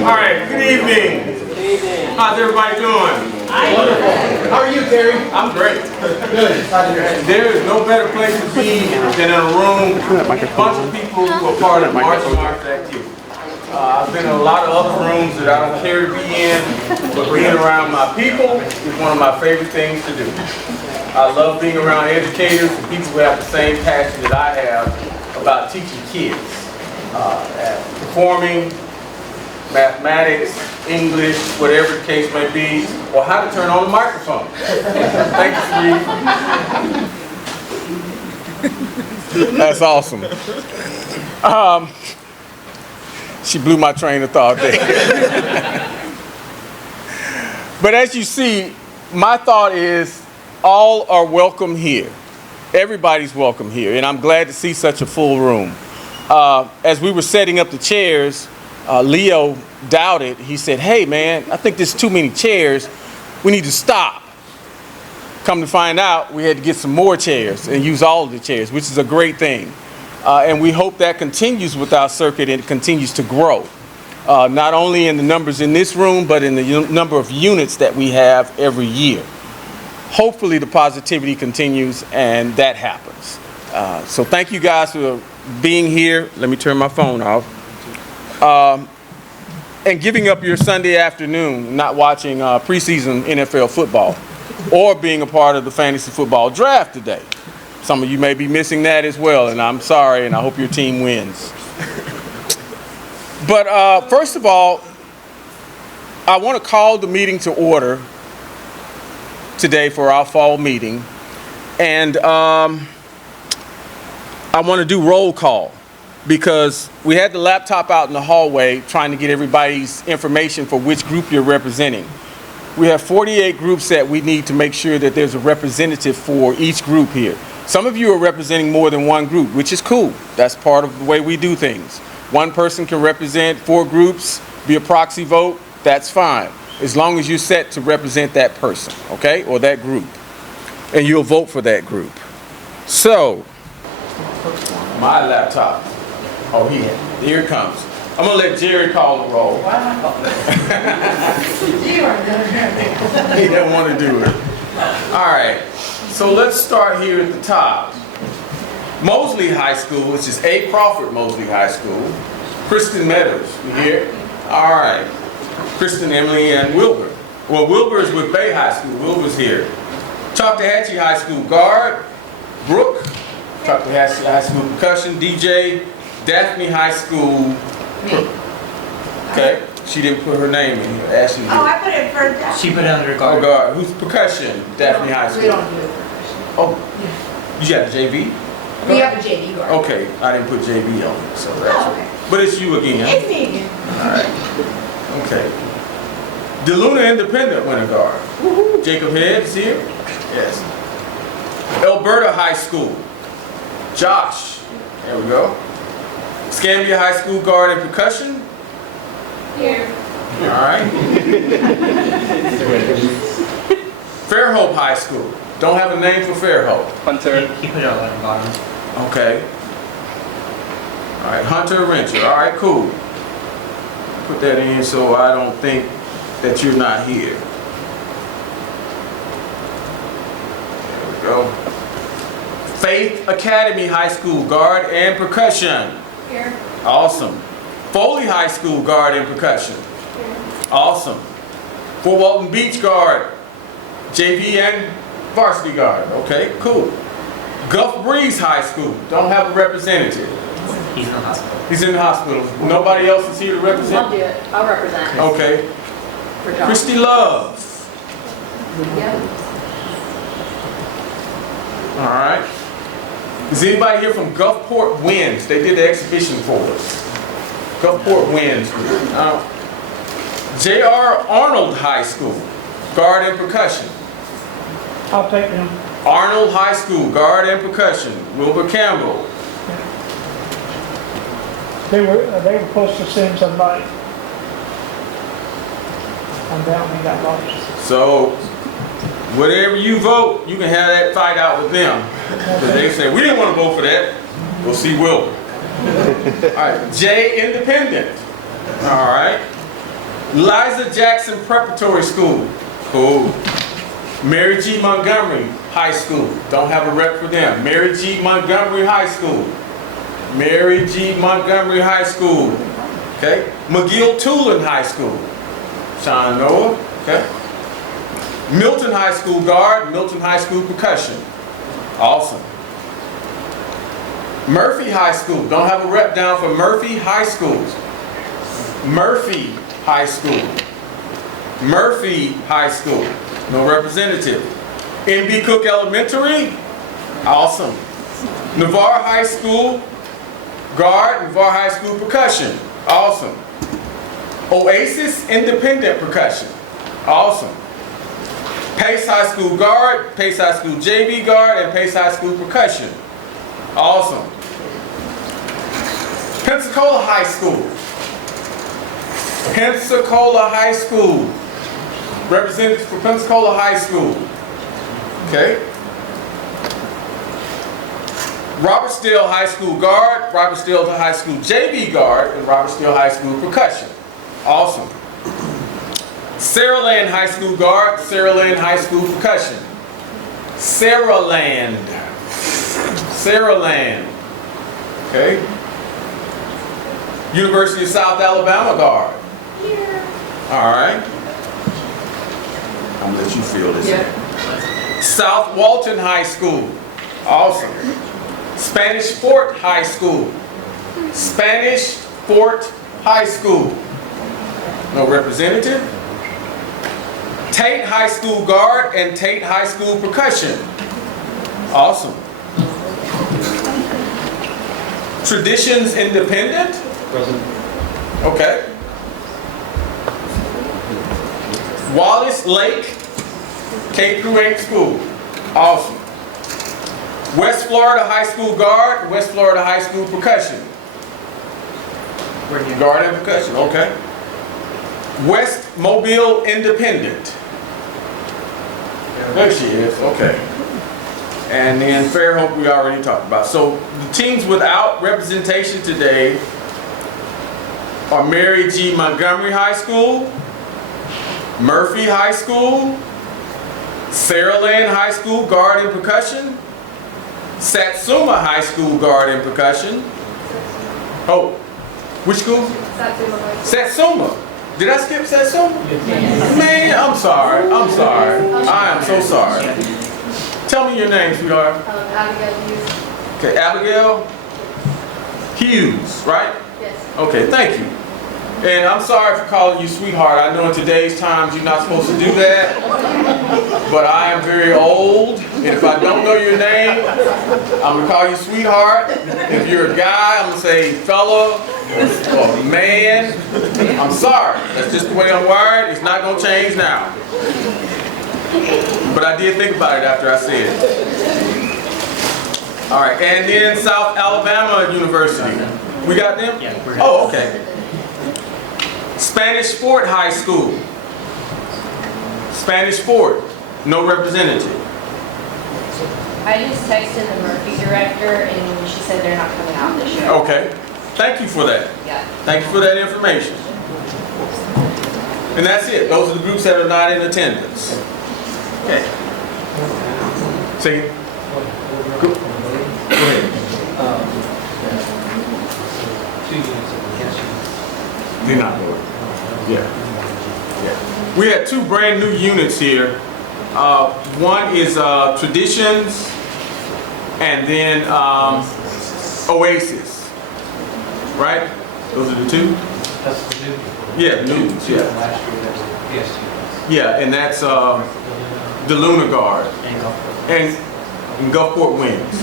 All right, good evening. How's everybody doing? Wonderful. How are you, Terry? I'm great. Good. There is no better place to be than in a room with a bunch of people who are part of martial arts activity. I've been in a lot of other rooms that I don't care to be in, but being around my people is one of my favorite things to do. I love being around educators and people who have the same passion that I have about teaching kids. Performing, mathematics, English, whatever the case may be, or how to turn on the microphone. Thank you, Sweet. That's awesome. She blew my train of thought there. But as you see, my thought is all are welcome here. Everybody's welcome here, and I'm glad to see such a full room. As we were setting up the chairs, Leo doubted. He said, hey man, I think there's too many chairs. We need to stop. Come to find out, we had to get some more chairs and use all of the chairs, which is a great thing. And we hope that continues with our circuit and it continues to grow. Not only in the numbers in this room, but in the number of units that we have every year. Hopefully the positivity continues and that happens. So thank you guys for being here. Let me turn my phone off. And giving up your Sunday afternoon, not watching preseason NFL football, or being a part of the fantasy football draft today. Some of you may be missing that as well, and I'm sorry, and I hope your team wins. But first of all, I want to call the meeting to order today for our fall meeting, and I want to do roll call because we had the laptop out in the hallway trying to get everybody's information for which group you're representing. We have 48 groups that we need to make sure that there's a representative for each group here. Some of you are representing more than one group, which is cool. That's part of the way we do things. One person can represent 4 groups, be a proxy vote, that's fine. As long as you're set to represent that person, okay, or that group. And you'll vote for that group. So, my laptop. Oh, here it comes. I'm going to let Jerry call the roll. He doesn't want to do it. All right. So let's start here at the top. Mosley High School, which is A. Crawford Mosley High School. Kristen Meadows, you here? All right. Kristen, Emily, and Wilbur. Well, Wilbur is with Bay High School. Wilbur's here. Choctawhatchee High School guard, Brooke. Choctawhatchee High School percussion, DJ. Daphne High School. Me. Okay. She didn't put her name in here. Ashley did. Oh, I put it for Daphne. She put it under guard. Oh, guard. Who's percussion? Daphne High School. We don't do percussion. Oh, you got a JV? We have a JV guard. Okay, I didn't put JV on it, so that's Oh, okay. But it's you again. It's me again. All right. Okay. DeLuna Independent winter guard. Jacob Head is here. Yes. Alberta High School. Josh. There we go. Escambia High School guard and percussion. Here. All right. Fairhope High School. Don't have a name for Fairhope. Hunter. He put it on the bottom. Okay. All right, Hunter Rencher. All right, cool. Put that in so I don't think that you're not here. There we go. Faith Academy High School guard and percussion. Here. Awesome. Foley High School guard and percussion. Here. Awesome. Fort Walton Beach guard, JV and varsity guard. Okay, cool. Gulf Breeze High School. Don't have a representative. He's in the hospital. He's in the hospital. Nobody else is here to represent? I'll do it. I'll represent. Okay. For John. Christy Love. Yep. All right. Is anybody here from Gulfport Winds? They did the exhibition for us. Gulfport Winds. J.R. Arnold High School, guard and percussion. I'll take them. Arnold High School, guard and percussion. Wilbur Campbell. They were supposed to send somebody. I'm down, we got lost. So, whatever you vote, you can have that fight out with them. Because they say, we didn't want to vote for that. We'll see Wilbur. All right, J Independent. All right. Liza Jackson Preparatory School. Cool. Mary G. Montgomery High School. Don't have a rep for them. Mary G. Montgomery High School. Mary G. Montgomery High School. Okay. McGill-Tulane High School. Sean Noah. Okay. Milton High School Guard, Milton High School Percussion. Awesome. Murphy High School. Don't have a rep down for Murphy High School. Murphy High School. Murphy High School. No representative. NB Cook Elementary. Awesome. Navarre High School Guard, Navarre High School Percussion. Awesome. Oasis Independent Percussion. Awesome. Pace High School Guard, Pace High School JV Guard, and Pace High School Percussion. Awesome. Pensacola High School. Pensacola High School. Representatives for Pensacola High School. Okay. Robertsdale High School Guard, Robertsdale High School JV Guard, and Robertsdale High School Percussion. Awesome. Saraland High School Guard, Saraland High School Percussion. Saraland. Saraland. Okay. University of South Alabama Guard. Here. All right. I'm gonna let you feel this. Yeah. South Walton High School. Awesome. Spanish Fort High School. Spanish Fort High School. No representative. Tate High School Guard and Tate High School Percussion. Awesome. Traditions Independent. Present. Okay. Wallace Lake K through 8 School. Awesome. West Florida High School Guard, West Florida High School Percussion. Guard and percussion, okay. West Mobile Independent. There she is, okay. And then Fairhope we already talked about. So the teams without representation today are Mary G. Montgomery High School, Murphy High School, Saraland High School Guard and Percussion, Satsuma High School Guard and Percussion. Oh, which school? Satsuma. Did I skip Satsuma? Man, I'm sorry. I'm sorry. I am so sorry. Tell me your name, sweetheart. Abigail Hughes. Okay, Abigail Hughes, right? Yes. Okay, thank you. And I'm sorry for calling you sweetheart. I know in today's times you're not supposed to do that. But I am very old. And if I don't know your name, I'm going to call you sweetheart. If you're a guy, I'm going to say fella or man. I'm sorry. That's just the way I'm wired. It's not going to change now. But I did think about it after I said it. All right. And then South Alabama University. We got them? Yeah, we're Oh, okay. Spanish Fort High School. Spanish Fort. No representative. I just texted the Murphy director and she said they're not coming out this year. Okay. Thank you for that. Yeah. Thank you for that information. And that's it. Those are the groups that are not in attendance. Okay. Say it. Go ahead. They're not going. Yeah. We had two brand new units here. One is Traditions and then Oasis. Right? Those are the two? That's the new. Yeah, new ones, yeah. Last year, that was PSG. Yeah, and that's the Lunar Guard and Gulfport Wings.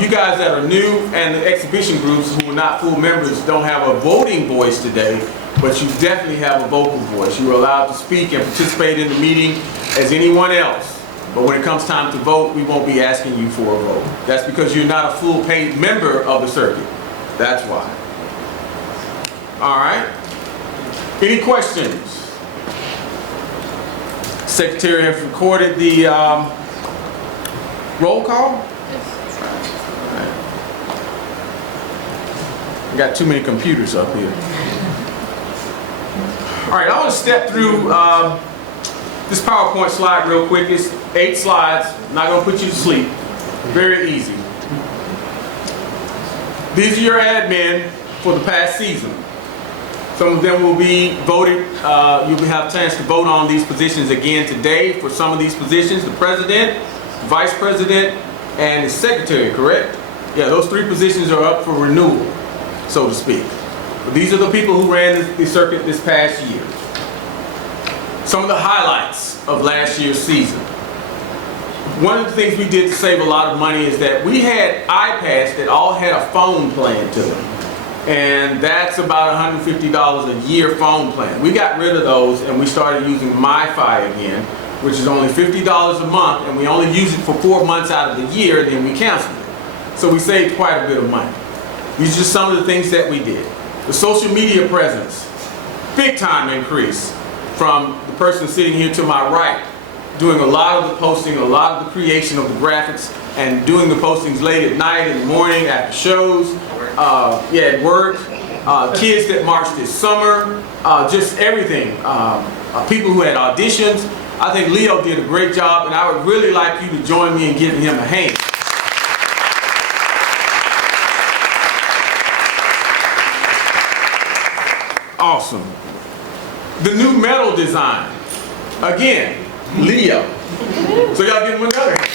You guys that are new and the exhibition groups who are not full members don't have a voting voice today, but you definitely have a vocal voice. You are allowed to speak and participate in the meeting as anyone else. But when it comes time to vote, we won't be asking you for a vote. That's because you're not a full paid member of the circuit. That's why. All right. Any questions? Secretary has recorded the roll call. We got too many computers up here. All right, I want to step through this PowerPoint slide real quick. It's 8 slides. Not going to put you to sleep. Very easy. These are your admin for the past season. Some of them will be voted. You'll have a chance to vote on these positions again today. For some of these positions, the president, vice president, and the secretary, correct? Yeah, those 3 positions are up for renewal, so to speak. But these are the people who ran the circuit this past year. Some of the highlights of last year's season. One of the things we did to save a lot of money is that we had iPads that all had a phone plan to them. And that's about $150 a year phone plan. We got rid of those and we started using MiFi again, which is only $50 a month, and we only use it for 4 months out of the year, then we canceled it. So we saved quite a bit of money. These are just some of the things that we did. The social media presence, big time increase from the person sitting here to my right, doing a lot of the posting, a lot of the creation of the graphics, and doing the postings late at night, in the morning, after shows, at work, kids that marched this summer, just everything. People who had auditions. I think Leo did a great job, and I would really like you to join me in giving him a hand. Awesome. The new medal design. Again, Leo. So y'all give him another hand.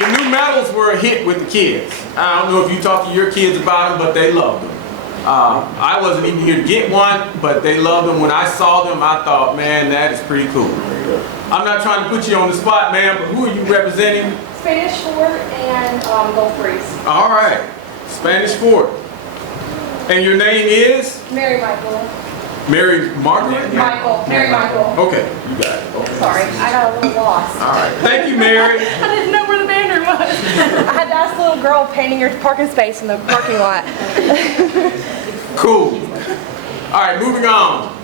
The new medals were a hit with the kids. I don't know if you talked to your kids about them, but they loved them. I wasn't even here to get one, but they loved them. When I saw them, I thought, man, that is pretty cool. I'm not trying to put you on the spot, man, but who are you representing? Spanish Fort and Gulf Breeze. All right, Spanish Fort. And your name is? Mary Michael. Mary Margaret? Mary Michael. Okay, you got it. Okay. Sorry, I got a little lost. All right, thank you, Mary. I didn't know where the band room was. I had to ask the little girl painting her parking space in the parking lot. Cool. All right, moving on.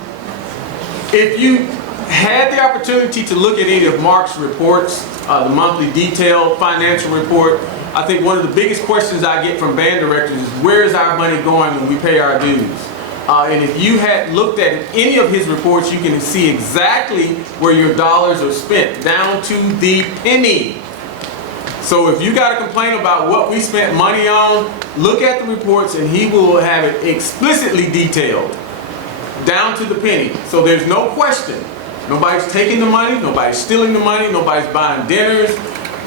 If you had the opportunity to look at any of Mark's reports, the monthly detailed financial report, I think one of the biggest questions I get from band directors is, where is our money going when we pay our dues? And if you had looked at any of his reports, you can see exactly where your dollars are spent, down to the penny. So if you got a complaint about what we spent money on, look at the reports and he will have it explicitly detailed, down to the penny. So there's no question. Nobody's taking the money, nobody's stealing the money, nobody's buying dinners.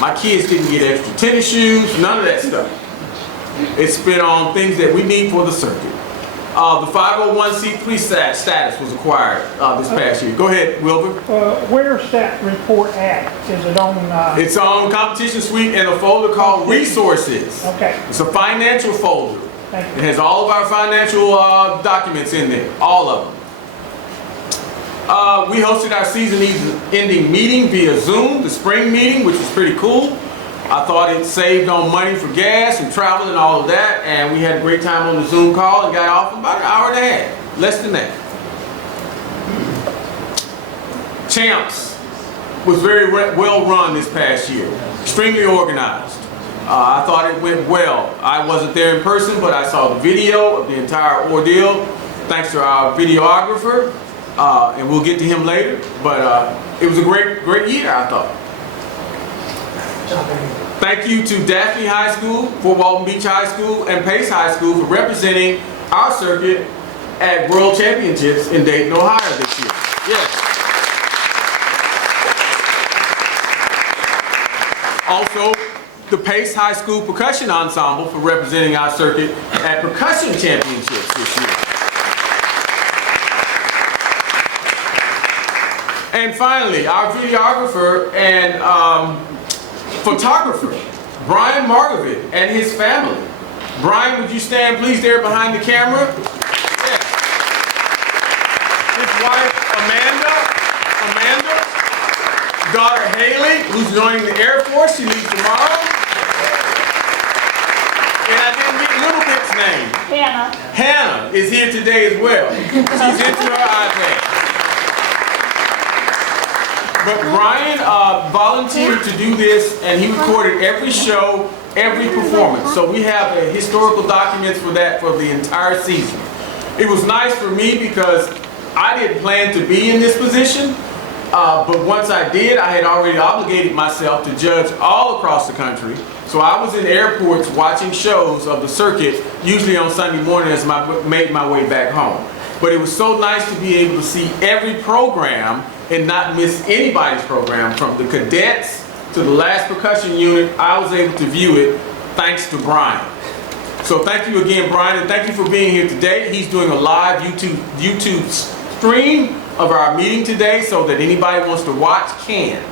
My kids didn't get extra tennis shoes, none of that stuff. It's spent on things that we need for the circuit. The 501c3 status was acquired this past year. Go ahead, Wilbur. Where's that report at? Is it on? It's on Competition Suite in a folder called Resources. Okay. It's a financial folder. Thank you. It has all of our financial documents in there, all of them. We hosted our season-ending meeting via Zoom, the spring meeting, which was pretty cool. I thought it saved on money for gas and travel and all of that, and we had a great time on the Zoom call and got off in about an hour and a half, less than that. Champs was very well run this past year, extremely organized. I thought it went well. I wasn't there in person, but I saw the video of the entire ordeal, thanks to our videographer, and we'll get to him later. But it was a great year, I thought. Thank you to Daphne High School, Fort Walton Beach High School, and Pace High School for representing our circuit at World Championships in Dayton, Ohio this year. Yes. Also, the Pace High School Percussion Ensemble for representing our circuit at Percussion Championships this year. And finally, our videographer and photographer, Brian Margovit, and his family. Brian, would you stand please there behind the camera? Yes. His wife, Amanda, daughter Haley, who's joining the Air Force, she leaves tomorrow. And I didn't get Little Bit's name. Hannah. Hannah is here today as well. She's into her iPad. But Brian volunteered to do this, and he recorded every show, every performance. So we have historical documents for that for the entire season. It was nice for me because I didn't plan to be in this position, but once I did, I had already obligated myself to judge all across the country. So I was in airports watching shows of the circuit, usually on Sunday morning as I made my way back home. But it was so nice to be able to see every program and not miss anybody's program, from the cadets to the last percussion unit. I was able to view it thanks to Brian. So thank you again, Brian, and thank you for being here today. He's doing a live YouTube stream of our meeting today so that anybody who wants to watch can.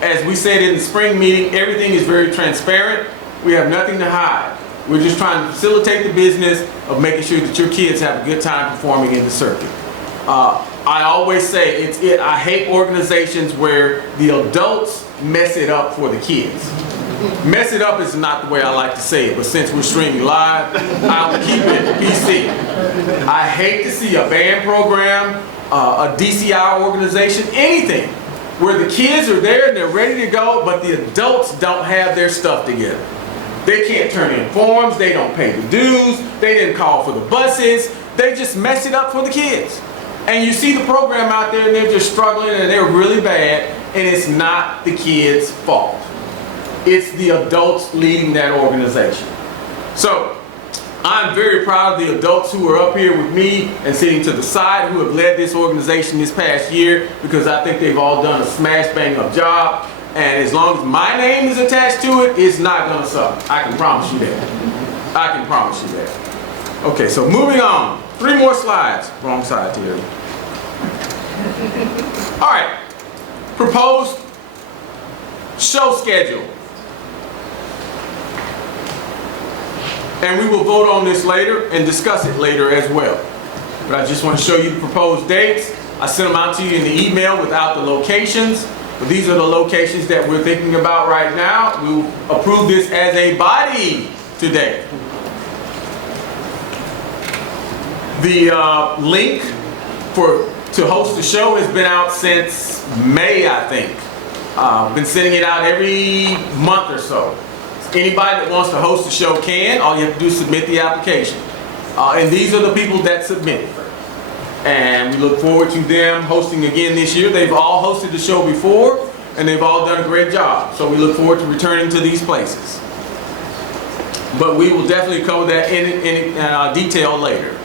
As we said in the spring meeting, everything is very transparent. We have nothing to hide. We're just trying to facilitate the business of making sure that your kids have a good time performing in the circuit. I always say I hate organizations where the adults mess it up for the kids. Mess it up is not the way I like to say it, but since we're streaming live, I'll keep it PC. I hate to see a band program, a DCI organization, anything where the kids are there and they're ready to go, but the adults don't have their stuff together. They can't turn in forms, they don't pay the dues, they didn't call for the buses, they just mess it up for the kids. And you see the program out there and they're just struggling and they're really bad, and it's not the kids' fault. It's the adults leading that organization. So, I'm very proud of the adults who are up here with me and sitting to the side who have led this organization this past year, because I think they've all done a smash bang up job. And as long as my name is attached to it, it's not gonna suck. I can promise you that. I can promise you that. Okay, so moving on. 3 more slides. Wrong side, Terry. All right. Proposed show schedule. And we will vote on this later and discuss it later as well. But I just want to show you the proposed dates. I sent them out to you in the email without the locations. But these are the locations that we're thinking about right now. We will approve this as a body today. The link to host the show has been out since May, I think. Been sending it out every month or so. Anybody that wants to host the show can. All you have to do is submit the application. And these are the people that submitted. And we look forward to them hosting again this year. They've all hosted the show before, and they've all done a great job. So we look forward to returning to these places. But we will definitely cover that in detail later.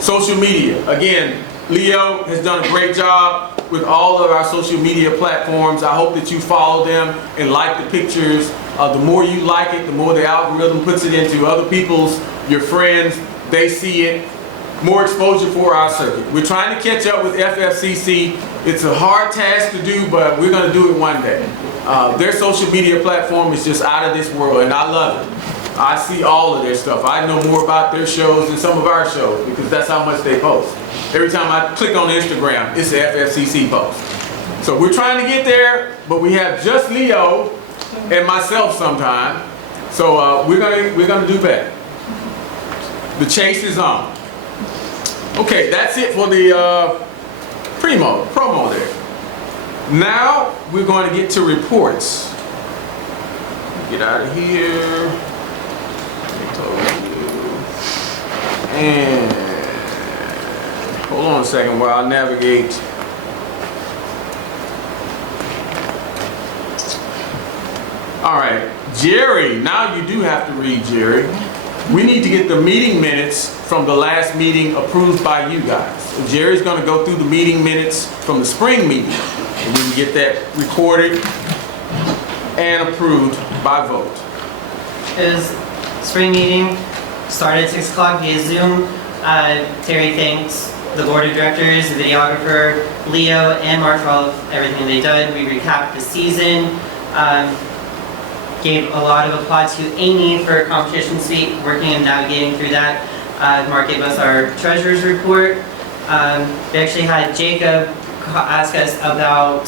Social media. Again, Leo has done a great job with all of our social media platforms. I hope that you follow them and like the pictures. The more you like it, the more the algorithm puts it into other people's, your friends, they see it. More exposure for our circuit. We're trying to catch up with FFCC. It's a hard task to do, but we're going to do it one day. Their social media platform is just out of this world, and I love it. I see all of their stuff. I know more about their shows than some of our shows because that's how much they post. Every time I click on Instagram, it's an FFCC post. So we're trying to get there, but we have just Leo and myself sometime. So we're gonna do better. The chase is on. Okay, that's it for the promo there. Now we're going to get to reports. Get out of here. And hold on a second while I navigate. All right, Jerry, now you do have to read, Jerry. We need to get the meeting minutes from the last meeting approved by you guys. So Jerry's going to go through the meeting minutes from the spring meeting, and we can get that recorded and approved by vote. His spring meeting started at 6 o'clock via Zoom. Terry thanks the board of directors, the videographer, Leo, and Mark for all of everything they did. We recapped the season. Gave a lot of applause to Amy for competition suite, working and navigating through that. Mark gave us our treasurer's report. We actually had Jacob ask us about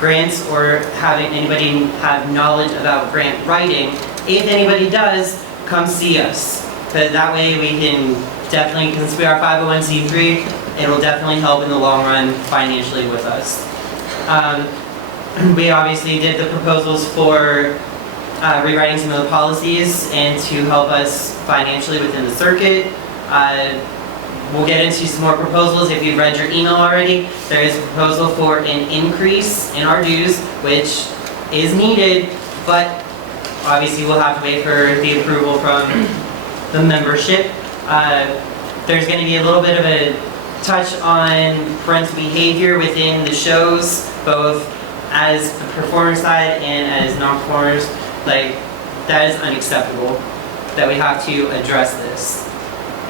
grants or having anybody have knowledge about grant writing. If anybody does, come see us. But that way we can definitely, since we are 501c3, it will definitely help in the long run financially with us. We obviously did the proposals for rewriting some of the policies and to help us financially within the circuit. We'll get into some more proposals. If you've read your email already, there is a proposal for an increase in our dues, which is needed, but obviously we'll have to wait for the approval from the membership. There's going to be a little bit of a touch on parental behavior within the shows, both as the performer side and as non-performers. Like, that is unacceptable, that we have to address this.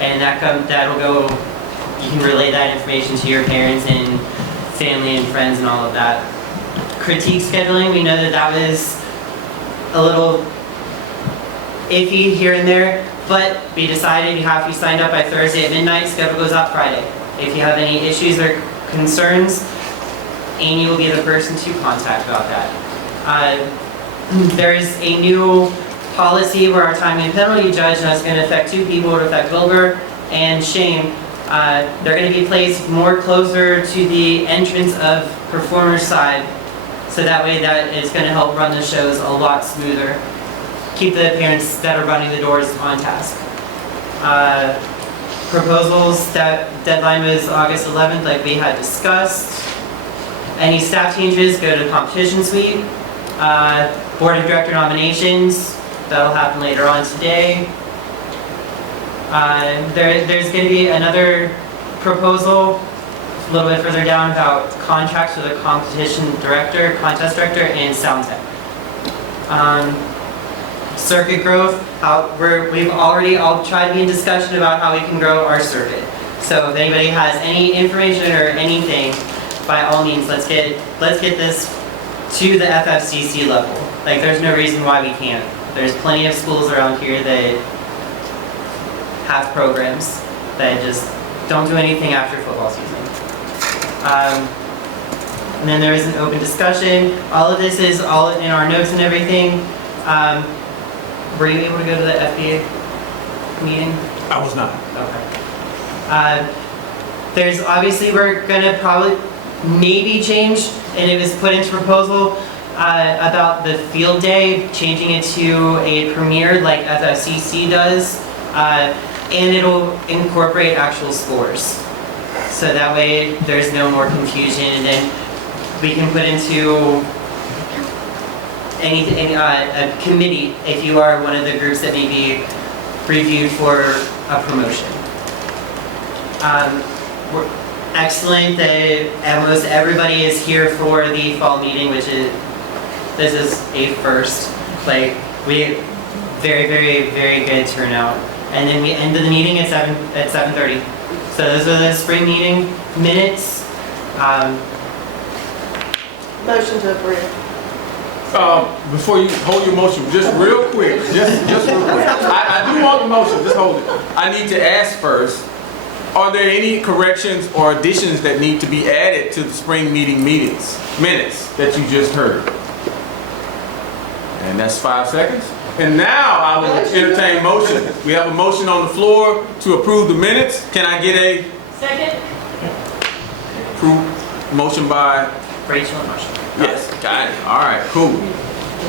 And that'll go, you can relay that information to your parents and family and friends and all of that. Critique scheduling, we know that that was a little iffy here and there, but we decided you have to be signed up by Thursday at midnight, schedule goes out Friday. If you have any issues or concerns, Amy will be the person to contact about that. There's a new policy where our time and penalty judge, and that's going to affect two people, it'll affect Wilbur and Shane. They're going to be placed more closer to the entrance of performer's side, so that way that is going to help run the shows a lot smoother. Keep the parents that are running the doors on task. Proposals, that deadline was August 11th, like we had discussed. Any staff changes, go to competition suite. Board of Director nominations, that'll happen later on today. There's going to be another proposal a little bit further down about contracts with a competition director, contest director, and sound tech. Circuit growth, we've already all tried to be in discussion about how we can grow our circuit. So if anybody has any information or anything, by all means, let's get this to the FFCC level. Like, there's no reason why we can't. There's plenty of schools around here that have programs that just don't do anything after football season. And then there is an open discussion. All of this is all in our notes and everything. Were you able to go to the FBA meeting? I was not. Okay. There's obviously, we're gonna probably maybe change, and it was put into proposal about the field day, changing it to a premiere like FFCC does, and it'll incorporate actual scores. So that way there's no more confusion, and then we can put into a committee if you are one of the groups that may be reviewed for a promotion. We're excellent that almost everybody is here for the fall meeting, which this is a first. Like, we very, very, very good turnout. And then we ended the meeting at 7:30. So those are the spring meeting minutes. Motion to approve. Before you hold your motion, just real quick, just real quick. I do want the motion, just hold it. I need to ask first, are there any corrections or additions that need to be added to the spring meeting minutes that you just heard? And that's 5 seconds. And now I will entertain motion. We have a motion on the floor to approve the minutes. Can I get a Second? motion by Rachel and Marshall. Yes, got it. All right, cool.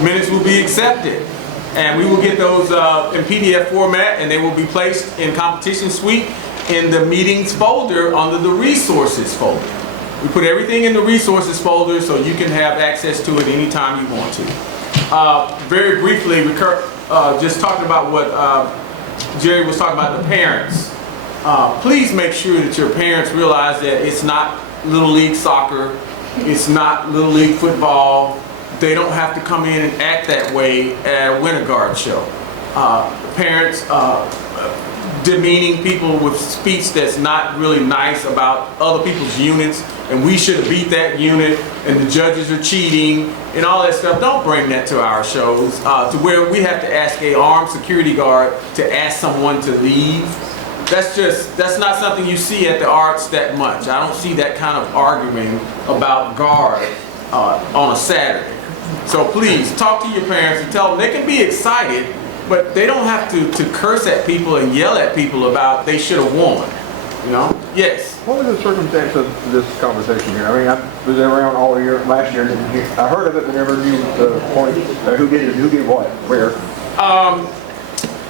Minutes will be accepted. And we will get those in PDF format, and they will be placed in competition suite in the meetings folder under the resources folder. We put everything in the resources folder so you can have access to it anytime you want to. Very briefly, just talking about what Jerry was talking about, the parents. Please make sure that your parents realize that it's not Little League soccer. It's not Little League football. They don't have to come in and act that way at a Winter Guard show. Parents demeaning people with speech that's not really nice about other people's units, and we should have beat that unit, and the judges are cheating, and all that stuff. Don't bring that to our shows, to where we have to ask a armed security guard to ask someone to leave. That's not something you see at the arts that much. I don't see that kind of arguing about guard on a Saturday. So please, talk to your parents and tell them they can be excited, but they don't have to curse at people and yell at people about they should have won, you know? Yes. What was the circumstance of this conversation here? I mean, I was around all year, last year, and didn't hear, I heard of it, but never knew the point, who did what, where.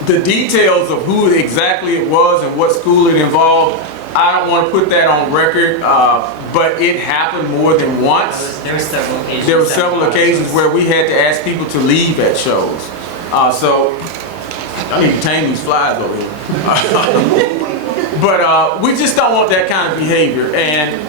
The details of who exactly it was and what school it involved, I don't want to put that on record, but it happened more than once. There were several occasions. There were several occasions where we had to ask people to leave at shows. So, I need to tame these flies over here. But we just don't want that kind of behavior. And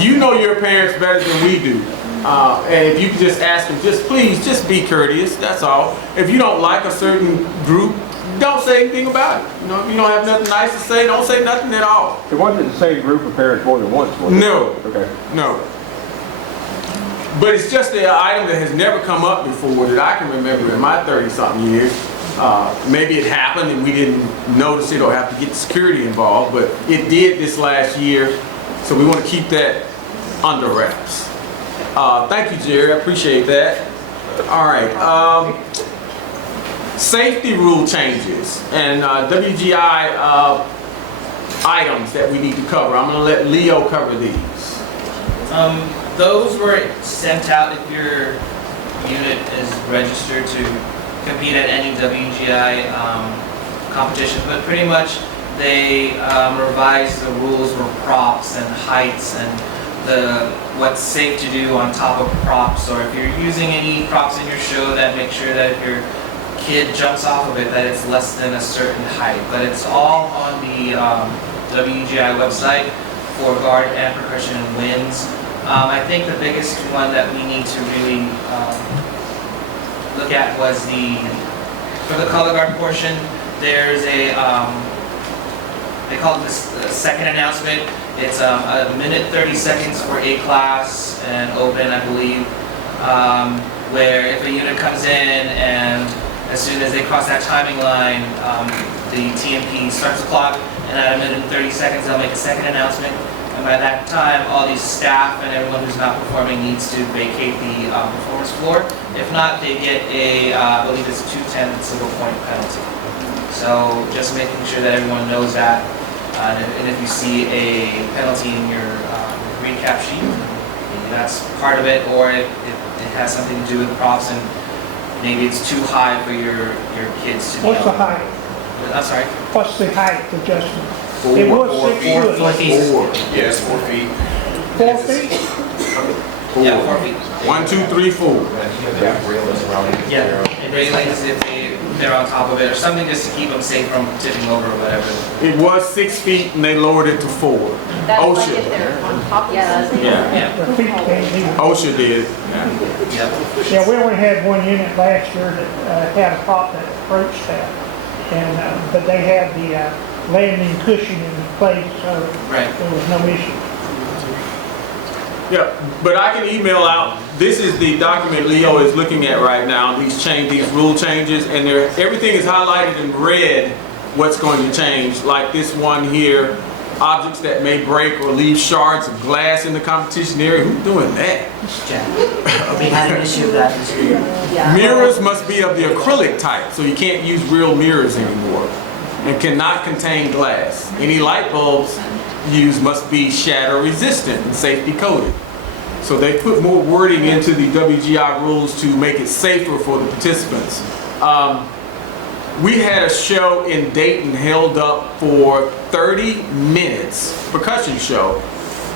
you know your parents better than we do. And if you could just ask them, please, just be courteous, that's all. If you don't like a certain group, don't say anything about it. You know, if you don't have nothing nice to say, don't say nothing at all. It wasn't the same group of parents more than once, was it? No. Okay. No. But it's just an item that has never come up before that I can remember in my 30-something years. Maybe it happened and we didn't notice it or have to get security involved, but it did this last year, so we want to keep that under wraps. Thank you, Jerry. I appreciate that. All right. Safety rule changes and WGI items that we need to cover. I'm going to let Leo cover these. Those were sent out if your unit is registered to compete at any WGI competition, but pretty much they revised the rules for props and heights and what's safe to do on top of props, or if you're using any props in your show, that make sure that if your kid jumps off of it that it's less than a certain height. But it's all on the WGI website for guard and percussion wins. I think the biggest one that we need to really look at was for the color guard portion, there's a, they call it this second announcement. It's a minute 30 seconds for A class and open, I believe, where if a unit comes in and as soon as they cross that timing line, the TMP starts the clock, and at a minute and 30 seconds they'll make a second announcement. And by that time, all these staff and everyone who's not performing needs to vacate the performance floor. If not, they get a, I believe it's a 210 single point penalty. So just making sure that everyone knows that. And if you see a penalty in your recap sheet, that's part of it, or it has something to do with props and maybe it's too high for your kids to be What's the on. height? I'm sorry? What's the height adjustment? It was 6 foot. 4 feet. Yes, 4 feet. 4 feet? Yeah, 4 feet. 1, 2, 3, 4. Yeah, and railings if they're on top of it or something just to keep them safe from tipping over or whatever. It was 6 feet and they lowered it to 4. That's like OSHA. if they're on top of something. Yeah. The feet can't be. OSHA did. Yep. Yeah, we only had one unit last year that had a prop that approached that. And, but they had the landing cushion in place, so Right. there was no issue. Yeah, but I can email out, this is the document Leo is looking at right now, these rule changes, and everything is highlighted in red what's going to change, like this one here, objects that may break or leave shards of glass in the competition area. Who's doing that? We had an issue with that this year. Mirrors must be of the acrylic type, so you can't use real mirrors anymore, and cannot contain glass. Any light bulbs used must be shatter resistant and safety coated. So they put more wording into the WGI rules to make it safer for the participants. We had a show in Dayton held up for 30 minutes, percussion show.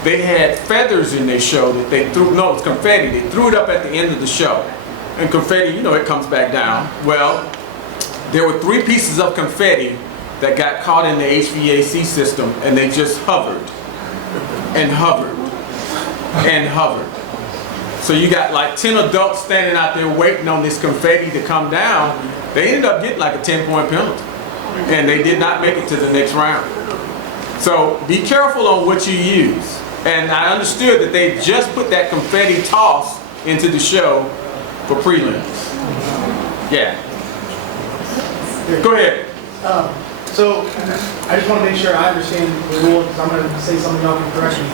They had feathers in their show that they threw, no, it's confetti. They threw it up at the end of the show. And confetti, you know, it comes back down. Well, there were 3 pieces of confetti that got caught in the HVAC system, and they just hovered and hovered and hovered. So you got like 10 adults standing out there waiting on this confetti to come down. They ended up getting like a 10-point penalty, and they did not make it to the next round. So be careful on what you use. And I understood that they just put that confetti toss into the show for prelims. Yeah. Go ahead. So I just want to make sure I understand the rule, because I'm going to say something y'all can correct me.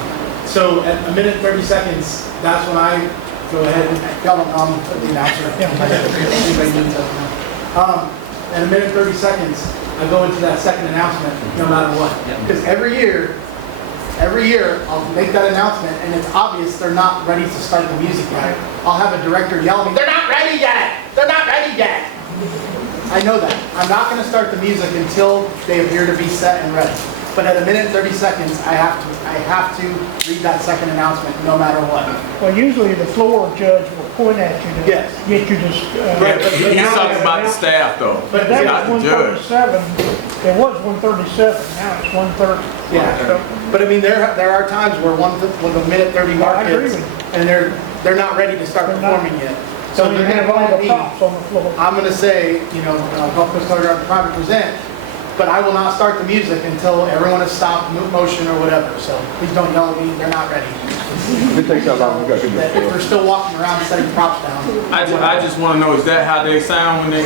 So at a minute 30 seconds, that's when I go ahead and y'all don't put the announcer. Anybody needs that. At a minute 30 seconds, I go into that second announcement, no matter what. Because every year, every year, I'll make that announcement, and it's obvious they're not ready to start the music yet. I'll have a director yell at me, "They're not ready yet! They're not ready yet!" I know that. I'm not gonna start the music until they appear to be set and ready. But at a minute and 30 seconds, I have to read that second announcement, no matter what. Well, usually the floor judge will point at you to Yes. get you to. Right, but He's talking about the staff though, But that not was the judge. 137, it was 137, now it's 130. Yeah, but I mean, there are times where when the minute 30 I mark agree hits, with you. and they're not ready to start They're not. performing yet. So So you they're have gonna all call the me. props on the floor. I'm gonna say, I'll help Ms. Carter private present, but I will not start the music until everyone has stopped motion or whatever. So please don't yell at me, they're not ready. If it takes that long, we got to do If they're it. still walking around setting props down. I just want to know, is that how they sound when they?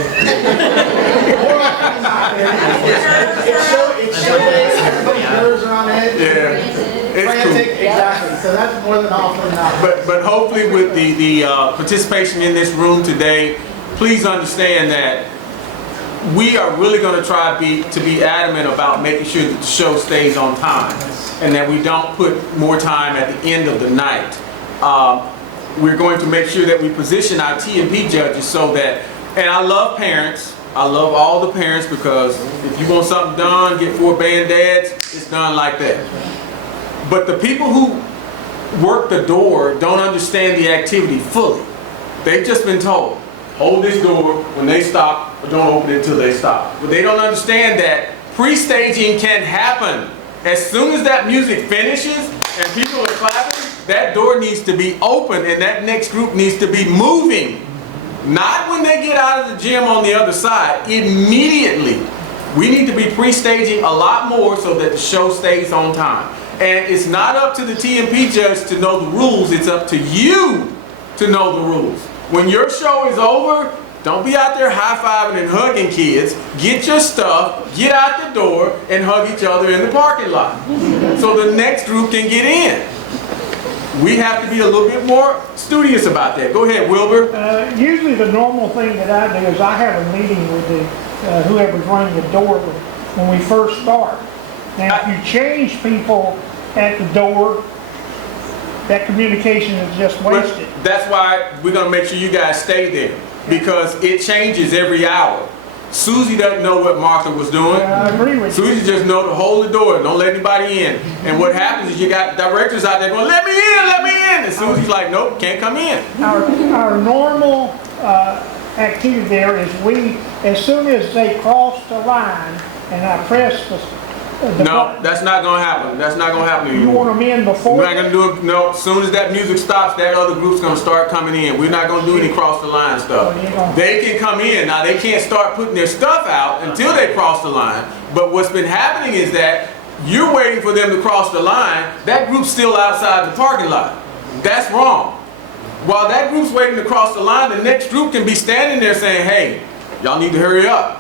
It's everybody's nerves are on edge. Yeah, it's Frantic, cool. exactly. So that's more than often not. But hopefully with the participation in this room today, please understand that we are really going to try to be adamant about making sure that the show stays on time and that we don't put more time at the end of the night. We're going to make sure that we position our T&P judges so that, and I love parents, I love all the parents, because if you want something done, get 4 band-aids, it's done like that. But the people who work the door don't understand the activity fully. They've just been told, hold this door when they stop, or don't open it until they stop. But they don't understand that pre-staging can happen. As soon as that music finishes and people are clapping, that door needs to be open and that next group needs to be moving. Not when they get out of the gym on the other side, immediately. We need to be pre-staging a lot more so that the show stays on time. And it's not up to the T&P judge to know the rules, it's up to you to know the rules. When your show is over, don't be out there high-fiving and hugging kids. Get your stuff, get out the door, and hug each other in the parking lot. So the next group can get in. We have to be a little bit more studious about that. Go ahead, Wilbur. Usually the normal thing that I do is I have a meeting with whoever's running the door when we first start. Now, if you change people at the door, that communication is just wasted. But that's why we're going to make sure you guys stay there, because it changes every hour. Susie doesn't know what Martha was doing. I agree with you. Susie just know to hold the door, don't let anybody in. And what happens is you got directors out there going, let me in, let me in. And Susie's like, nope, can't come in. Our normal activity there is as soon as they cross the line and I press the No, button, that's not going to happen. That's not going to happen you anymore. want them in before? We're not going to do it. No, as soon as that music stops, that other group's going to start coming in. We're not going to do any cross the line stuff. They can come in. Now, they can't start putting their stuff out until they cross the line. But what's been happening is that you're waiting for them to cross the line. That group's still outside the parking lot. That's wrong. While that group's waiting to cross the line, the next group can be standing there saying, hey, y'all need to hurry up.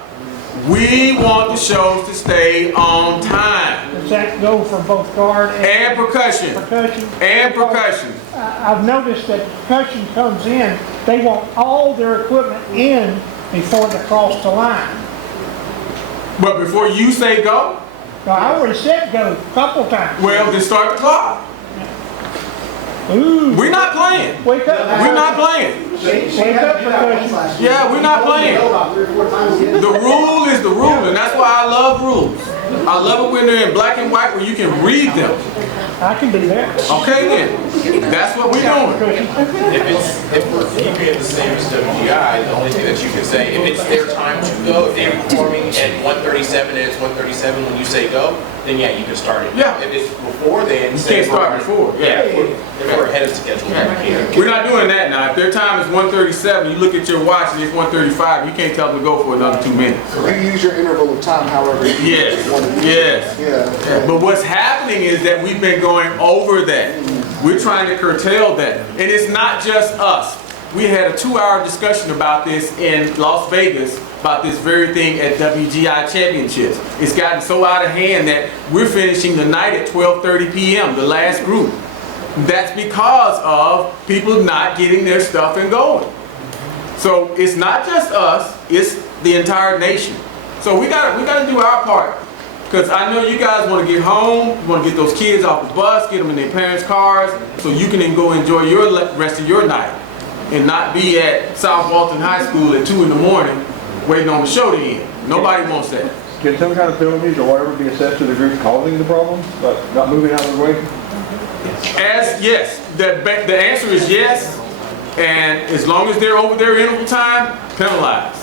We want the shows to stay on time. Does that go for both guard And percussion. percussion? And percussion. I've noticed that percussion comes in, they want all their equipment in before they cross the line. But before you say go, Now, I already said go a couple times. well, then start the clock. Ooh, We're not playing. wake up. We're not playing. She Wake had up, to do that once last year. Yeah, we're not She told me playing. no about 3 or 4 times again. The rule is the rule, and that's why I love rules. I love it when they're in black and white where you can read them. I can do that. Okay then. That's what we're doing. If we're keeping it the same as WGI, the only thing that you can say, if it's their time to go, if they're performing at 1:37 and it's 1:37 when you say go, then yeah, you can start it. Yeah. If it's before then, You say can't start we're- before. Yeah, if we're ahead of schedule, then we can. We're not doing that now. If their time is 1:37, you look at your watch and it's 1:35, you can't tell them to go for another 2 minutes. You use your interval of time however you Yes, want to use it. yes. Yeah. But what's happening is that we've been going over that. We're trying to curtail that. And it's not just us. We had a 2-hour discussion about this in Las Vegas, about this very thing at WGI Championships. It's gotten so out of hand that we're finishing the night at 12:30 p.m., the last group. That's because of people not getting their stuff and going. So it's not just us, it's the entire nation. So we gotta do our part. Because I know you guys want to get home, you want to get those kids off the bus, get them in their parents' cars, so you can then go enjoy your rest of your night and not be at South Walton High School at 2 in the morning waiting on the show to end. Nobody wants that. Can some kind of penalties or whatever be assessed to the group causing the problem, like not moving out of the way? Yes, the answer is yes, and as long as they're over their interval time, penalized.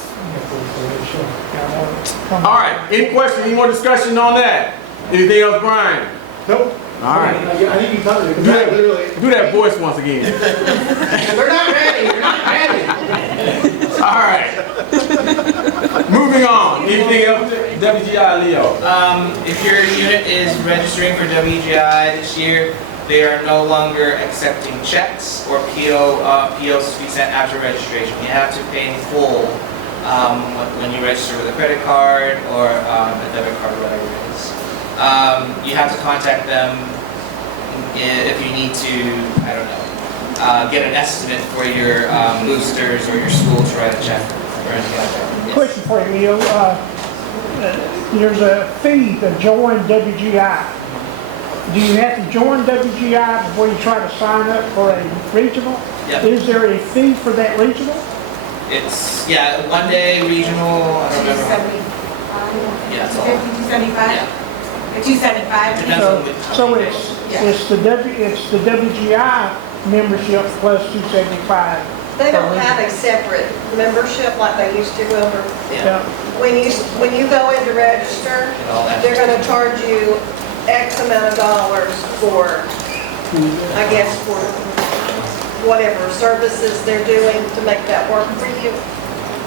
All right, any questions, any more discussion on that? Anything else, Brian? Nope. All right. I think you covered it. 'cause that literally, Do that voice once again. they're not ready, they're not ready. All right. Moving on. Anything else, WGI Leo? If your unit is registering for WGI this year, they are no longer accepting checks or POs to be sent after registration. You have to pay in full when you register with a credit card or a debit card or whatever it is. You have to contact them if you need to, I don't know, get an estimate for your boosters or your school to write a check or anything like that. Yes. Question for you, Leo. There's a fee to join WGI. Do you have to join WGI before you try to sign up for a regional? Yep. Is there a fee for that regional? It's, yeah, 1 day regional, I don't remember. Yeah, it's all. 275? Yeah. 275? Depends on which So company it's, it is. it's the WGI membership plus 275. They don't have a separate membership like they used to over. Yeah. When you go in to register, It all adds they're gonna charge you X amount of dollars for, I guess, for whatever services they're doing to make that work for you.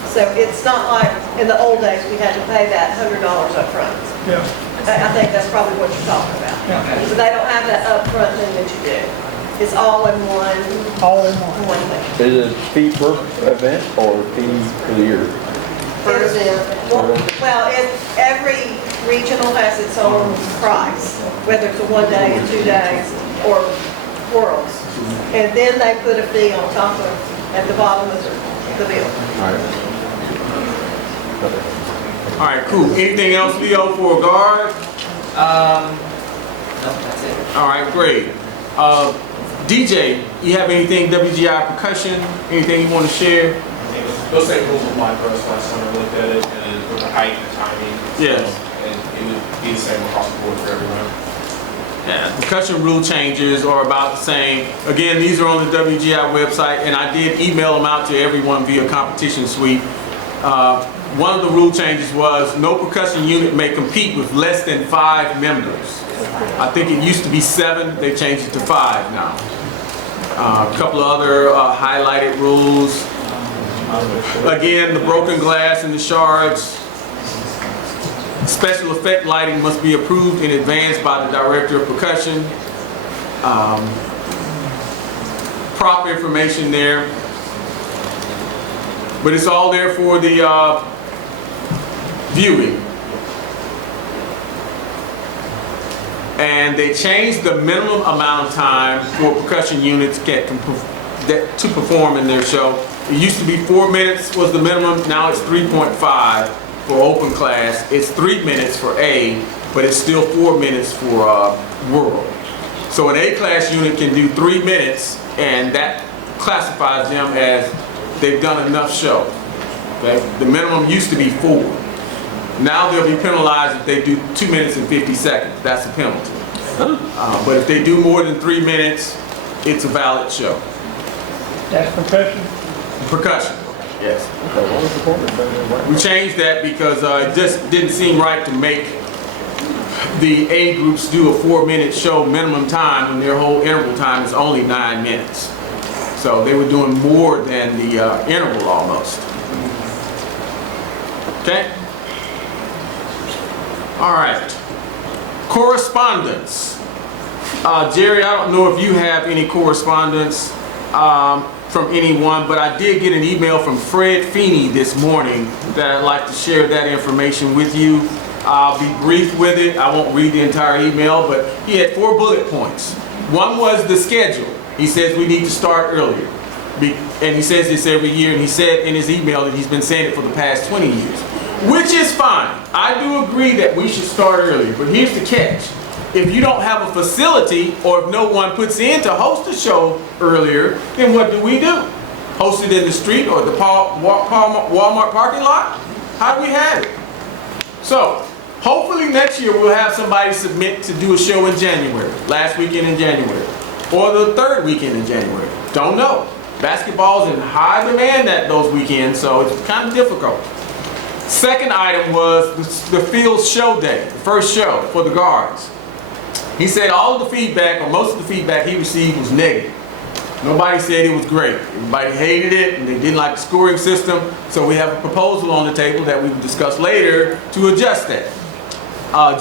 So it's not like in the old days, we had to pay that $100 up front. Yeah. I think that's probably what you're talking about. Okay. So they don't have that upfront thing that you do. It's all in one thing. Is it fee per event or fee for the year? Well, every regional has its own price, whether it's a 1 day, 2 days, or worlds. And then they put a fee on top of, at the bottom of the bill. All right. All right, cool. Anything else, Leo, for a guard? No, that's it. All right, great. DJ, you have anything WGI percussion? Anything you want to share? Those same rules apply for us last time I looked at it, and with the height and the timing. Yes. And it would be the same across the board for everyone. Yeah, percussion rule changes are about the same. Again, these are on the WGI website, and I did email them out to everyone via competition suite. One of the rule changes was no percussion unit may compete with less than 5 members. I think it used to be 7, they changed it to 5 now. A couple of other highlighted rules. Again, the broken glass and the shards. Special effect lighting must be approved in advance by the director of percussion. Prop information there. But it's all there for the viewing. And they changed the minimum amount of time for percussion units to perform in their show. It used to be 4 minutes was the minimum, now it's 3.5 for open class. It's 3 minutes for A, but it's still 4 minutes for world. So an A class unit can do 3 minutes, and that classifies them as they've done enough show. Okay? The minimum used to be 4. Now they'll be penalized if they do 2 minutes and 50 seconds. That's a penalty. But if they do more than 3 minutes, it's a valid show. That's percussion? Percussion, yes. We changed that because it just didn't seem right to make the A groups do a 4-minute show minimum time when their whole interval time is only 9 minutes. So they were doing more than the interval almost. Okay? All right. Correspondence. Jerry, I don't know if you have any correspondence from anyone, but I did get an email from Fred Feeney this morning that I'd like to share that information with you. I'll be brief with it. I won't read the entire email, but he had 4 bullet points. One was the schedule. He says we need to start earlier. And he says this every year, and he said in his email that he's been saying it for the past 20 years. Which is fine. I do agree that we should start early, but here's the catch. If you don't have a facility, or if no one puts in to host a show earlier, then what do? Host it in the street or the Walmart parking lot? How do we have it? So, hopefully next year we'll have somebody submit to do a show in January, last weekend in January, or the third weekend in January. Don't know. Basketball's in high demand at those weekends, so it's kind of difficult. Second item was the field show day, the first show for the guards. He said all of the feedback, or most of the feedback he received was negative. Nobody said it was great. Everybody hated it and they didn't like the scoring system. So we have a proposal on the table that we will discuss later to adjust that.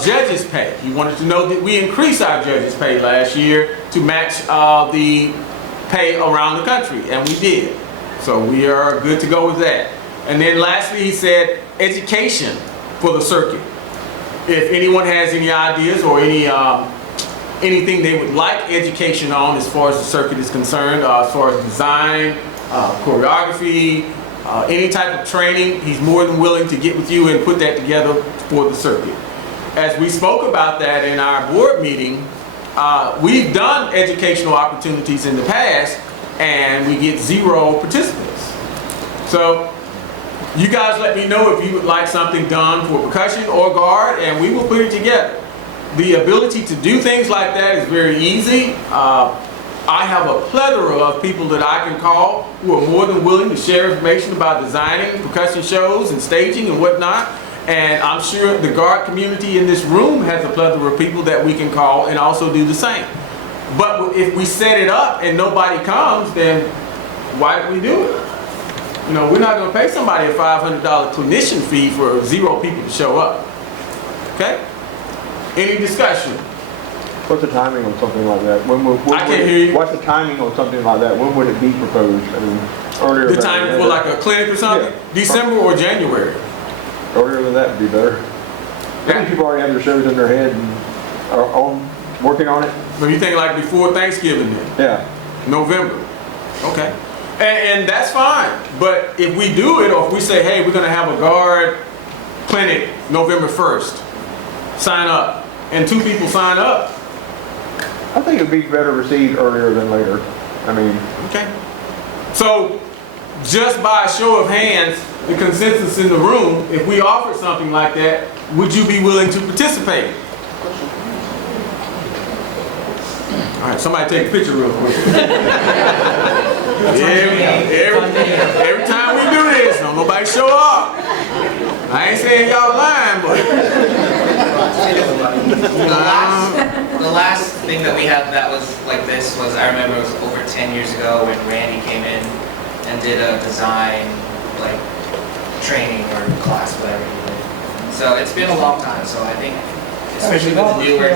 Judges' pay. He wanted to know that we increased our judges' pay last year to match the pay around the country, and we did. So we are good to go with that. And then lastly, he said education for the circuit. If anyone has any ideas or anything they would like education on as far as the circuit is concerned, as far as design, choreography, any type of training, he's more than willing to get with you and put that together for the circuit. As we spoke about that in our board meeting, we've done educational opportunities in the past and we get 0 participants. So you guys let me know if you would like something done for percussion or guard, and we will put it together. The ability to do things like that is very easy. I have a plethora of people that I can call who are more than willing to share information about designing percussion shows and staging and whatnot. And I'm sure the guard community in this room has a plethora of people that we can call and also do the same. But if we set it up and nobody comes, then why do we do it? You know, we're not going to pay somebody a $500 clinician fee for 0 people to show up. Okay? Any discussion? What's the timing on something like that? I can't hear you. What's the timing on something like that? When would it be proposed? I mean, earlier. The timing for like a clinic or something? Yeah. December or January? Earlier than that would be better. Many people already have their shows in their head and are working on it. So you think like before Thanksgiving then? Yeah. November. Okay. And that's fine. But if we do it, or if we say, hey, we're going to have a guard clinic November 1st, sign up, and 2 people sign up. I think it would be better received earlier than later. I mean. Okay. So just by a show of hands, the consensus in the room, if we offered something like that, would you be willing to participate? All right, somebody take a picture real quick. Every time we do this, don't nobody show up. I ain't saying y'all lying, but The last thing that we had that was like this was, I remember it was over 10 years ago when Randy came in and did a design like training or class, whatever he did. So it's been a long time, so I think especially with the newer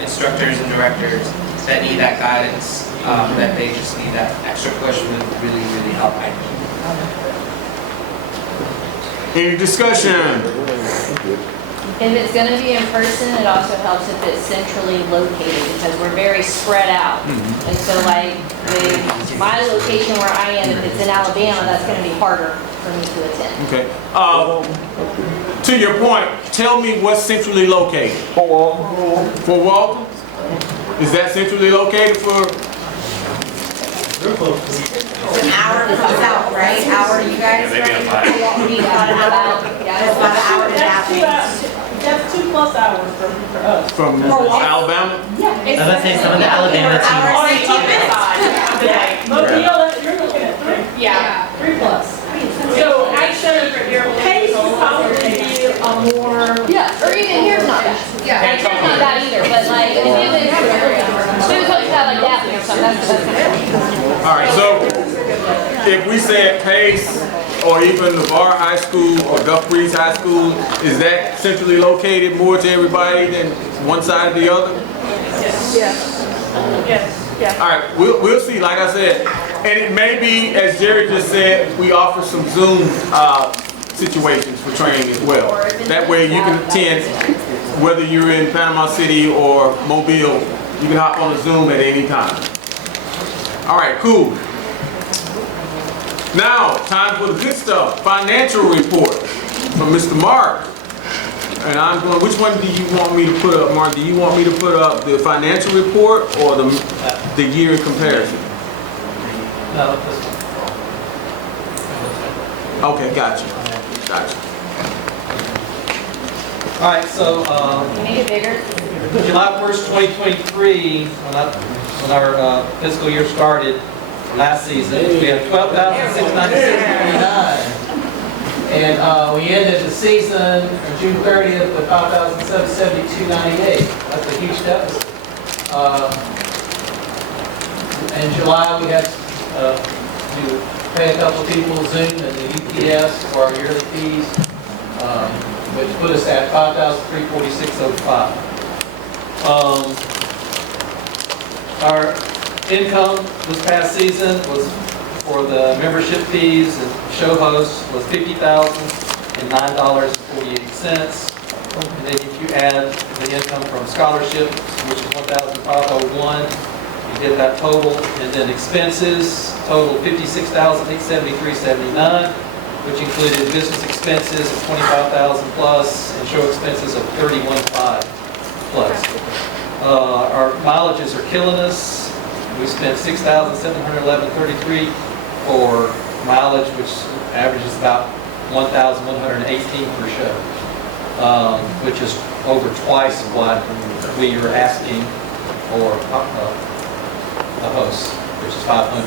instructors and directors that need that guidance, that they just need that extra push would really, really help, I think. any discussion? If it's gonna be in person, it also helps if it's centrally located, because we're very spread out. And so like, my location where I am, if it's in Alabama, that's gonna be harder for me to attend. Okay. To your point, tell me what's centrally located. Fort Walton. Fort Walton? Is that centrally located for? It's an hour south, right? Hour, you guys, right? About an hour. It's about an hour and a half. That's 2+ hours for us. From Alabama? Yeah. I was about to say some of the Alabama teams. Hour and 18 minutes. But you're looking at 3. Yeah. 3+. So actually, pace would probably be a more. Yeah, or even here's not bad. Yeah, here's not bad either, but like, if it was like that, like Daphne or something, that's good. All right, so if we said Pace or even the Bar High School or Duff Breeze High School, is that centrally located more to everybody than one side or the other? Yes. All right, we'll see, like I said. And it may be, as Jerry just said, we offer some Zoom situations for training as well. That way you can attend, whether you're in Panama City or Mobile, you can hop on a Zoom at any time. All right, cool. Now, time for the good stuff, financial report. from Mr. Mark. And I'm going, which one do you want me to put up, Mark? Do you want me to put up the financial report or the year in comparison? No, this one. Okay, gotcha. Gotcha. All right, so, Can you make it bigger? July 1st, 2023, when our fiscal year started last season, we had 12,696.99. And we ended the season on June 30th with 5,772.98. That's a huge deficit. In July, we had to pay a couple people Zoom and the UPS for our yearly fees, which put us at 5,346.05. Our income this past season was for the membership fees and show hosts was $50,009.48. And then if you add the income from scholarships, which is $1,501, you get that total. And then expenses total $56,873.79, which included business expenses of $25,000 plus and show expenses of $31,500 plus. Our mileages are killing us. We spent $6,711.33 for mileage, which averages about $1,118 per show, which is over twice what we are asking for the hosts, which is $500.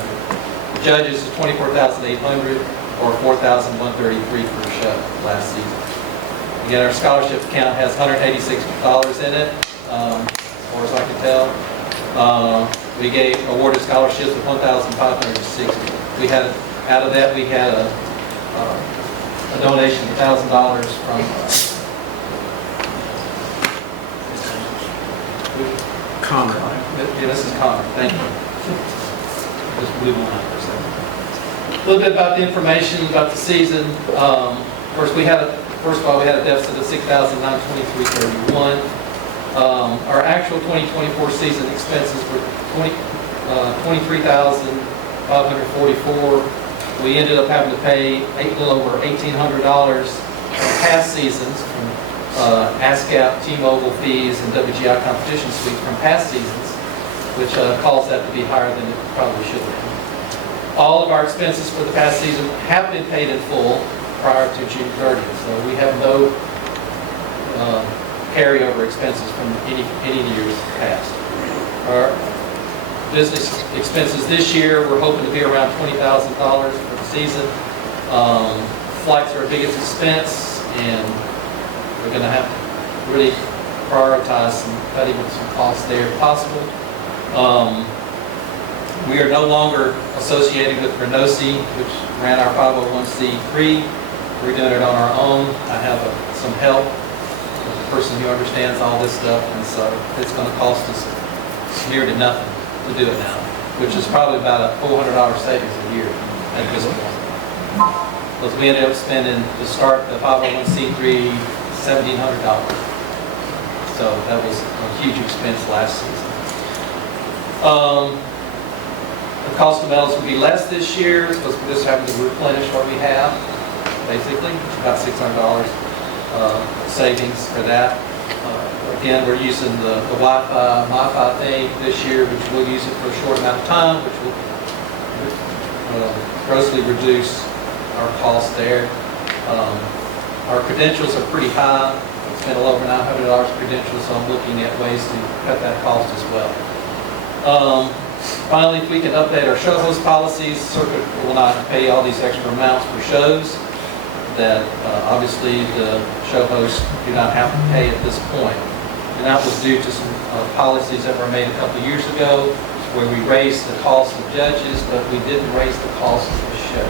The judges is $24,800 or $4,133 per show last season. Again, our scholarship account has $186 in it, as far as I can tell. We awarded scholarships of $1,560. We had, out of that, we had a donation of $1,000 from Connor. Yeah, this is Connor. Thank you. Just blew my mind for a second. A little bit about the information about the season. First of all, we had a deficit of $6,923.31. Our actual 2024 season expenses were $23,544. We ended up having to pay a little over $1,800 from past seasons from ASCAP, T-Mobile fees, and WGI competition suites from past seasons, which caused that to be higher than it probably should have been. All of our expenses for the past season have been paid in full prior to June 30th, so we have no carryover expenses from any years past. Our business expenses this year, we're hoping to be around $20,000 for the season. Flights are our biggest expense, and we're going to have to really prioritize some cutting of some costs there if possible. We are no longer associated with Renosi, which ran our 501c3. We're doing it on our own. I have some help, a person who understands all this stuff, and so it's going to cost us near to nothing to do it now, which is probably about a $400 savings a year at this point. Because we ended up spending, to start the 501c3, $1,700. So that was a huge expense last season. The cost of metals will be less this year because we're just having to replenish what we have, basically, about $600 savings for that. Again, we're using the Wi-Fi, MiFi thing this year, which we'll use it for a short amount of time, which will grossly reduce our costs there. Our credentials are pretty high. We spent a little over $900 credentials, so I'm looking at ways to cut that cost as well. Finally, if we can update our show host policies, Circuit will not pay all these extra amounts for shows that obviously the show hosts do not have to pay at this point. And that was due to some policies that were made a couple of years ago where we raised the cost of judges, but we didn't raise the cost of the show,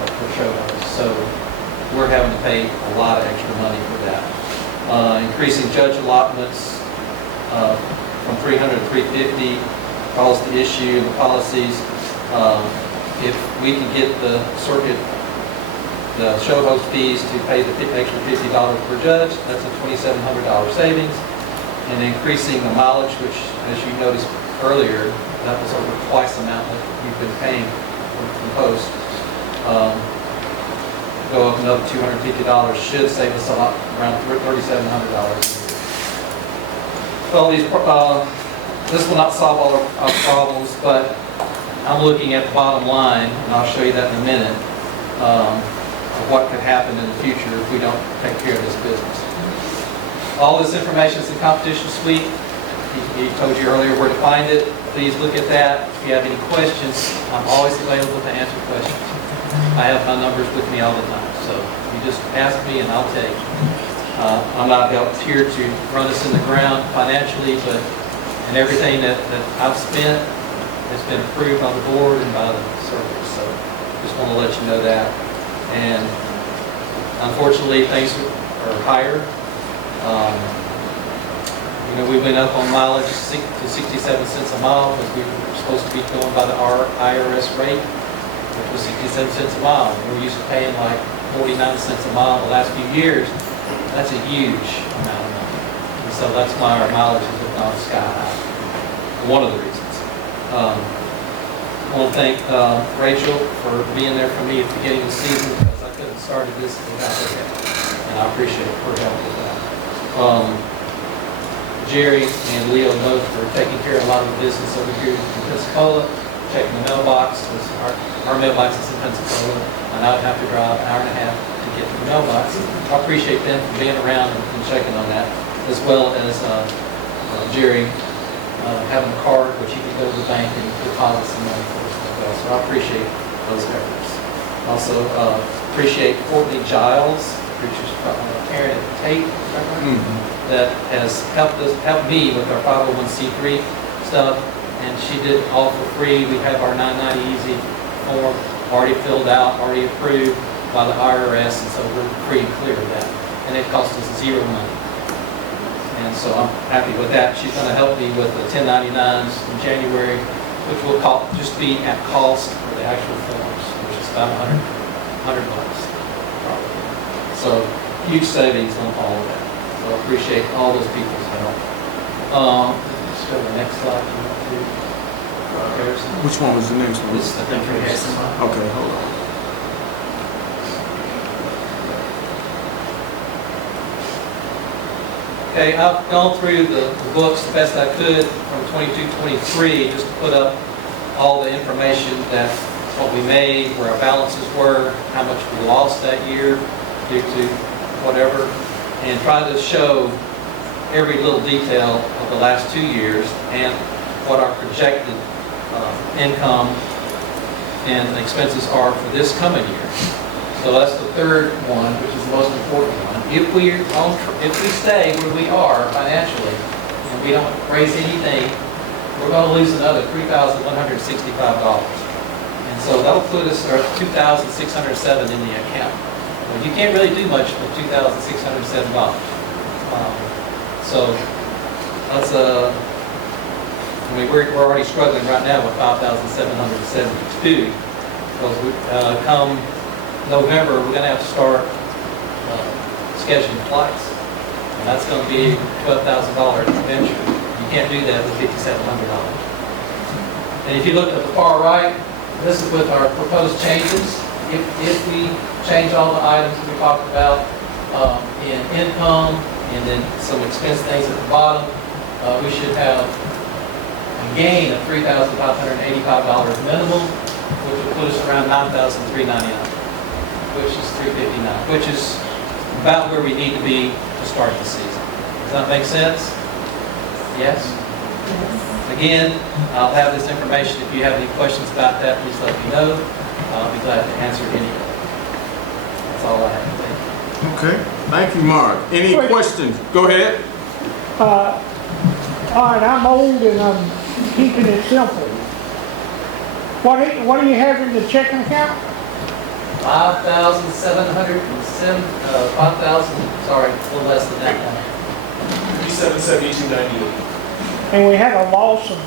for show hosts. So we're having to pay a lot of extra money for that. Increasing judge allotments from 300 to 350 caused the issue in the policies. If we can get the circuit, the show host fees to pay the extra $50 per judge, that's a $2,700 savings. And increasing the mileage, which, as you noticed earlier, that was over twice the amount that we've been paying from post. go up another $250 should save us a lot, around $3,700. Well, this will not solve all our problems, but I'm looking at the bottom line, and I'll show you that in a minute, of what could happen in the future if we don't take care of this business. All this information is in competition suite. He told you earlier where to find it. Please look at that. If you have any questions, I'm always available to answer questions. I have my numbers with me all the time, so you just ask me and I'll tell you. I'm not here to run us in the ground financially, but and everything that I've spent has been approved on the board and by the service. So just want to let you know that. And unfortunately, things are higher. You know, we went up on mileage to 67 cents a mile because we were supposed to be going by the IRS rate, which was 67 cents a mile. We were used to paying like 49 cents a mile the last few years. That's a huge amount of money. And so that's why our mileage has gone sky high. One of the reasons. I want to thank Rachel for being there for me at the beginning of the season because I couldn't have started this without her help. And I appreciate her help with that. Jerry and Leo both for taking care of a lot of the business over here in Pensacola, checking the mailbox. Our mailbox is in Pensacola, and I would have to drive an hour and a half to get to the mailbox. I appreciate them for being around and checking on that, as well as Jerry having a card which he can go to the bank and deposit some money for us as well. So I appreciate those efforts. Also appreciate Courtney Giles, preacher's parent at Tate, that has helped me with our 501c3 stuff, and she did it all for free. We have our 990 Easy form already filled out, already approved by the IRS, and so we're free and clear of that. And it cost us zero money. And so I'm happy with that. She's going to help me with the 1099s in January, which will just be at cost for the actual forms, which is about $100 probably. So huge savings on all of that. So I appreciate all those people's help. Let's go to the next slide. Harrison. Which one was the next one? This is the thing for Harrison. Okay, hold on. Okay, I've gone through the books the best I could from 22-23 just to put up all the information that what we made, where our balances were, how much we lost that year due to whatever, and try to show every little detail of the last 2 years and what our projected income and expenses are for this coming year. So that's the third one, which is the most important one. If we stay where we are financially and we don't raise anything, we're going to lose another $3,165. And so that'll put us at $2,607 in the account. Well, you can't really do much with $2,607. So that's I mean, we're already struggling right now with $5,772 because come November we're going to have to start scheduling flights, and that's going to be $12,000 venture. You can't do that with $5,700. And if you look at the far right, this is with our proposed changes. If we change all the items that we talked about in income and then some expense things at the bottom, we should have a gain of $3,585 minimum, which will put us around $9,399, which is $359, which is about where we need to be to start the season. Does that make sense? Yes? Again, I'll have this information. If you have any questions about that, please let me know. I'll be glad to answer any of them. That's all I have. Thank you. Okay, thank you, Mark. Any questions? Go ahead. All right, I'm old and I'm keeping it simple. What do you have in the checking account? 5,707, 5,000, sorry, a little less than that now. 3,772.98. And we had a loss of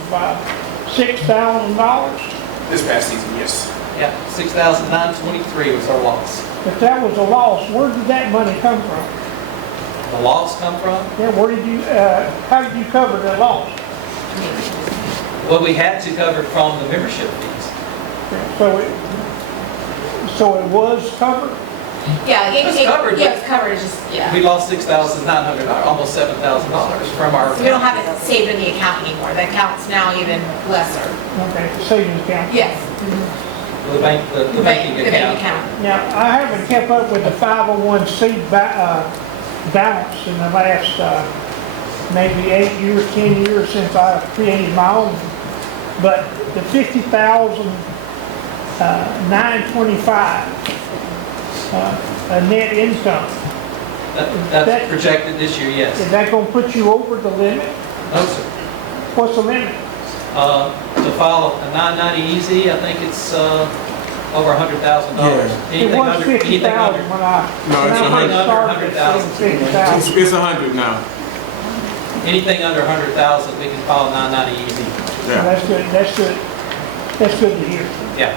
$6,000. This past season, yes. Yeah, 6,923 was our loss. If that was a loss, where did that money come from? The loss come from? Yeah, where did you, how did you cover the loss? Well, we had to cover from the membership fees. So it was covered? Yeah, It's covered, yeah, but- it's covered, it's just, yeah. We lost $6,900, almost $7,000 from our. So we don't have it saved in the account anymore. The account's now even lesser. Okay, savings account. Yes. The banking The bank account. Now, I haven't kept up with the 501c balance in the last, maybe 8 years, 10 years since I created my own. But the 50,925, a net income, That's projected this year, yes. is that gonna put you over the limit? No, sir. What's the limit? To file a 990 easy, I think it's over $100,000. Yeah. It was 50,000 when I, No, when it's I first 100. started, it was 50,000. It's 100 now. Anything under 100,000, we can file a 990 easy. Yeah. That's good, that's good. That's good to hear. Yeah.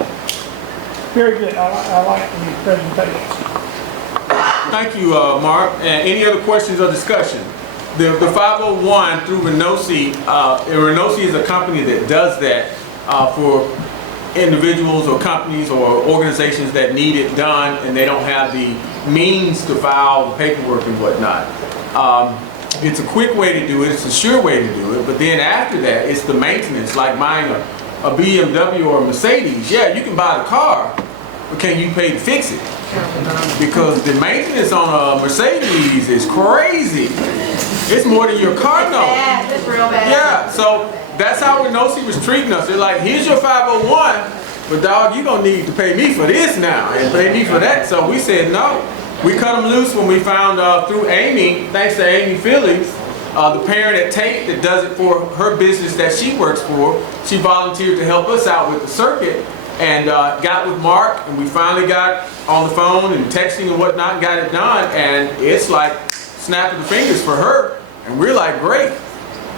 Very good, I like the presentation. Thank you, Mark. And any other questions or discussion? The 501 through Renosi, Renosi is a company that does that for individuals or companies or organizations that need it done and they don't have the means to file the paperwork and whatnot. It's a quick way to do it, it's a sure way to do it, but then after that, it's the maintenance, like buying a BMW or a Mercedes. Yeah, you can buy the car, but can you pay to fix it? Because the maintenance on a Mercedes is crazy. It's more than your car note. Bad, it's real bad. Yeah, so that's how Renosi was treating us. They're like, here's your 501, but dog, you're gonna need to pay me for this now and pay me for that. So we said no. We cut them loose when we found through Amy, thanks to Amy Phillips, the parent at Tate that does it for her business that she works for. She volunteered to help us out with the circuit and got with Mark, and we finally got on the phone and texting and whatnot and got it done. And it's like snapping the fingers for her. And we're like, great.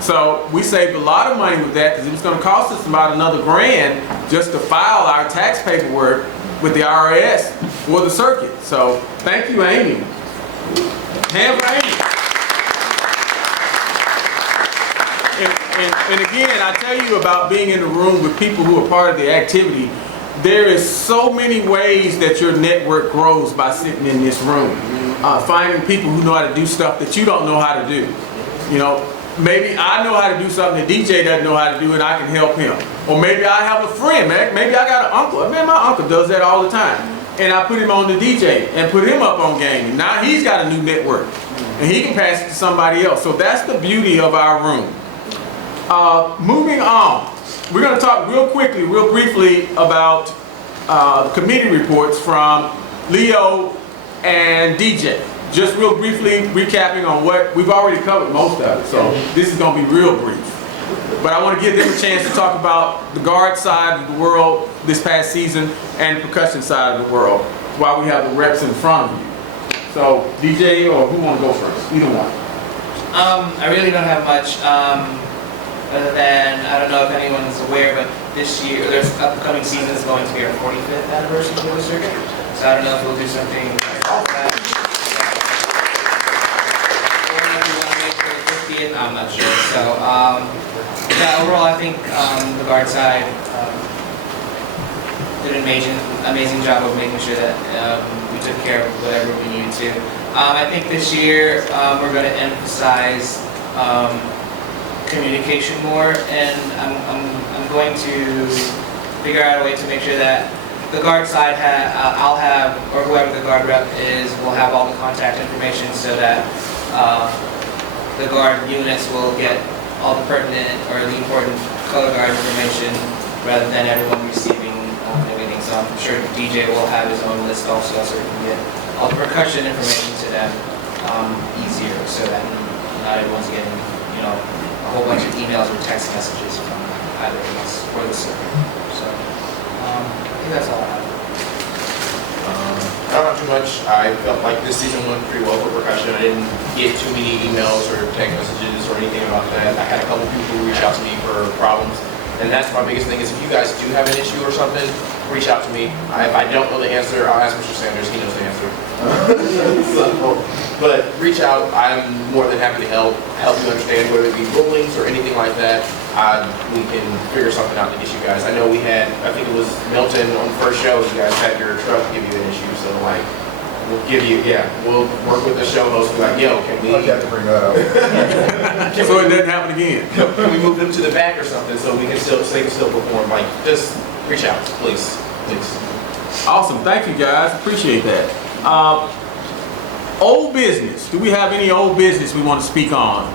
So we saved a lot of money with that because it was going to cost us about another $1,000 just to file our tax paperwork with the IRS for the circuit. So thank you, Amy. Hand for Amy. And again, I tell you about being in the room with people who are part of the activity. There is so many ways that your network grows by sitting in this room. Finding people who know how to do stuff that you don't know how to do. You know, maybe I know how to do something that DJ doesn't know how to do and I can help him. Or maybe I have a friend, man. Maybe I got an uncle. Man, my uncle does that all the time. And I put him on the DJ and put him up on game. And now he's got a new network. And he can pass it to somebody else. So that's the beauty of our room. Moving on. We're going to talk real quickly, real briefly about committee reports from Leo and DJ. Just real briefly recapping on what we've already covered most of it, so this is going to be real brief. But I want to give them a chance to talk about the guard side of the world this past season and the percussion side of the world while we have the reps in front of you. So DJ or who want to go first? Either one. I really don't have much, other than, I don't know if anyone's aware, but this year, there's upcoming season is going to be our 45th anniversary of the circuit. So I don't know if we'll do something like that. I'm not sure. So, yeah, overall, I think the guard side did an amazing job of making sure that we took care of whatever we needed to. I think this year we're going to emphasize communication more, and I'm going to figure out a way to make sure that the guard side I'll have, or whoever the guard rep is, will have all the contact information so that the guard units will get all the pertinent or the important color guard information rather than everyone receiving everything. So I'm sure DJ will have his own list also, so we can get all the percussion information to them easier, so that not everyone's getting, you know, a whole bunch of emails or text messages from either of us or the circuit. So I think that's all I have. Not too much. I felt like this season went pretty well for percussion. I didn't get too many emails or text messages or anything about that. I had a couple people who reached out to me for problems. And that's my biggest thing is if you guys do have an issue or something, reach out to me. If I don't know the answer, I'll ask Mr. Sanders. He knows the answer. But reach out. I'm more than happy to help you understand, whether it be rulings or anything like that. We can figure something out to get you guys. I know we had, I think it was Milton on the first show, you guys had your truck give you an issue. So like, we'll give you, we'll work with the show host, be like, yo, can we? I'd have to bring that up. So it doesn't happen again. Can we move them to the back or something so we can still, so they can still perform? Like, just reach out, please. Awesome, thank you guys, appreciate that. Old business, do we have any old business we want to speak on?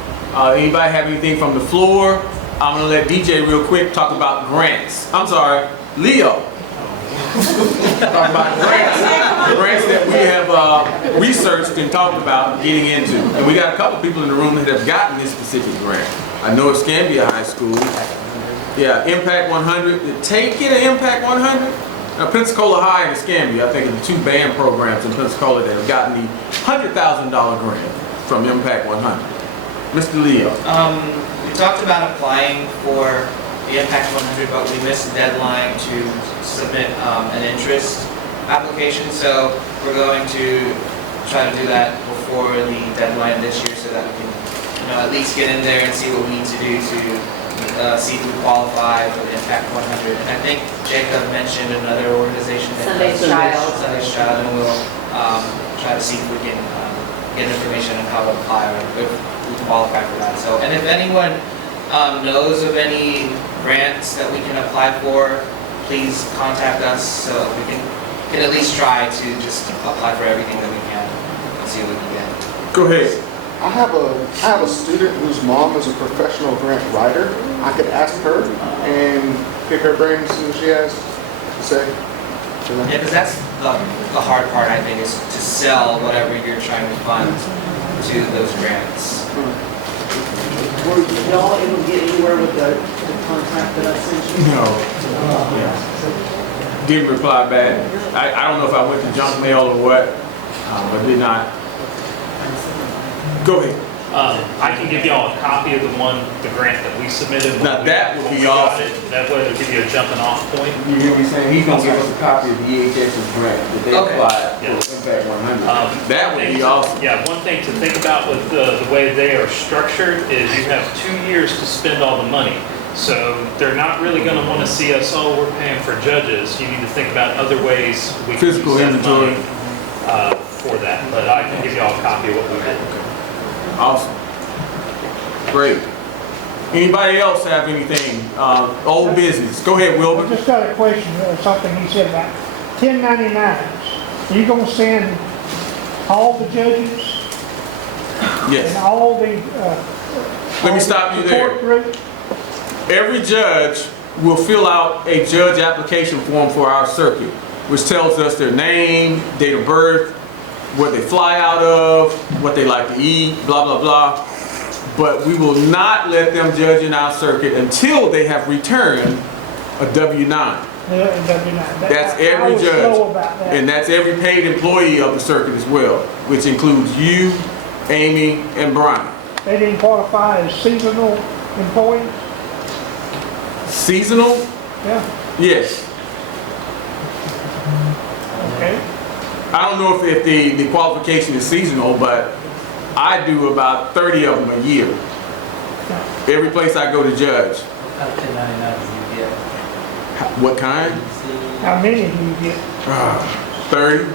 Anybody have anything from the floor? I'm gonna let DJ real quick talk about grants. I'm sorry, Leo. Talk about grants that we have researched and talked about getting into. And we got a couple people in the room that have gotten this specific grant. I know Escambia High School. Yeah, Impact 100. Did Tate get an Impact 100? Now, Pensacola High and Escambia, I think, are the two band programs in Pensacola that have gotten the $100,000 grant from Impact 100. Mr. Leo. We talked about applying for the Impact 100, but we missed the deadline to submit an interest application. So we're going to try to do that before the deadline this year, so that we can, at least get in there and see what we need to do to see if we qualify for the Impact 100. And I think Jacob mentioned another organization. Sunday's Child. Sunday's Child, and we'll try to see if we can get information on how to apply or if we qualify for that. So, and if anyone knows of any grants that we can apply for, please contact us so we can at least try to just apply for everything that we can and see what we can get. Go ahead. I have a student whose mom is a professional grant writer. I could ask her and pick her brain as soon as she has to say. Yeah, because that's the hard part, I think, is to sell whatever you're trying to fund to those grants. Were y'all able to get anywhere with the contract that I sent you? No. Didn't reply back. I don't know if I went to junk mail or what, but did not. Go ahead. I can give y'all a copy of the grant that we submitted. Now that would be awesome. That way it'll give you a jumping off point. You hear me saying? He's gonna give us a copy of the EHS's grant that they applied Yes. for Impact 100. That would be awesome. Yeah, one thing to think about with the way they are structured is you have 2 years to spend all the money. So they're not really going to want to see us, oh, we're paying for judges. You need to think about other ways we can use that money for that. But I can give y'all a copy of what we did. Awesome. Great. Anybody else have anything? Old business. Go ahead, I Wilbur. just got a question, something he said about 1099s. Are you gonna send all the judges Yes. and all the, Let me stop you there. court group? Every judge will fill out a judge application form for our circuit, which tells us their name, date of birth, where they fly out of, what they like to eat, blah, blah, blah. But we will not let them judge in our circuit until they have returned a W-9. That's every judge. And that's every paid employee of the circuit as well, which includes you, Amy, and Brian. They didn't qualify as seasonal employees? Seasonal? Yeah. Yes. Okay. I don't know if the qualification is seasonal, but I do about 30 of them a year. Every place I go to judge. What kind of 1099s do you get? What kind? How many do you get? 30.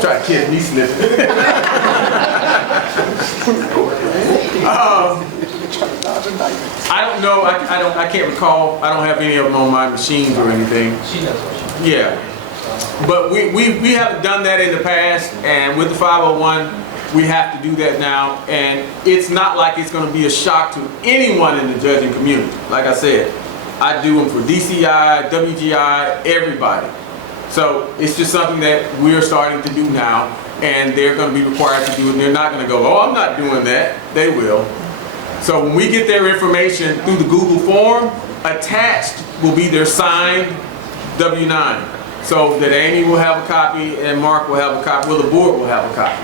Try to catch me slipping. I don't know. I can't recall. I don't have any of them on my machines or anything. She knows what she Yeah. But we haven't done that in the past, and with the 501, we have to do that now. And it's not like it's going to be a shock to anyone in the judging community. Like I said, I do them for DCI, WGI, everybody. So it's just something that we're starting to do now, and they're going to be required to do it. And they're not going to go, oh, I'm not doing that. They will. So when we get their information through the Google form, attached will be their signed W-9. So that Amy will have a copy and Mark will have a copy, well, the board will have a copy.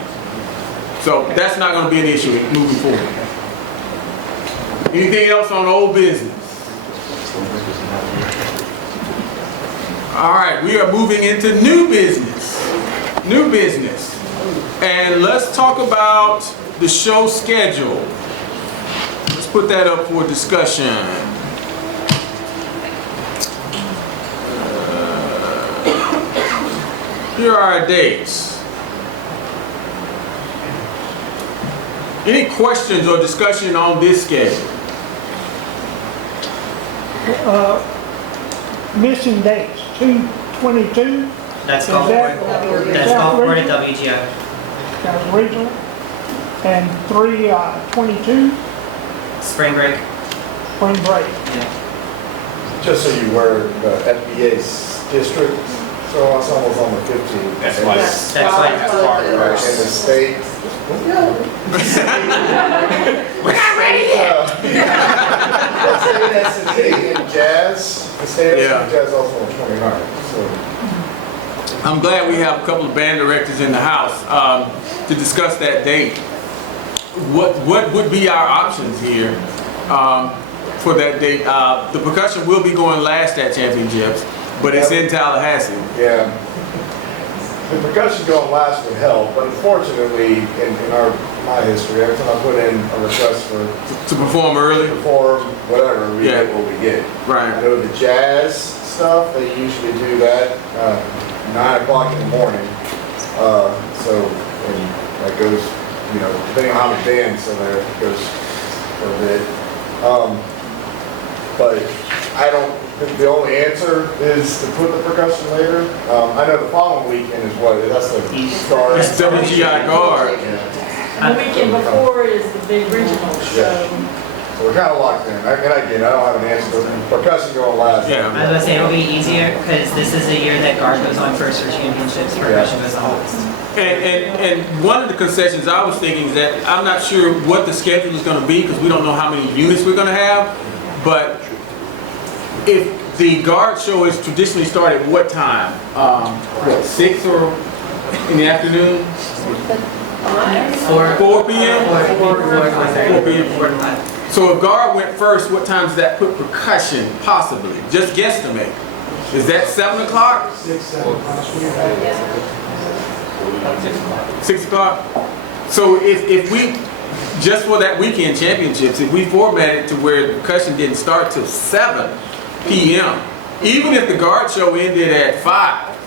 So that's not going to be an issue moving forward. Anything else on old business? All right, we are moving into new business. New business. And let's talk about the show schedule. Let's put that up for discussion. here are our dates. Any questions or discussion on this schedule? Missing dates, 2/22, That's Is golf that- board, is that's that golf board at original? WGI. that was original, and 3/22, Spring break. spring break. Just so you were, the FBA's district, so it's almost on the 15th. That's And why. the- That's why. Right, and the state. We're not ready yet. The state S&T and Jazz, the state Yeah. S&T Jazz also on 29th, so. I'm glad we have a couple of band directors in the house to discuss that date. What would be our options here for that date? The percussion will be going last at championships, but it's in Tallahassee. Yeah. The percussion going last would help, but unfortunately, in my history, every time I put in a request for To perform early? perform, whatever, we Yeah. get what we get. Right. I know the jazz stuff, they usually do that 9 o'clock in the morning. So, and that goes, you know, depending on how many bands are there, it goes for a bit. But I don't think the only answer is to put the percussion later. I know the following weekend is what, that's the guard. It's WGI Guard. Yeah. The weekend before is the big regional show. So we're kind of locked in. And again, I don't have an answer, but percussion going last. Yeah. I was gonna say it'll be easier because this is the year that guard goes on first for championships, percussion goes on last. And one of the concessions I was thinking is that I'm not sure what the schedule is going to be because we don't know how many units we're going to have. But if the guard show is traditionally started at what time? 6 or in the afternoon? 4 p.m.? 4 p.m. So if guard went first, what time does that put percussion possibly? Just guesstimate. Is that 7 o'clock? 6, 7 o'clock. 6 o'clock? So if we, just for that weekend championships, if we format it to where the percussion didn't start till 7 p.m., even if the guard show ended at 5,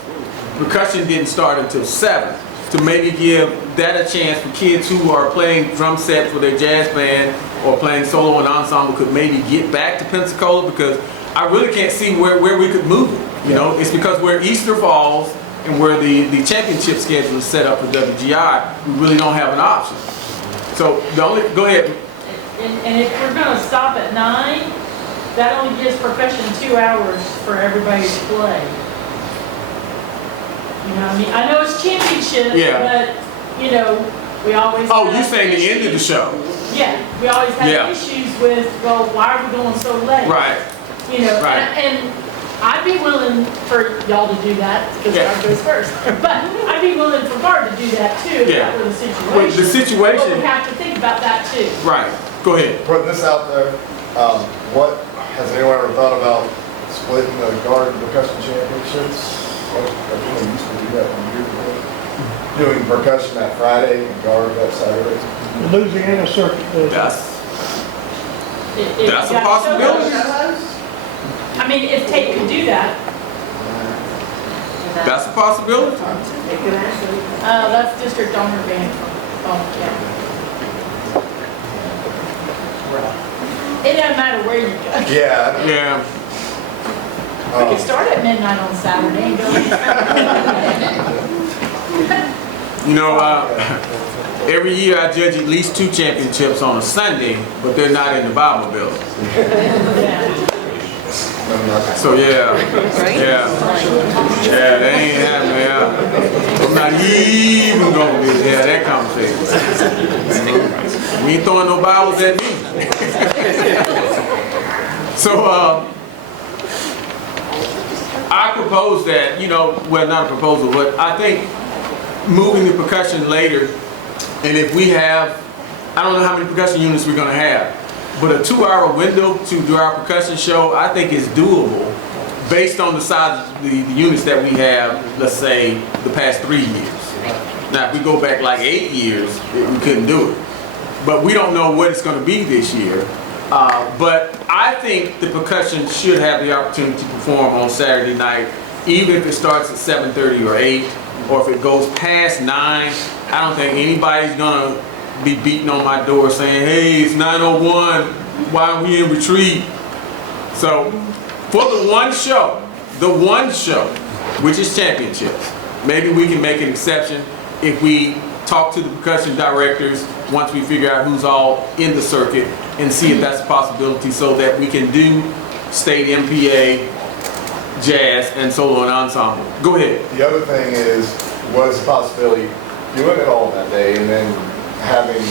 percussion didn't start until 7, to maybe give that a chance for kids who are playing drum set for their jazz band or playing solo and ensemble could maybe get back to Pensacola, because I really can't see where we could move it. You know, it's because where Easter falls and where the championship schedule is set up for WGI, we really don't have an option. So go ahead. And if we're gonna stop at 9, that only gives percussion 2 hours for everybody to play. You know what I mean? I know it's championship, Yeah. but, you know, we always. Oh, have you're saying the end of the issues. show? Yeah, we always have Yeah. issues with, well, why are we going so late? Right. You know, Right. and I'd be willing for y'all to do that, because Yeah. guard goes first. But I'd be willing for guard to do that too, if Yeah. that were the situation. Well, the situation- But we have to think about that too. Right. Go ahead. Putting this out there, has anyone ever thought about splitting the guard and percussion championships? I think we used to do that one year ago. Doing percussion that Friday and guard that Saturday. The Louisiana Circuit does. That's If you That's a got possibility. shows. I mean, if Tate could do that, a possibility. that's district owner band from, It doesn't matter where you go. Yeah. Yeah. We could start at midnight on Saturday and go. You know, every year I judge at least 2 championships on a Sunday, but they're not in the Bible building. So yeah, they ain't happening. Yeah. I'm not even gonna have that conversation. We ain't throwing no Bibles at me. So I propose that, you know, well, not a proposal, but I think moving the percussion later, and if we have, I don't know how many percussion units we're gonna have, but a 2-hour window to do our percussion show, I think is doable based on the size of the units that we have, let's say, the past 3 years. Now, if we go back like 8 years, we couldn't do it. But we don't know what it's gonna be this year. But I think the percussion should have the opportunity to perform on Saturday night, even if it starts at 7:30 or 8. or if it goes past 9, I don't think anybody's gonna be beating on my door saying, hey, it's 9:01, why are we in retreat? So, for the one show, which is championships, maybe we can make an exception if we talk to the percussion directors once we figure out who's all in the circuit and see if that's a possibility so that we can do state MPA, jazz, and solo and ensemble. Go ahead. The other thing is, was the possibility doing it all that day and then having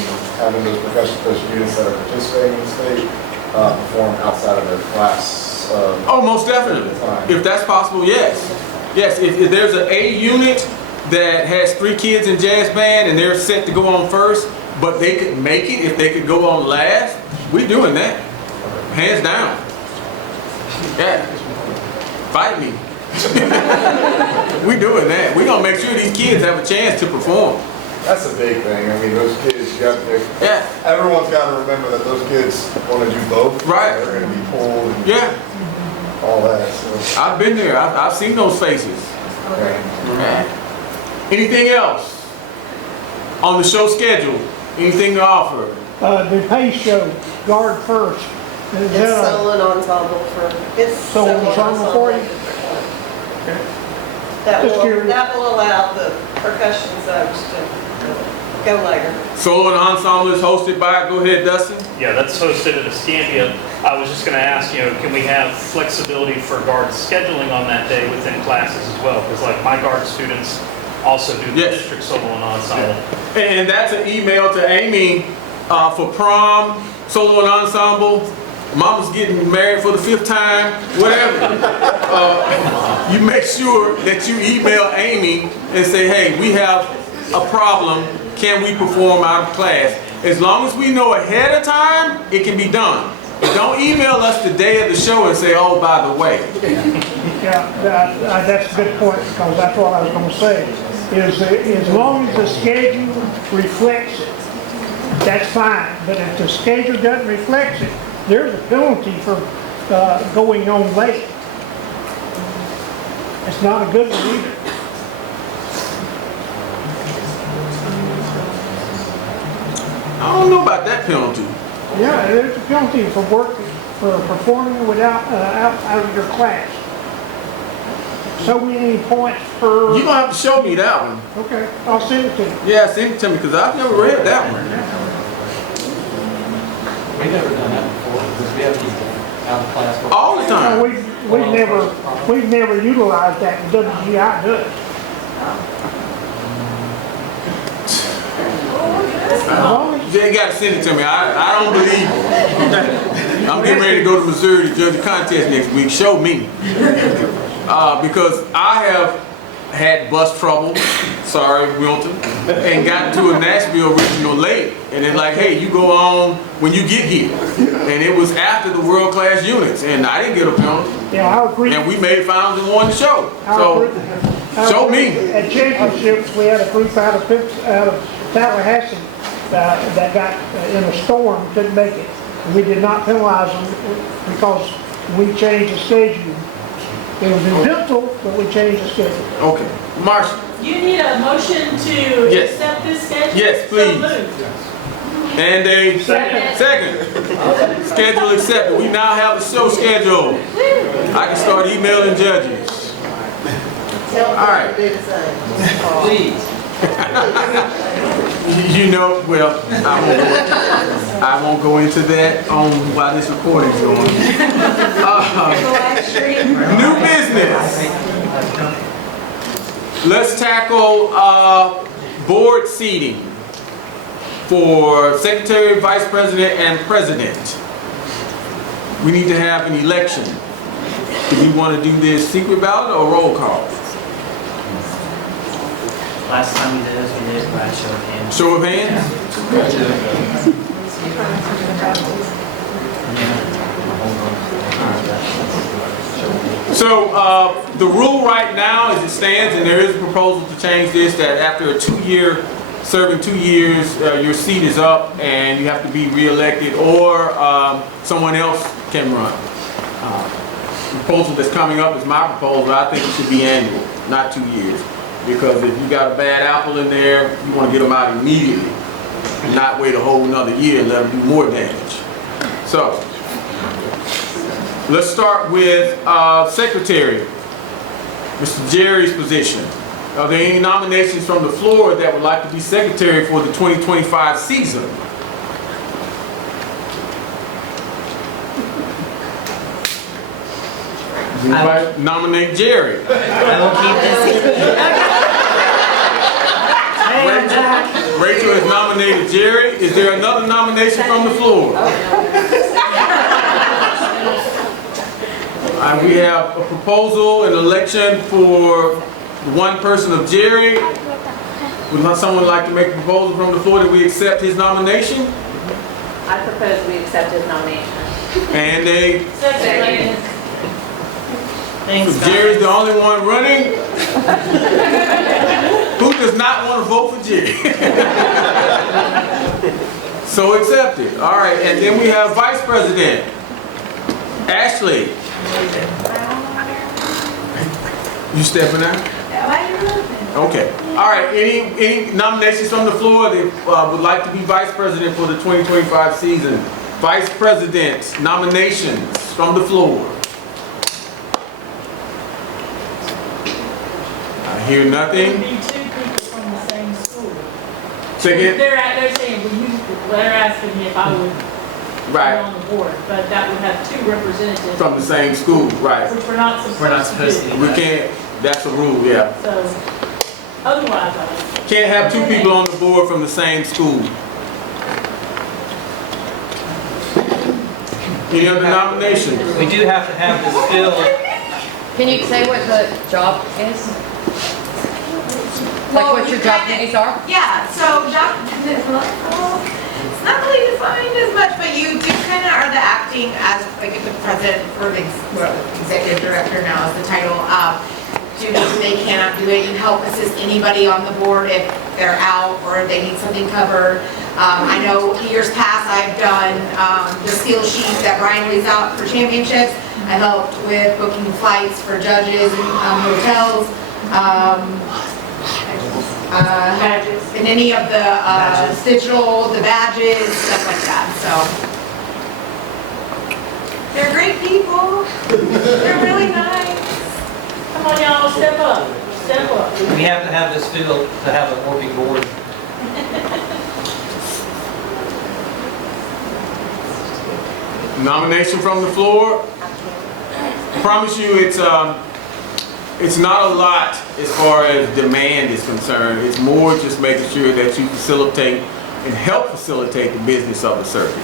those percussion students that are participating in the state perform outside of their class. Oh, most definitely. If that's possible, yes. Yes, if there's an A unit that has 3 kids in jazz band and they're set to go on first, but they could make it if they could go on last, we're doing that. Hands down. Yeah. Fight me. We're doing that. We're going to make sure these kids have a chance to perform. That's a big thing. I mean, those kids, everyone's got to remember that those kids want to do both. Right. They're going to be pulled and all that. So. I've been there. I've seen those faces. Okay. Anything else on the show schedule? Anything to offer? The pace show, guard first. Is It's that a- solo and ensemble for, it's Solo and ensemble for you? That Just will, curious. that will allow the percussion subs to go later. Solo and ensemble is hosted by, go ahead, Dustin. Yeah, that's hosted at Escambia. I was just going to ask, can we have flexibility for guard scheduling on that day within classes as well? Because like my guard students also do the district solo and ensemble. And that's an email to Amy for prom, solo and ensemble. Mama's getting married for the 5th time, whatever. You make sure that you email Amy and say, hey, we have a problem. Can we perform out of class? As long as we know ahead of time, it can be done. But don't email us the day of the show and say, oh, by the way. Yeah, that's a good point, because that's what I was going to say. Is as long as the schedule reflects it, that's fine. But if the schedule doesn't reflect it, there's a penalty for going on late. It's not a good one either. I don't know about that penalty. Yeah, there's a penalty for performing without out of your class. So many points per. You're going to have to show me that one. Okay, I'll send it to you. Yeah, send it to me, because I've never read that one. We've never done that before, because we have people out of class. All the time. We've never utilized that, and WGI does. You ain't got to send it to me. I don't believe it. I'm getting ready to go to Missouri to judge a contest next week. Show me. Because I have had bus trouble, sorry, Wilton, and got to a Nashville regional late. And they're like, hey, you go on when you get here. And it was after the world-class units, and I didn't get a penalty. Yeah, I agree. And we made finals and won the show. So, show me. At championships, we had a group out of Tallahassee that got in a storm, couldn't make it. We did not penalize them because we changed the schedule. It was in Dental, but we changed the schedule. Okay. Marcia. You need a motion to Yes. accept this schedule? Yes, So please. moved. And a second. Schedule accepted. We now have a show schedule. I can start emailing judges. All right. Please. You know, well, I won't go into that while this recording's going. New business. Let's tackle board seating for secretary, vice president, and president. We need to have an election. Do we want to do this secret ballot or roll call? Last time we did this, we did it by show of hands. Show of hands? So the rule right now as it stands, and there is a proposal to change this, that after a serving 2 years, your seat is up and you have to be re-elected, or someone else can run. The proposal that's coming up is my proposal. I think it should be annual, not 2 years. because if you got a bad apple in there, you want to get them out immediately, and not wait a whole another year and let them do more damage. So, let's start with Secretary, Mr. Jerry's position. Are there any nominations from the floor that would like to be Secretary for the 2025 season? Anybody nominate Jerry? I will keep this. Rachel has nominated Jerry. Is there another nomination from the floor? We have a proposal, an election for one person of Jerry. Would not someone like to make a proposal from the floor that we accept his nomination? I propose we accept his nomination. And Second. so Jerry's the only one running? Who does not want to vote for Jerry? So accepted. All right, and then we have Vice President. Ashley. You stepping out? Okay. All right, any nominations from the floor that would like to be Vice President for the 2025 season? Vice President nominations from the floor. I hear nothing. Be two people from the same school. Say again? They're saying, they're asking me if I would be on the board, but that would have two representatives. From the same school, right. Which we're not supposed to do. We can't, that's a rule, yeah. So, otherwise, Can't have two people on the board from the same school. Any other nominations? We do have to have this filled. Can you say what the job is? Like what your job duties are? Yeah, so job, it's not really defined as much, but you do kind of are the acting as like the president or the executive director now is the title. Duties they cannot do it. You help assist anybody on the board if they're out or if they need something covered. I know years past I've done the seal sheet that Brian lays out for championships. I helped with booking flights for judges and hotels. And any of the digital, the badges, stuff like that. So they're great people. They're really nice. come on y'all, step up, step up. We have to have this filled to have a working board. Nomination from the floor. Promise you it's not a lot as far as demand is concerned. It's more just making sure that you facilitate and help facilitate the business of the circuit.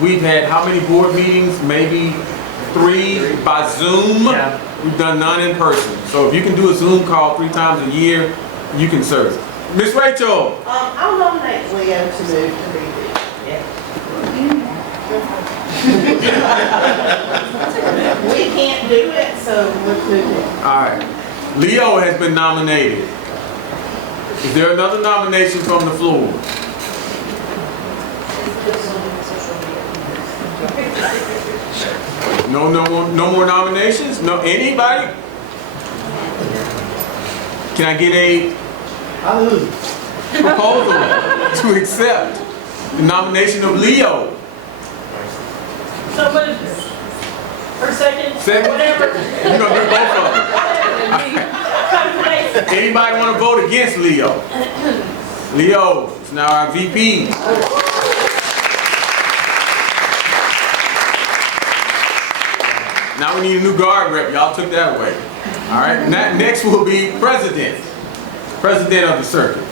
We've had how many board meetings? Maybe 3 by Zoom. Yeah. We've done none in person. So if you can do a Zoom call 3 times a year, you can serve. Miss Rachel. I'll nominate Leo to move to BB. We can't do it, so let's move it. All right. Leo has been nominated. Is there another nomination from the floor? No more nominations? No, anybody? Can I get a proposal to accept the nomination of Leo? So what is this? Or second? Second? Whatever. You're gonna do both of them. Anybody want to vote against Leo? Leo is now our VP. Now we need a new guard rep. Y'all took that away. All right. Next will be president. President of the circuit.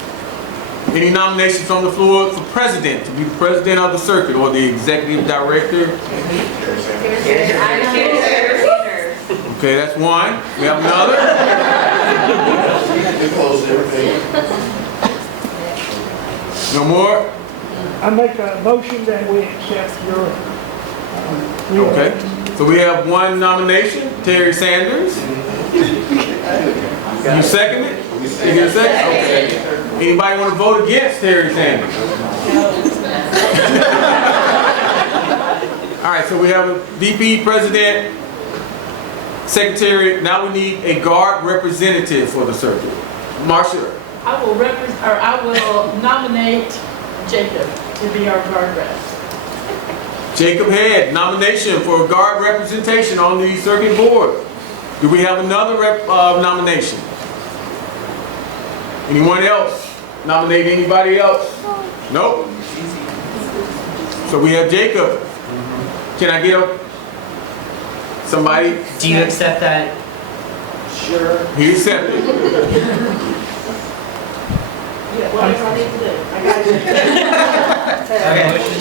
Any nominations from the floor for president to be the president of the circuit or the executive director? Okay, that's one. We have another. No more? I make a motion that we accept your, Okay. So we have one nomination, Terry Sanders. You second it? You get a second? Okay. Anybody want to vote against Terry Sanders? All right, so we have a VP president. Secretary, now we need a guard representative for the circuit. Marcia, I will nominate Jacob to be our guard rep. Jacob Head, nomination for guard representation on the circuit board. Do we have another nomination? Anyone else? Nominate anybody else? Nope. So we have Jacob. Can I get somebody? Do you accept that? Sure. He accepted. Whatever I need to do. I got it. Okay. Motion?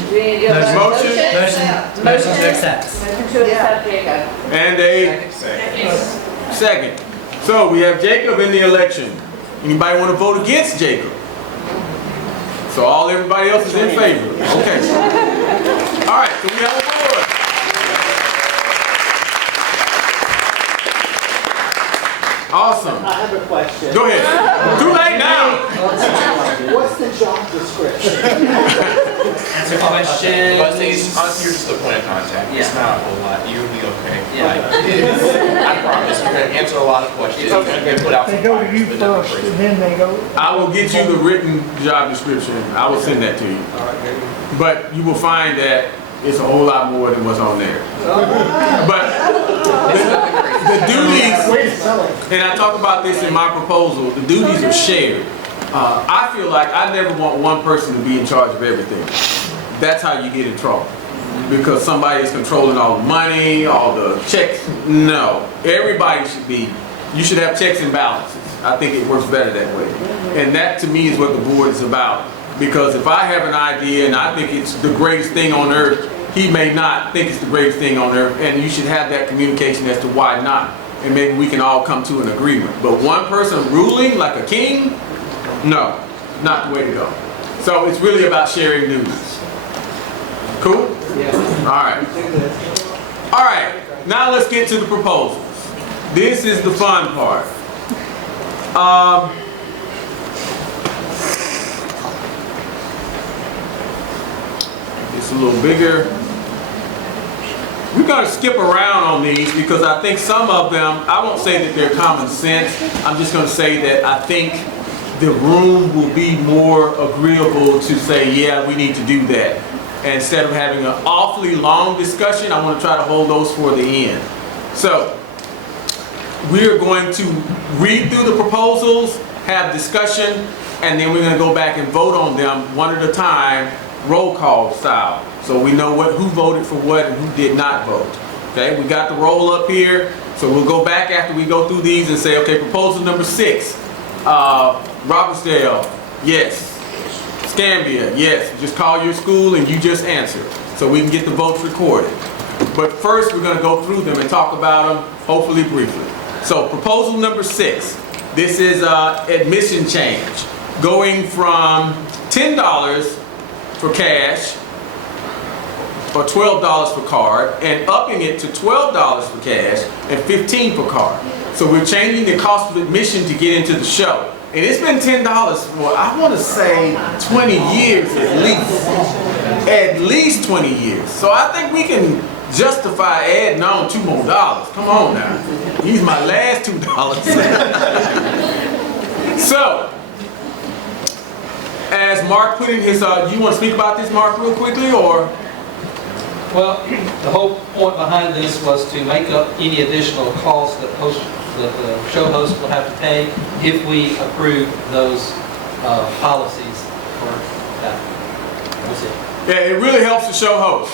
Motion to accept. Motion to accept Jacob. And a second. So we have Jacob in the election. Anybody want to vote against Jacob? So everybody else is in favor. Okay. All right, so we have a board. Awesome. I have a question. Go ahead. Too late now. What's the job description? Answer questions. But the thing is, honestly, you're just the point of contact. It's Yeah. not a whole lot. You'll be okay. Yeah. Like, I promise. You're going to answer a lot of questions. You're going to put out They some go to fires, you but nothing first, crazy. and then they go. I will get you the written job description. I will send that to you. But you will find that it's a whole lot more than what's on there. But the duties, and I talk about this in my proposal, the duties are shared. I feel like I never want one person to be in charge of everything. That's how you get in trouble. Because somebody is controlling all the money, all the checks. No, everybody should be, you should have checks and balances. I think it works better that way. And that to me is what the board is about. Because if I have an idea and I think it's the greatest thing on earth, he may not think it's the greatest thing on earth, and you should have that communication as to why not. And maybe we can all come to an agreement. But one person ruling like a king, no, not the way to go. So it's really about sharing duties. Cool? Yeah. All right. All right, now let's get to the proposals. This is the fun part. It's a little bigger. We're going to skip around on these because I think some of them, I won't say that they're common sense. I'm just going to say that I think the room will be more agreeable to say, yeah, we need to do that. And instead of having an awfully long discussion, I want to try to hold those for the end. So, we're going to read through the proposals, have discussion, and then we're going to go back and vote on them one at a time, roll call style. So we know who voted for what and who did not vote. Okay, we got the roll up here. So we'll go back after we go through these and say, okay, proposal number 6. Robertsdale, yes. Scambia, yes. Just call your school and you just answer. So we can get the votes recorded. But first we're going to go through them and talk about them, hopefully briefly. So proposal number 6. This is admission change. Going from $10 for cash or $12 for card and upping it to $12 for cash and $15 for card. So we're changing the cost of admission to get into the show. And it's been $10 for, I want to say, 20 years at least. At least 20 years. So I think we can justify adding on $2 more. Come on now. He's my last $2. So, as Mark put in his, you want to speak about this, Mark, real quickly, or? Well, the whole point behind this was to make up any additional costs that the show host will have to pay if we approve those policies for that. That's it. Yeah, it really helps the show host.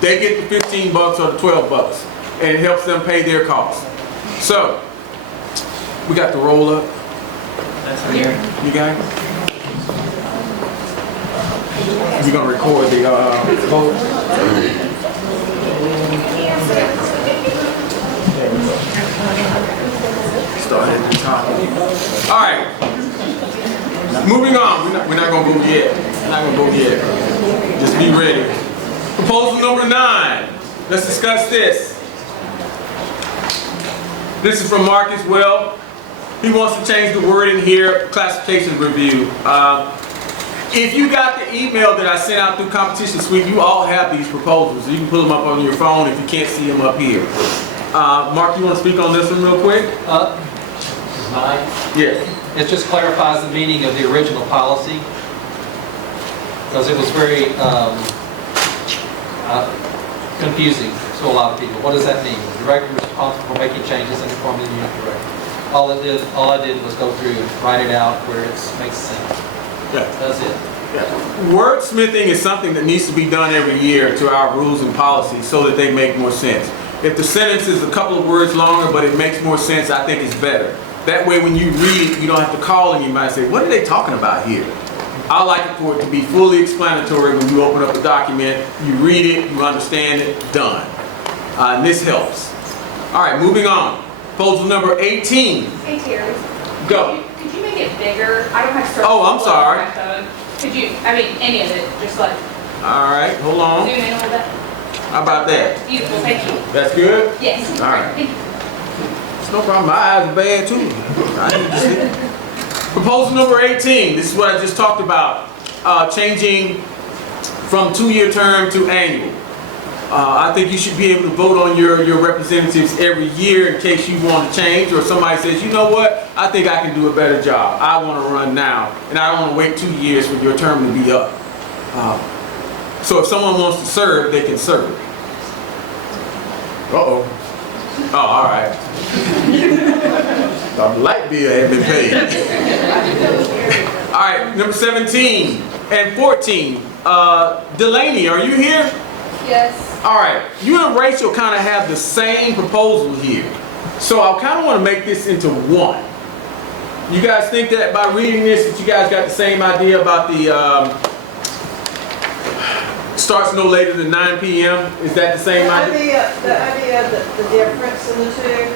They get the $15 or the $12, and it helps them pay their costs. So, we got the roll up. That's here. You guys? You're gonna record the vote. Start at the top. All right. Moving on. We're not gonna vote yet. We're not gonna vote yet. Just be ready. Proposal number 9. Let's discuss this. This is from Mark as well. He wants to change the wording here, classification review. If you got the email that I sent out through Competition Suite, you all have these proposals. You can pull them up on your phone if you can't see them up here. Mark, you want to speak on this one real quick? Mine? Yes. It just clarifies the meaning of the original policy, because it was very confusing to a lot of people. What does that mean? The director is responsible for making changes in the form of the unit director. All I did was go through and write it out where it makes sense. Yeah. That's it. Wordsmithing is something that needs to be done every year to our rules and policies so that they make more sense. If the sentence is a couple of words longer but it makes more sense, I think it's better. That way when you read it, you don't have to call anybody and say, what are they talking about here? I like it for it to be fully explanatory when you open up the document, you read it, you understand it, done. And this helps. All right, moving on. Proposal number 18. Hey Terry. Go. Could you make it bigger? I don't have service. Oh, I'm sorry. on my phone. Could you, I mean, any of it, just like All right, hold on. zoom in a little bit? How about that? Beautiful, thank you. That's good? Yes. All right. Thank you. It's no problem. My eyes are bad too. I need to see. Proposal number 18. This is what I just talked about. Changing from 2-year term to annual. I think you should be able to vote on your representatives every year in case you want to change, or somebody says, you know what, I think I can do a better job. I want to run now, and I don't want to wait 2 years for your term to be up. So if someone wants to serve, they can serve. Uh-oh. Oh, all right. The light bill has been paid. All right, number 17 and 14. Delaney, are you here? Yes. All right, you and Rachel kind of have the same proposal here. So I kind of want to make this into one. You guys think that by reading this, that you guys got the same idea about the starts no later than 9 p.m.? Is that the same idea? The idea, the difference in the two,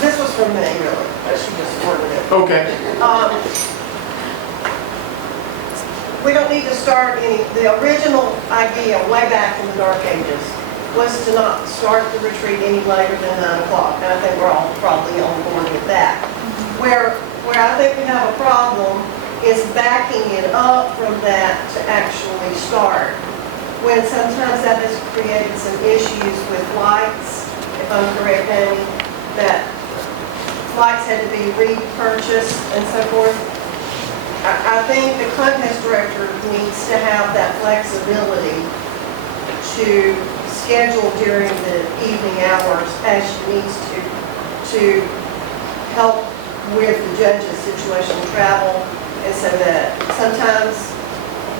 this was from me really, but she just worded it. Okay. We don't need to start the original idea way back in the dark ages was to not start the retreat any later than 9 o'clock. And I think we're all probably on board with that. Where I think we have a problem is backing it up from that to actually start. When sometimes that has created some issues with flights, if I'm correct, Amy, that flights had to be repurchased and so forth. I think the contest director needs to have that flexibility to schedule during the evening hours as she needs to help with the judge's situational travel, and so that sometimes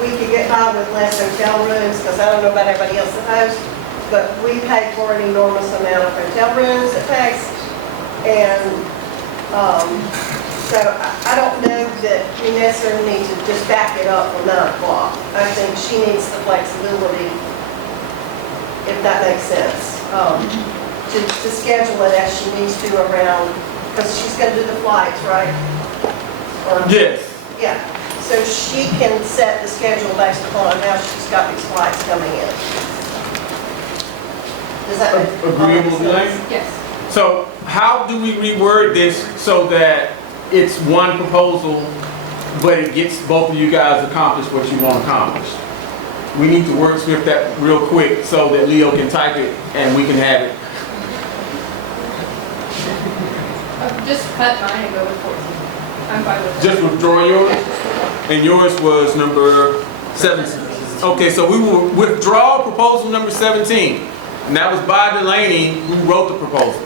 we could get by with less hotel rooms, because I don't know about everybody else's house, but we pay for an enormous amount of hotel rooms at PACE, and so I don't know that we necessarily need to just back it up from 9 o'clock. I think she needs the flexibility, if that makes sense, to schedule it as she needs to around, because she's going to do the flights, right? Yes. Yeah. So she can set the schedule based upon how she's got these flights coming in. Does that make Agreeable, Delaney? Yes. So how do we reword this so that it's one proposal, but it gets both of you guys accomplished what you want accomplished? We need to wordsmith that real quick so that Leo can type it and we can have it. Just cut mine and go with 14. I'm fine with that. Just withdraw yours? And yours was number 17. Okay, so we will withdraw proposal number 17. And that was by Delaney, who wrote the proposal.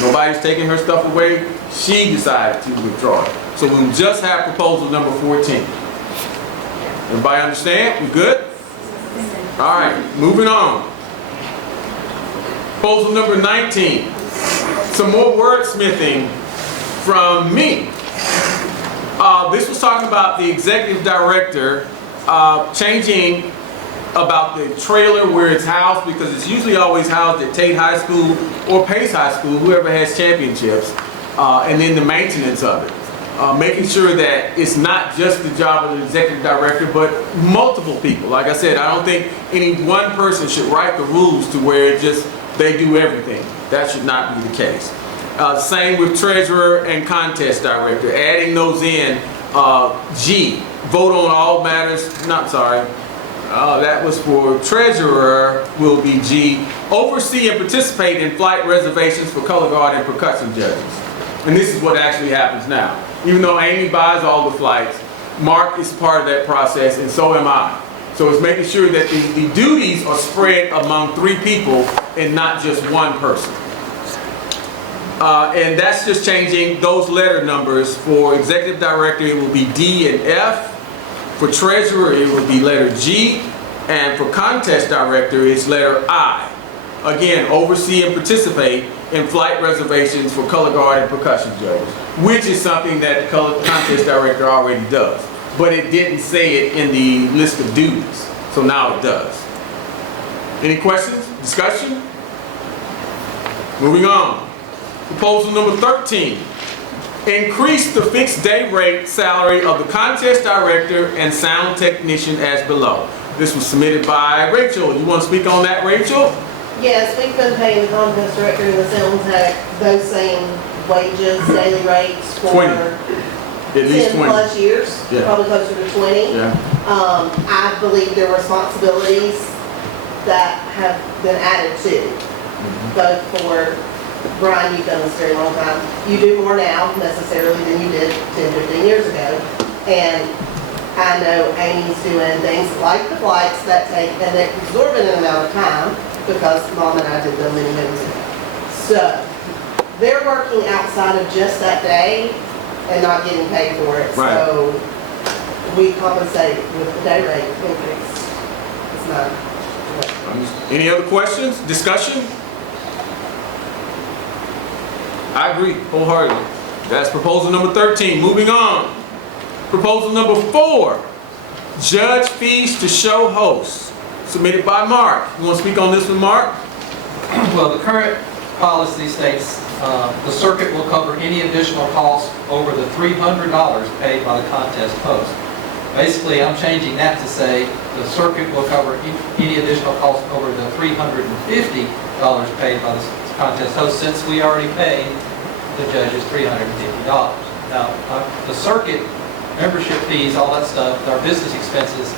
Nobody's taking her stuff away. She decided to withdraw it. So we'll just have proposal number 14. Everybody understand? We good? All right, moving on. Proposal number 19. Some more wordsmithing from me. This was talking about the executive director changing about the trailer where it's housed, because it's usually always housed at Tate High School or Pace High School, whoever has championships, and then the maintenance of it. Making sure that it's not just the job of the executive director, but multiple people. Like I said, I don't think any one person should write the rules to where it just they do everything. That should not be the case. Same with treasurer and contest director. Adding those in, G, vote on all matters, not sorry. That was for treasurer will be G, oversee and participate in flight reservations for color guard and percussion judges. And this is what actually happens now. Even though Amy buys all the flights, Mark is part of that process, and so am I. So it's making sure that the duties are spread among 3 people and not just one person. And that's just changing those letter numbers. For executive director, it will be D and F. For treasurer, it will be letter G. And for contest director, it's letter I. Again, oversee and participate in flight reservations for color guard and percussion judges, which is something that the contest director already does. But it didn't say it in the list of duties, so now it does. Any questions, discussion? Moving on. Proposal number 13. Increase the fixed day rate salary of the contest director and sound technician as below. This was submitted by Rachel. You want to speak on that, Rachel? Yes, we've been paying the contest director and the sound tech those same wages, daily rates for 20. At least 10 20. plus years, Yeah. probably closer to 20. Yeah. I believe there are responsibilities that have been added to, both for, Brian, you've done this a very long time. You do more now necessarily than you did 10, 15 years ago. And I know Amy's doing things like the flights that take an exorbitant amount of time because Mom and I did them many moons ago. So they're working outside of just that day and not getting paid for it. Right. So we compensate with the day rate increase. It's not. Any other questions, discussion? I agree wholeheartedly. That's proposal number 13. Moving on. Proposal number 4. Judge fees to show hosts. Submitted by Mark. You want to speak on this one, Mark? Well, the current policy states the circuit will cover any additional costs over the $300 paid by the contest host. Basically, I'm changing that to say the circuit will cover any additional costs over the $350 paid by the contest host, since we already paid the judges $350. Now, the circuit membership fees, all that stuff, our business expenses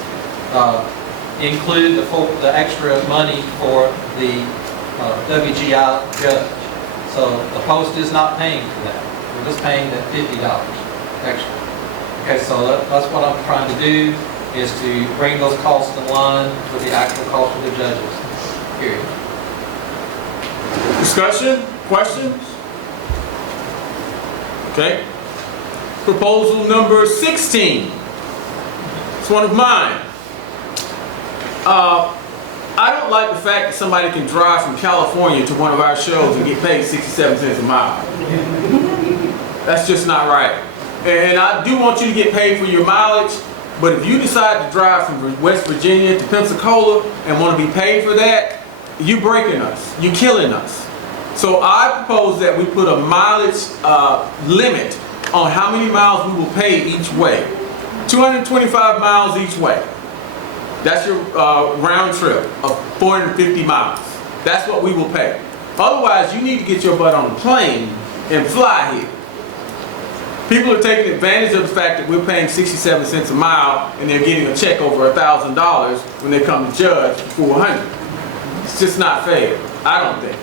include the extra money for the WGI judge. So the post is not paying for that. We're just paying that $50 extra. Okay, so that's what I'm trying to do, is to bring those costs in line with the actual cost of the judges. Period. Discussion? Questions? Okay. Proposal number 16. It's one of mine. I don't like the fact that somebody can drive from California to one of our shows and get paid 67 cents a mile. That's just not right. And I do want you to get paid for your mileage, but if you decide to drive from West Virginia to Pensacola and want to be paid for that, you're breaking us. You're killing us. So I propose that we put a mileage limit on how many miles we will pay each way. 225 miles each way. That's your round trip of 450 miles. That's what we will pay. Otherwise, you need to get your butt on a plane and fly here. People are taking advantage of the fact that we're paying 67 cents a mile and they're getting a check over $1,000 when they come to judge for 400. It's just not fair, I don't think.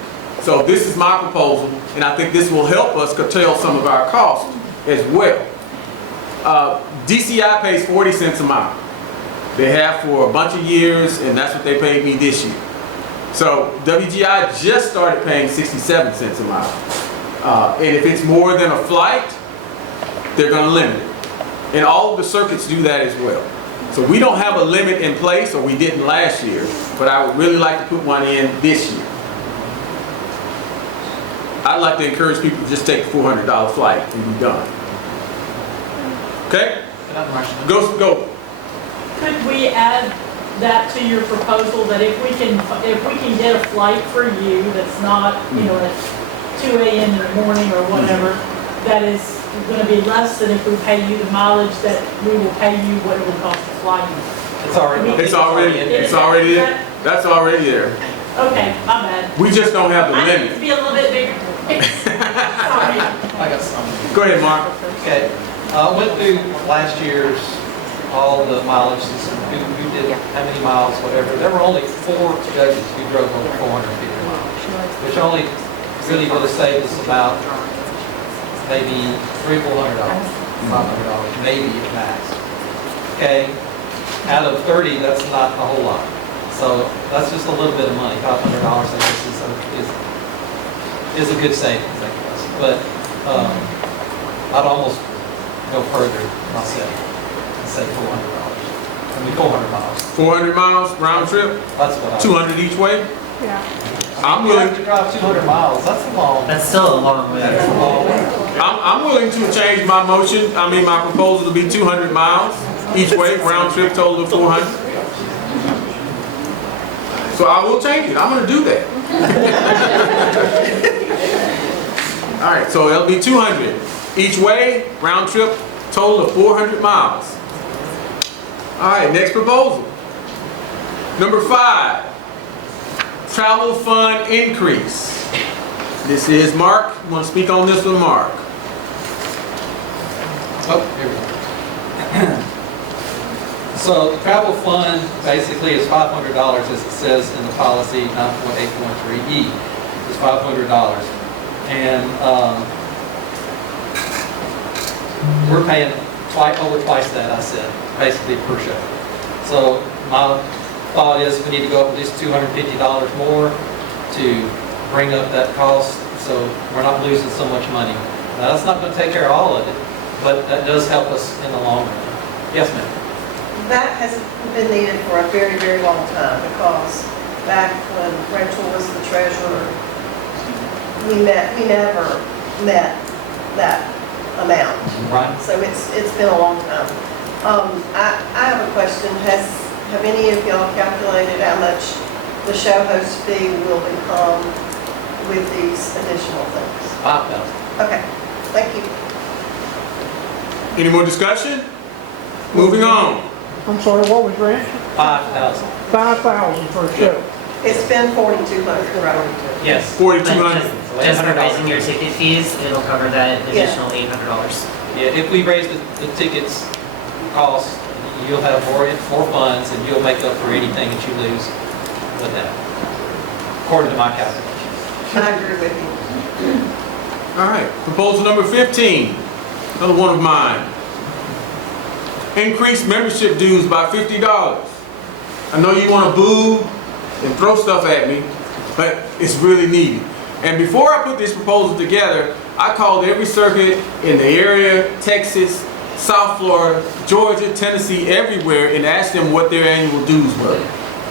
So this is my proposal, and I think this will help us curtail some of our costs as well. DCI pays 40 cents a mile. They have for a bunch of years, and that's what they paid me this year. So WGI just started paying 67 cents a mile. And if it's more than a flight, they're going to limit it. And all of the circuits do that as well. So we don't have a limit in place, or we didn't last year, but I would really like to put one in this year. I'd like to encourage people to just take the $400 flight and be done. Okay? Go. Could we add that to your proposal, that if we can get a flight for you that's not, at 2 a.m. in the morning or whatever, that is going to be less than if we pay you the mileage, that we will pay you what it would cost to fly you? It's already there. That's already there. Okay, my bad. We just don't have the I limit. need to be a little bit bigger. Sorry. I got something. Go ahead, Mark. Okay. I went through last year's, all the mileage, who did how many miles, whatever. There were only 4 judges who drove over 450 which only really saved us about maybe $300, $400, $500, maybe at max. Okay, out of 30, that's not a whole lot. So that's just a little bit of money. $500, I guess, is a good savings, I guess. But I'd almost go further myself and say $400. I mean, 400 miles. 400 miles round trip? That's what I. 200 each way? Yeah. I'm You willing. have to drive 200 miles. That's a long. That's still a long way. That's a long way. I'm willing to change my motion. I mean, my proposal to be 200 miles each way, round trip total of 400. So I will change it. I'm going to do that. All right, so it'll be 200 each way, round trip total of 400 miles. All right, next proposal. Number 5, travel fund increase. This is Mark. You want to speak on this one, Mark? Oh, here we go. So the travel fund basically is $500, as it says in the policy 9.8.3E. It's $500. And we're paying over twice that, I said, basically per show. So my thought is we need to go up at least $250 more to bring up that cost so we're not losing so much money. Now, that's not going to take care of all of it, but that does help us in the long run. Yes, ma'am. That has been needed for a very, very long time because back when Rachel was the treasurer, we never met that amount. Right. So it's been a long time. I have a question. Have any of y'all calculated how much the show host fee will become with these additional things? $5,000. Okay, thank you. Any more discussion? Moving on. I'm sorry, what was your answer? 5,000. 5,000 for a show. It's been 4,200, right? Yes. 4,200. Just for raising your ticket fees, it'll cover that additional $800. Yeah, if we raise the tickets cost, you'll have more funds and you'll make up for anything that you lose with that, according to my calculation. I agree with you. All right, proposal number 15, another one of mine. Increase membership dues by $50. I know you want to boo and throw stuff at me, but it's really needed. And before I put this proposal together, I called every circuit in the area, Texas, South Florida, Georgia, Tennessee, everywhere, and asked them what their annual dues were.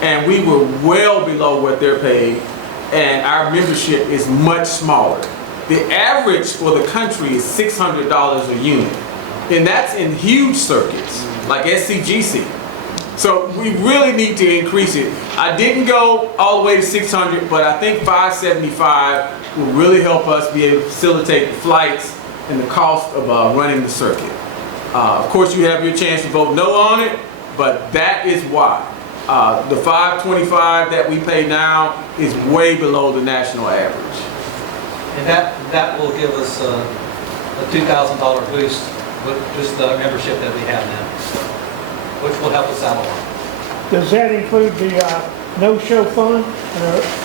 And we were well below what they're paid, and our membership is much smaller. The average for the country is $600 a unit, and that's in huge circuits like SCGC. So we really need to increase it. I didn't go all the way to 600, but I think 575 will really help us be able to facilitate the flights and the cost of running the circuit. Of course, you have your chance to vote no on it, but that is why. The 525 that we pay now is way below the national average. And that will give us a $2,000 boost with just the membership that we have now, which will help us out a lot. Does that include the no-show fund,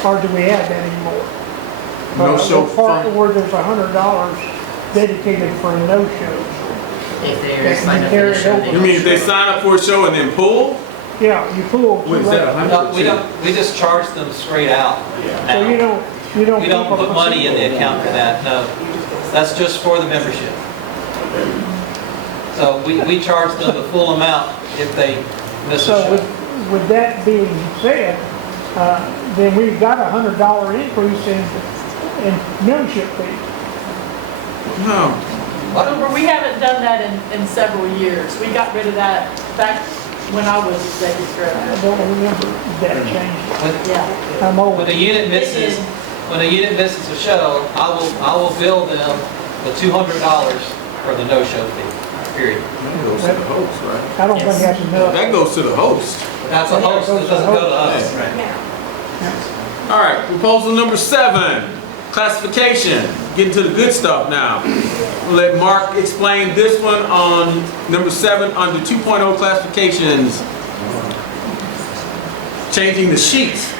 or do we have that anymore? No-show the part fund? where there's $100 dedicated for no-shows. If they're signed up for the show, they You mean if they sign up for a show and then pull? Yeah, you pull. What is that, 100%? No, we just charge them straight out. So you don't We don't keep put a money in the receipt. account for that, no. That's just for the membership. So we charge them the full amount if they miss a So show. with that being said, then we've got $100 increase in membership fee. No. We haven't done that in several years. We got rid of that back when I was executive I director. don't remember that change. Yeah. I'm old. When a unit misses a show, I will bill them the $200 for the no-show fee, period. That goes to the host, right? I don't think that's enough. That goes to the host. That's a host, it doesn't go to us. All right, proposal number 7, classification. Getting to the good stuff now. We'll let Mark explain this one on number 7 under 2.0 classifications. Changing the sheets.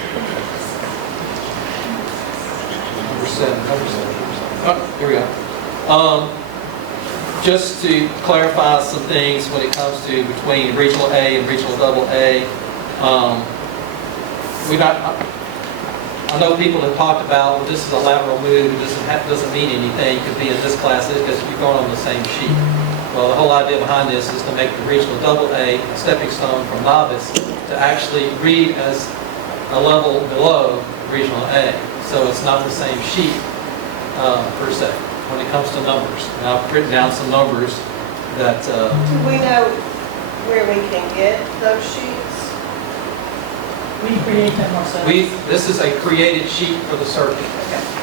Oh, here we go. Just to clarify some things when it comes to between regional A and regional double A. I know people have talked about, well, this is a lateral move, it doesn't mean anything, it could be in this class, because you're going on the same sheet. Well, the whole idea behind this is to make the regional double A a stepping stone from novice to actually read as a level below regional A. So it's not the same sheet per se when it comes to numbers. And I've written down some numbers that Do we know where we can get those sheets? We create them ourselves. this is a created sheet for the circuit.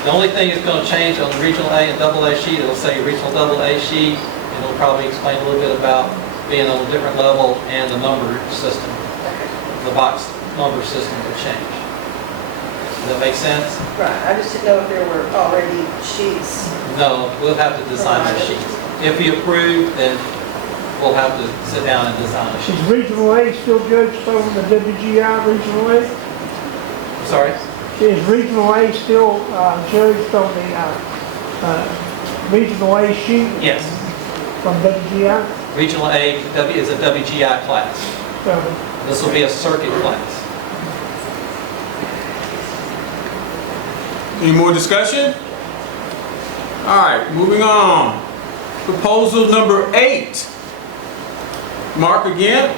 The only thing that's going to change on the regional A and double A sheet, it'll say regional double A sheet, and it'll probably explain a little bit about being on a different level and the number system. The box number system will change. Does that make sense? Right, I just didn't know if there were already sheets. No, we'll have to design the sheets. If we approve, then we'll have to sit down and design a sheet. Is regional A still judged over the WGI regional A? Sorry? Is regional A still judged on the regional A sheet Yes. from WGI? Regional A is a WGI class. So, This will be a circuit class. Any more discussion? All right, moving on. Proposal number 8. Mark again.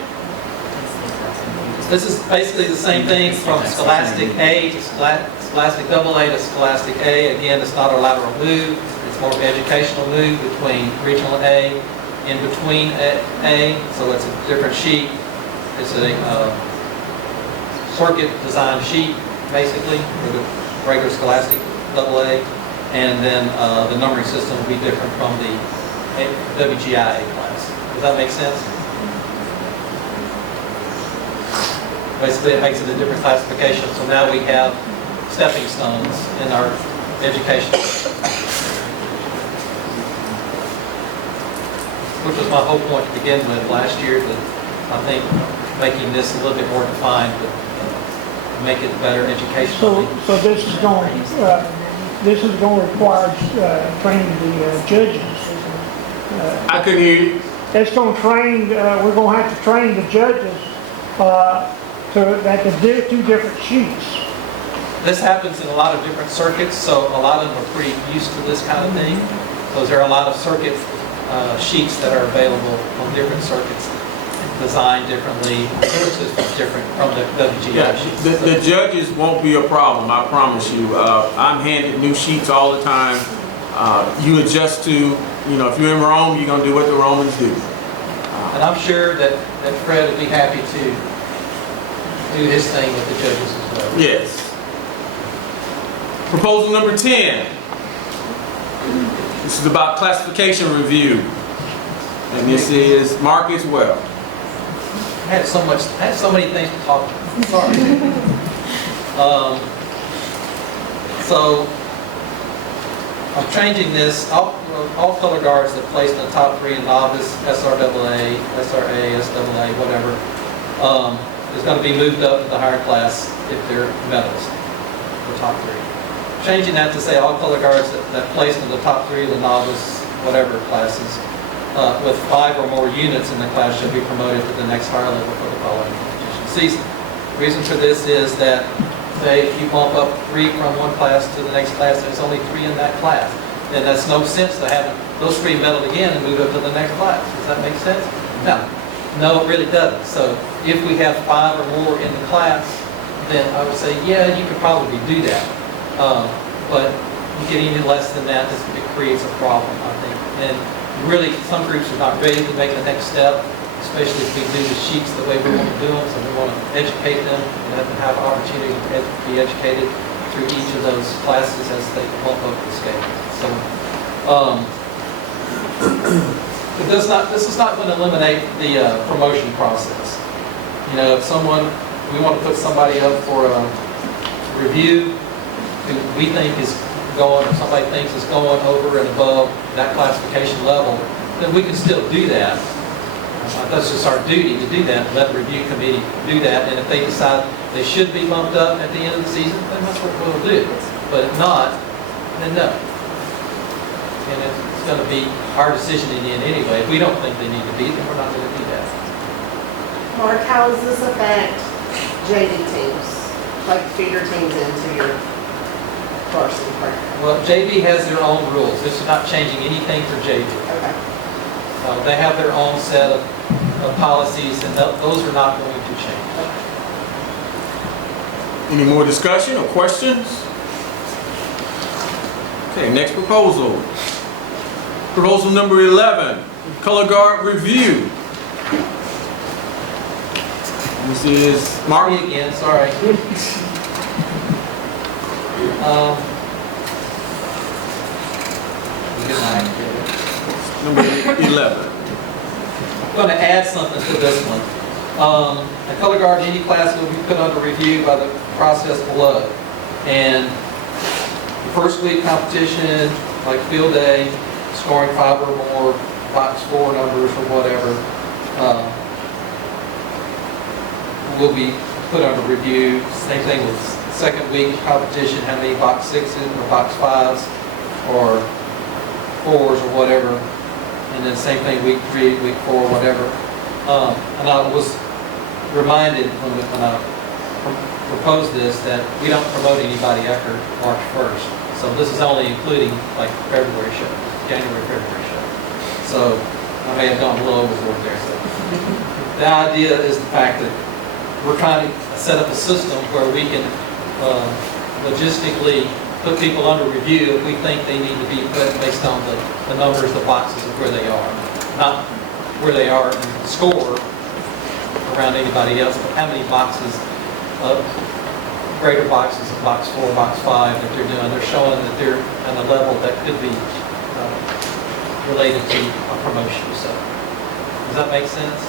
This is basically the same thing from Scholastic A to Scholastic double A to Scholastic A. Again, it's not a lateral move. It's more of an educational move between regional A in between A. So it's a different sheet. It's a circuit design sheet, basically, for the regular Scholastic double A. And then the numbering system will be different from the WGI A class. Does that make sense? Basically, it makes it a different classification. So now we have stepping stones in our education. Which was my whole point to begin with last year, that I think making this a little bit more defined would make it better educationally. so this is going to require training the judges. I couldn't hear you. It's going to train. We're going to have to train the judges that can do 2 different sheets. This happens in a lot of different circuits, so a lot of them are pretty used to this kind of thing. So there are a lot of circuit sheets that are available on different circuits, designed differently, different from the WGI sheets. The judges won't be a problem, I promise you. I'm handed new sheets all the time. You adjust to, if you're in Rome, you're going to do what the Romans do. And I'm sure that Fred would be happy to do his thing with the judges as well. Yes. Proposal number 10. This is about classification review. And this is Mark as well. I had so many things to talk about. Sorry. So I'm changing this. All color guards that placed in the top 3 in novice, SRAA, SRA, SAA, whatever, is going to be moved up to the higher class if they're medals, the top 3. Changing that to say all color guards that placed in the top 3 of the novice, whatever classes, with 5 or more units in the class should be promoted to the next higher level for the following competition season. The reason for this is that, say, if you bump up 3 from one class to the next class, there's only 3 in that class. Then that's no sense to have those 3 medaled again and move up to the next class. Does that make sense? No, it really doesn't. So if we have 5 or more in the class, then I would say, yeah, you could probably do that. But you get any less than that, it creates a problem, I think. And really, some groups are not ready to make the next step, especially if we do the sheets the way we want to do them. So we want to educate them and let them have an opportunity to be educated through each of those classes as they bump up the scale. So this is not going to eliminate the promotion process. If we want to put somebody up for a review who we think is going, or somebody thinks is going over and above that classification level, then we can still do that. That's just our duty to do that, let the review committee do that, and if they decide they should be bumped up at the end of the season, then that's what we'll do. But if not, then no. And it's gonna be our decision in the end anyway. If we don't think they need to be, then we're not gonna do that. Mark, how does this affect JV teams, like feeder teams into your varsity program? Well, JV has their own rules. This is not changing anything for JV. Okay. They have their own set of policies, and those are not going to change. Any more discussion or questions? Okay, next proposal. Proposal number 11, color guard review. This is Mark. Me again, sorry. Good night. Number 11. I'm going to add something to this one. A color guard in any class will be put under review by the process below. And the first week competition, like field day, scoring 5 or more, box 4 numbers or whatever, will be put under review. Same thing with second week competition, how many box 6s or box 5s or 4s or whatever. And then same thing week 3, week 4, whatever. And I was reminded when I proposed this that we don't promote anybody after March 1st. So this is only including like February show, January, February show. So I may have gone a little overboard there. So the idea is the fact that we're trying to set up a system where we can logistically put people under review if we think they need to be put based on the numbers, the boxes of where they are. Not where they are in the score around anybody else, but how many boxes of greater boxes of box 4, box 5 that they're doing. They're showing that they're at a level that could be related to a promotion. So does that make sense?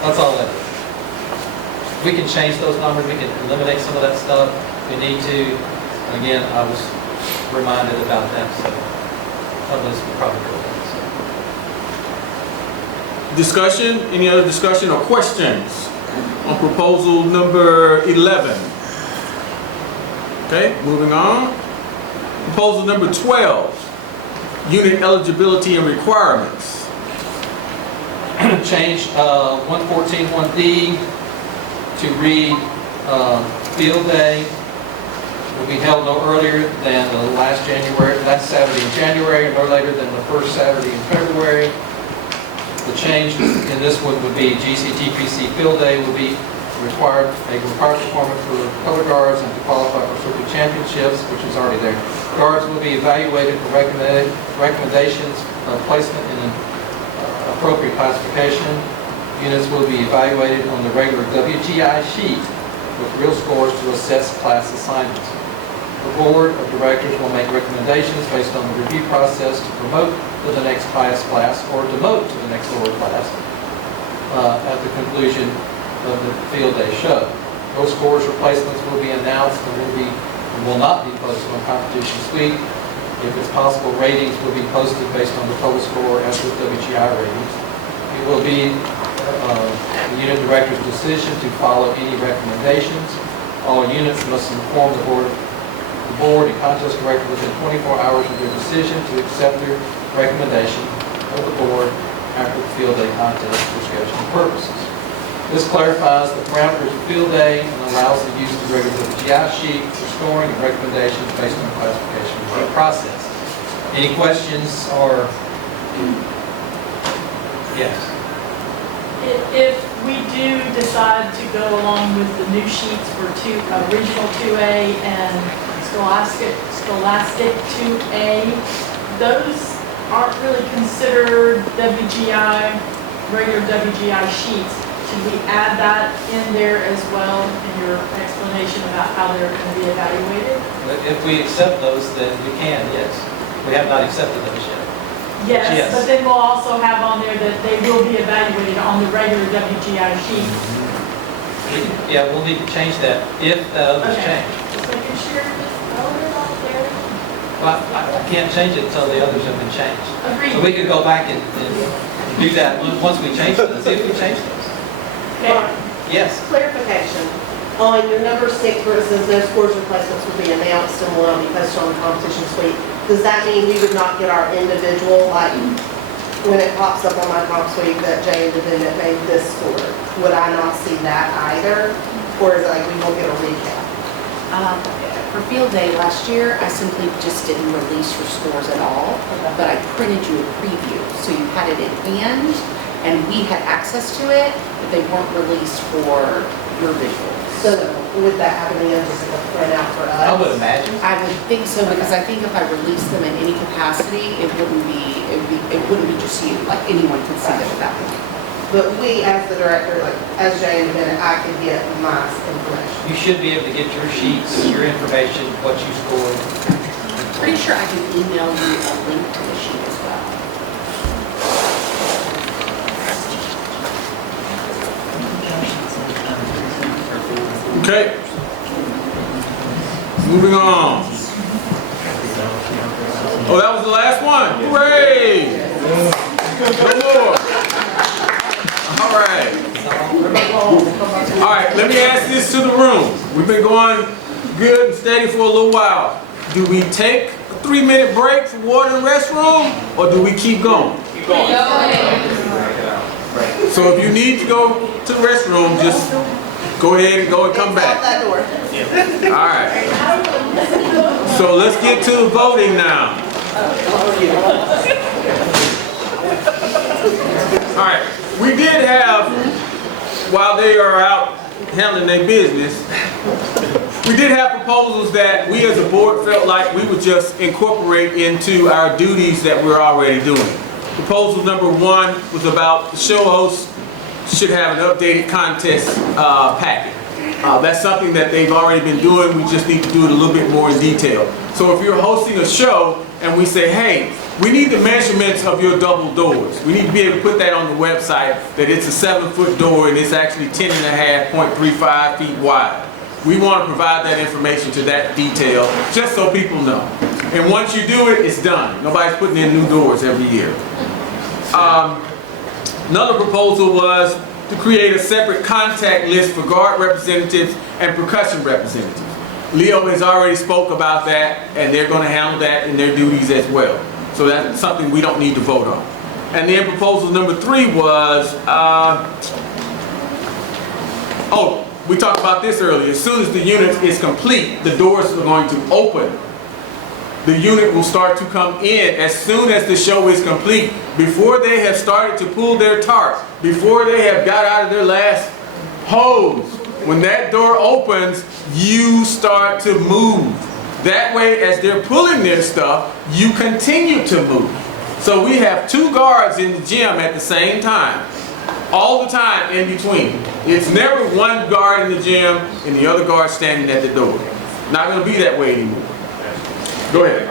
That's all that is. We can change those numbers, we can eliminate some of that stuff if we need to. Again, I was reminded about that, so others would probably go with it. Discussion? Any other discussion or questions on proposal number 11? Okay, moving on. Proposal number 12, unit eligibility and requirements. Change 114.1D to read field day will be held no earlier than the last Saturday in January, no later than the first Saturday in February. The change in this one would be GCGPC field day will be a required requirement for color guards and to qualify for circuit championships, which is already there. Guards will be evaluated for recommendations of placement in an appropriate classification. Units will be evaluated on the regular WGI sheet with real scores to assess class assignments. The board of directors will make recommendations based on the review process to promote to the next highest class or demote to the next lower class at the conclusion of the field day show. Those scores or placements will be announced and will not be posted on competition suite. If it's possible, ratings will be posted based on the total score as with WGI ratings. It will be the unit director's decision to follow any recommendations. All units must inform the board and contest director within 24 hours of their decision to accept their recommendation of the board after the field day contest for scheduling purposes. This clarifies the parameters of field day and allows the use of the regular WGI sheet for scoring and recommendations based on the classification review process. Any questions or? Yes. If we do decide to go along with the new sheets for regional 2A and scholastic 2A, those aren't really considered WGI, regular WGI sheets. Should we add that in there as well in your explanation about how they're going to be evaluated? If we accept those, then we can, yes. We have not accepted those yet. Yes, but then we'll also have on there that they will be evaluated on the regular WGI sheet. Yeah, we'll need to change that if the others change. Just making sure, just throw it out there. Well, I can't change it until the others have been changed. Agreed. So we could go back and do that once we change those, if we change those. Okay. Yes. Clarification. On your number 6, where it says no scores replacements will be announced and will not be posted on the competition suite, does that mean we would not get our individual, like, when it pops up on my comp suite that Jay Independent made this score? Would I not see that either? Or is it like we won't get a recap? For field day last year, I simply just didn't release your scores at all, but I printed you a preview, so you had it in hand, and we had access to it, but they weren't released for your visuals. So would that happen again, just like a printout for us? I would imagine. I would think so, because I think if I released them in any capacity, it wouldn't be just you, like anyone could see them at that point. But we, as the director, like, as Jay Independent, I could get my information. You should be able to get your sheets, your information, what you scored. Pretty sure I can email you a link to the sheet as well. Okay. Moving on. Oh, that was the last one. Hooray! Good Lord. All right. All right, let me ask this to the room. We've been going good and steady for a little while. Do we take a 3-minute break for water and restroom, or do we keep going? Keep going. So if you need to go to the restroom, just go ahead and go and come back. That door. All right. So let's get to the voting now. All right. We did have, while they are out handling their business, we did have proposals that we as a board felt like we would just incorporate into our duties that we're already doing. Proposal number 1 was about the show host should have an updated contest packet. That's something that they've already been doing. We just need to do it a little bit more in detail. So if you're hosting a show and we say, hey, we need the measurements of your double doors. We need to be able to put that on the website, that it's a 7-foot door and it's actually 10.5, 0.35 feet wide. We want to provide that information to that detail just so people know. And once you do it, it's done. Nobody's putting in new doors every year. Another proposal was to create a separate contact list for guard representatives and percussion representatives. Leo has already spoke about that, and they're going to handle that in their duties as well. So that's something we don't need to vote on. And then proposal number 3 was, we talked about this earlier. As soon as the unit is complete, the doors are going to open. The unit will start to come in as soon as the show is complete, before they have started to pull their tarp, before they have got out of their last hose. When that door opens, you start to move. That way, as they're pulling their stuff, you continue to move. So we have 2 guards in the gym at the same time, all the time in between. It's never one guard in the gym and the other guard standing at the door. Not going to be that way anymore. Go ahead.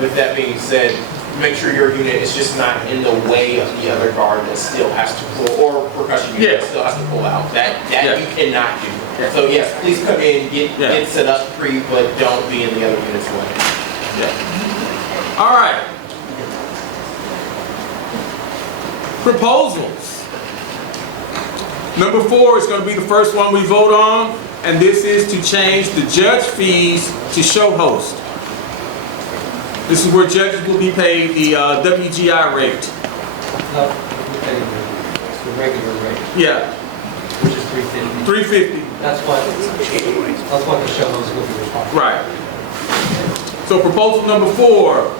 With that being said, make sure your unit is just not in the way of the other guard that still has to pull, or percussion unit that still has to pull out. That you cannot do. Yeah. So yes, please come in, get set up but don't be in the other unit's way. Yeah. All right. Proposals. Number 4 is going to be the first one we vote on, and this is to change the judge fees to show host. This is where judges will be paid the WGI rate. No, we pay the regular rate. Yeah. Which is $350. $350. That's what the show host will be responsible. Right. So proposal number 4.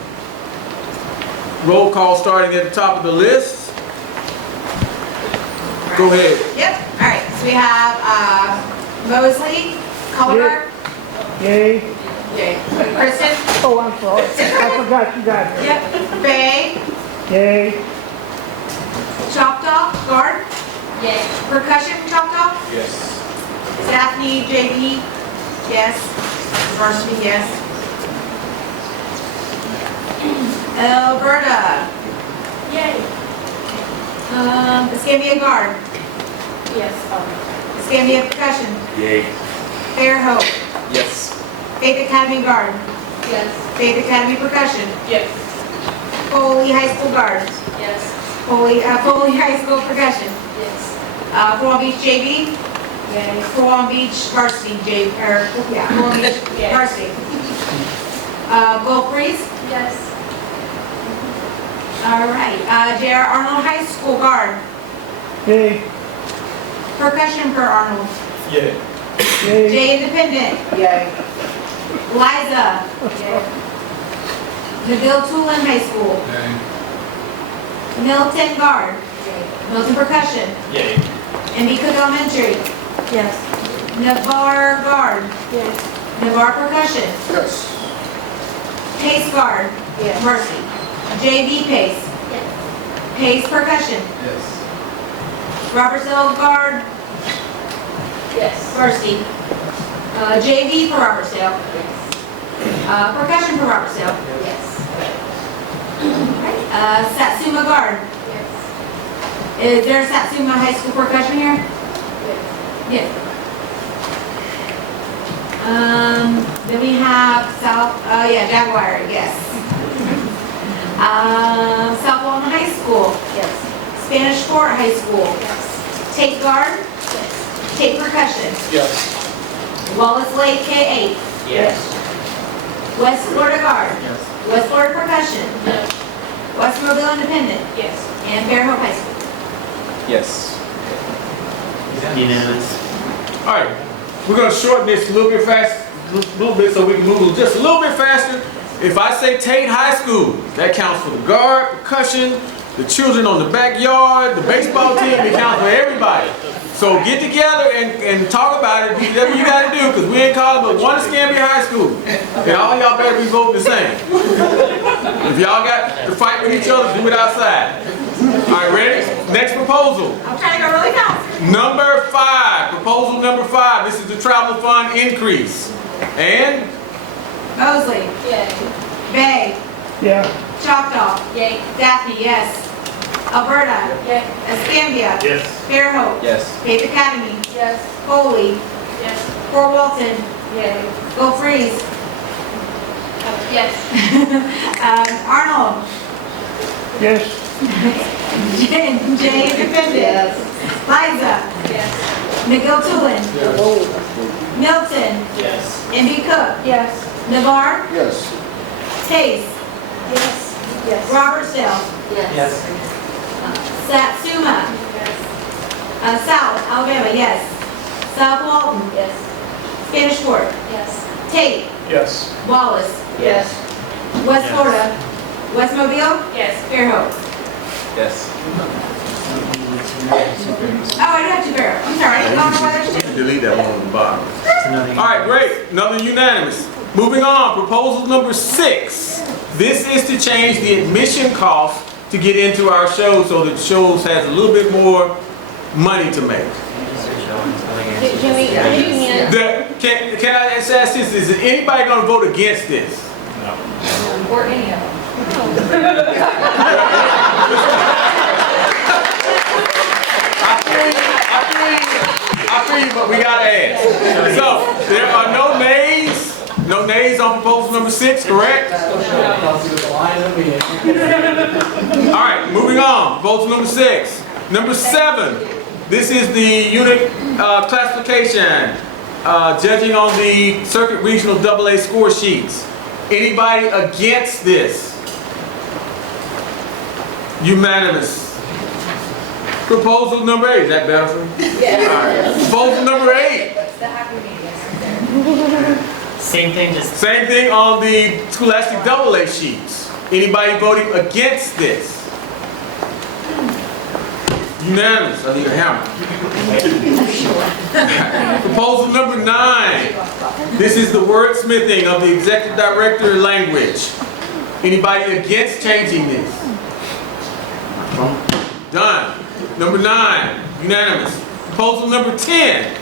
Roll call starting at the top of the list. Go ahead. Yep, all right, so we have Mosley, Culver, Yay. Kristen. Oh, I'm sorry. I forgot you got it. Yep, Bay, Yay. Choctaw, Guard, Yay. Percussion, Choctaw, Yes. Daphne, JV, yes, Varsity, yes. Alberta, Yay. Escambia Guard, Yes. Escambia Percussion, Yay. Fairhope, Yes. Faith Academy Guard, Yes. Faith Academy Percussion, Yes. Foley High School Guard, Yes. Foley High School Percussion, Yes. Palm Beach JV, For Long Beach varsity, Long Beach varsity. Gulf Breeze? Yes. All right, J.R. Arnold High School guard. Yay. Percussion for Arnold. Yay. Yay. J Independent. Yay. Liza. McGill Tulin High School. Milton guard. Milton Percussion. Yay. MB Cook Elementary. Yes. Navarre guard. Yes. Navarre Percussion. Yes. Pace guard. Yes. Mercy. JV Pace. Yes. Pace Percussion. Yes. Robertsdale guard. Yes. Mercy. JV for Robertsdale. Yes. Percussion for Robertsdale. Yes. Satsuma guard. Yes. Is there a Satsuma High School percussion here? Yes. Then we have Jaguar, yes. South Walton High School. Yes. Spanish Fort High School. Yes. Tate guard. Yes. Tate percussion. Yes. Wallace Lake K8. Yes. West Florida guard. Yes. West Florida percussion. Yes. West Mobile Independent. Yes. And Fairhope High School. Yes. Unanimous. All right, we're gonna shorten this a little bit so we can move just a little bit faster. If I say Tate High School, that counts for the guard, percussion, the children on the backyard, the baseball team, it counts for everybody. So get together and talk about it, whatever you gotta do, because we ain't calling but one Escambia High School. And all y'all better be voting the same. If y'all got to fight with each other, do it outside. All right, ready? Next proposal. I'm trying to go really fast. Number 5, proposal number 5. This is the travel fund increase. And Mosley. Yay. Bay. Yeah. Choctaw. Yay. Daphne, yes. Alberta. Yay. Escambia. Yes. Fairhope. yes. Faith Academy. Yes. Foley. Yes. Fort Walton. Yay. Go Freeze. Yes. Arnold. Yes. Jay Independent. Yes. Liza. Yes. McGill Tulin. Milton. Yes. MB Cook. Yes. Navarre. Yes. Case. Yes. Yes. Robertsdale. Yes. Satsuma. South Alabama, yes. South Walton. Yes. Spanish Fort. Yes. Tate. Yes. Wallace. Yes. West Florida. West Mobile. Yes. Fairhope. Yes. Oh, I do have two Fairhope. I'm sorry. I don't know why there's two. Delete that one on the bottom. All right, great. Another unanimous. Moving on, proposal number 6. This is to change the admission cost to get into our show so that shows has a little bit more money to make. Can I just ask this? Is anybody going to vote against this? Or any of them. I feel you, but we gotta ask. So, there are no nays? No nays on proposal number 6, correct? Alright, moving on. Proposal number 6. Number 7. This is the unit classification. Judging on the circuit regional AA score sheets. Anybody against this? Unanimous. Proposal number 8, is that better for you? Yes. All right. Proposal number 8. The happy medium. Same thing, just Same thing on the scholastic AA sheets. Anybody voting against this? Unanimous. I need a hammer. Proposal number 9. This is the wordsmithing of the executive director language. Anybody against changing this? Done. Number 9, unanimous. Proposal number 10,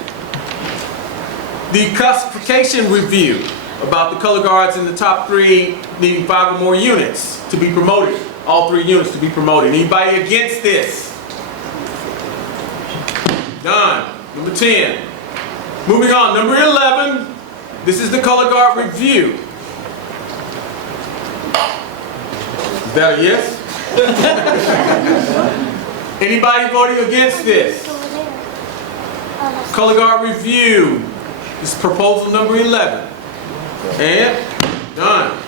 the classification review about the color guards in the top 3 needing 5 or more units to be promoted. All 3 units to be promoted. Anybody against this? Done. Number 10. Moving on, number 11, this is the color guard review. Is that a yes? Anybody voting against this? Color guard review. This is proposal number 11. And done.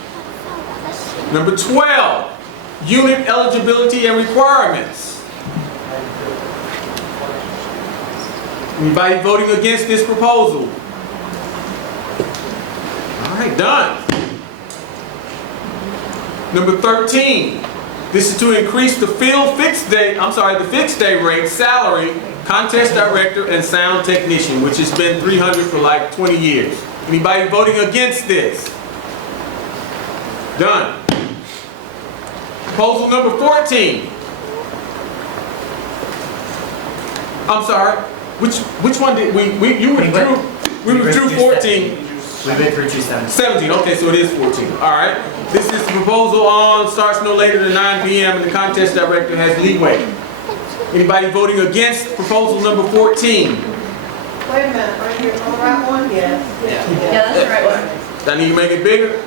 Number 12, unit eligibility and requirements. Anybody voting against this proposal? All right, done. Number 13, this is to increase the the fixed day rate salary, contest director and sound technician, which has been $300 for like 20 years. Anybody voting against this? Done. Proposal number 14. I'm sorry. Which one did you withdrew? We withdrew 14. We withdrew 17. 17. Okay, so it is 14. All right. This is the proposal starts no later than 9 p.m. and the contest director has leeway. Anybody voting against proposal number 14? Wait a minute, are you on the right one? Yes. Yeah, that's the right one. Do I need to make it bigger?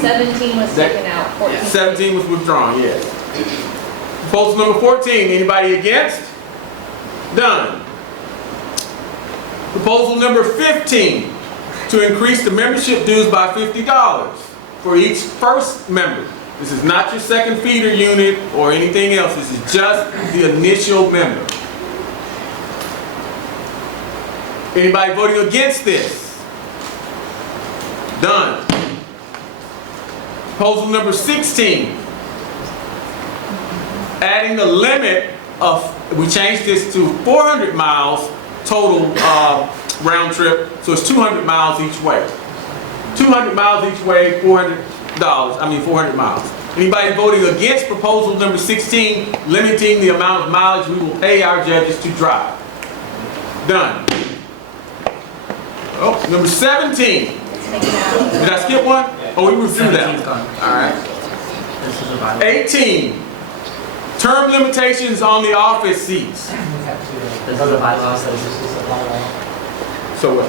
17 was taken out, 14. 17 was withdrawn, yes. Proposal number 14, anybody against? Done. Proposal number 15, to increase the membership dues by $50 for each first member. This is not your second feeder unit or anything else. This is just the initial member. Anybody voting against this? Done. Proposal number 16, adding the limit of, we changed this to 400 miles total round trip, so it's 200 miles each way. 200 miles each way, $400 miles. Anybody voting against proposal number 16, limiting the amount of mileage we will pay our judges to drive? Done. Oh, number 17. Did I skip one? Oh, we withdrew that. All right. 18. Term limitations on the office seats. There's other bylaws that So what?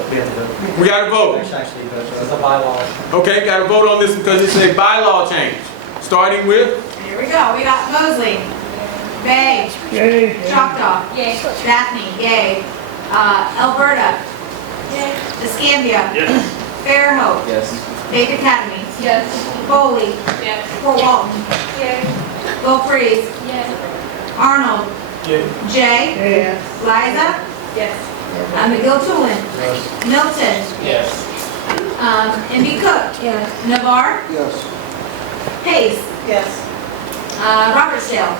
We got to vote. There's a bylaw. Okay, got to vote on this because it's a bylaw change. Starting with? Here we go. We got Mosley. Bay. Yay. Choctaw. Yay. Daphne. Yay. Alberta. Yay. Escambia. Yes. Fairhope. Yes. Dade Academy. Yes. Foley. Yes. Fort Walton. Yay. Go Freeze. Yes. Arnold. Jay. Yes. Liza. Yes. McGill Toolen. Milton. Yes. M.B. Cook. Yes. Navarre. Yes. Pace. Yes. Robertsdale.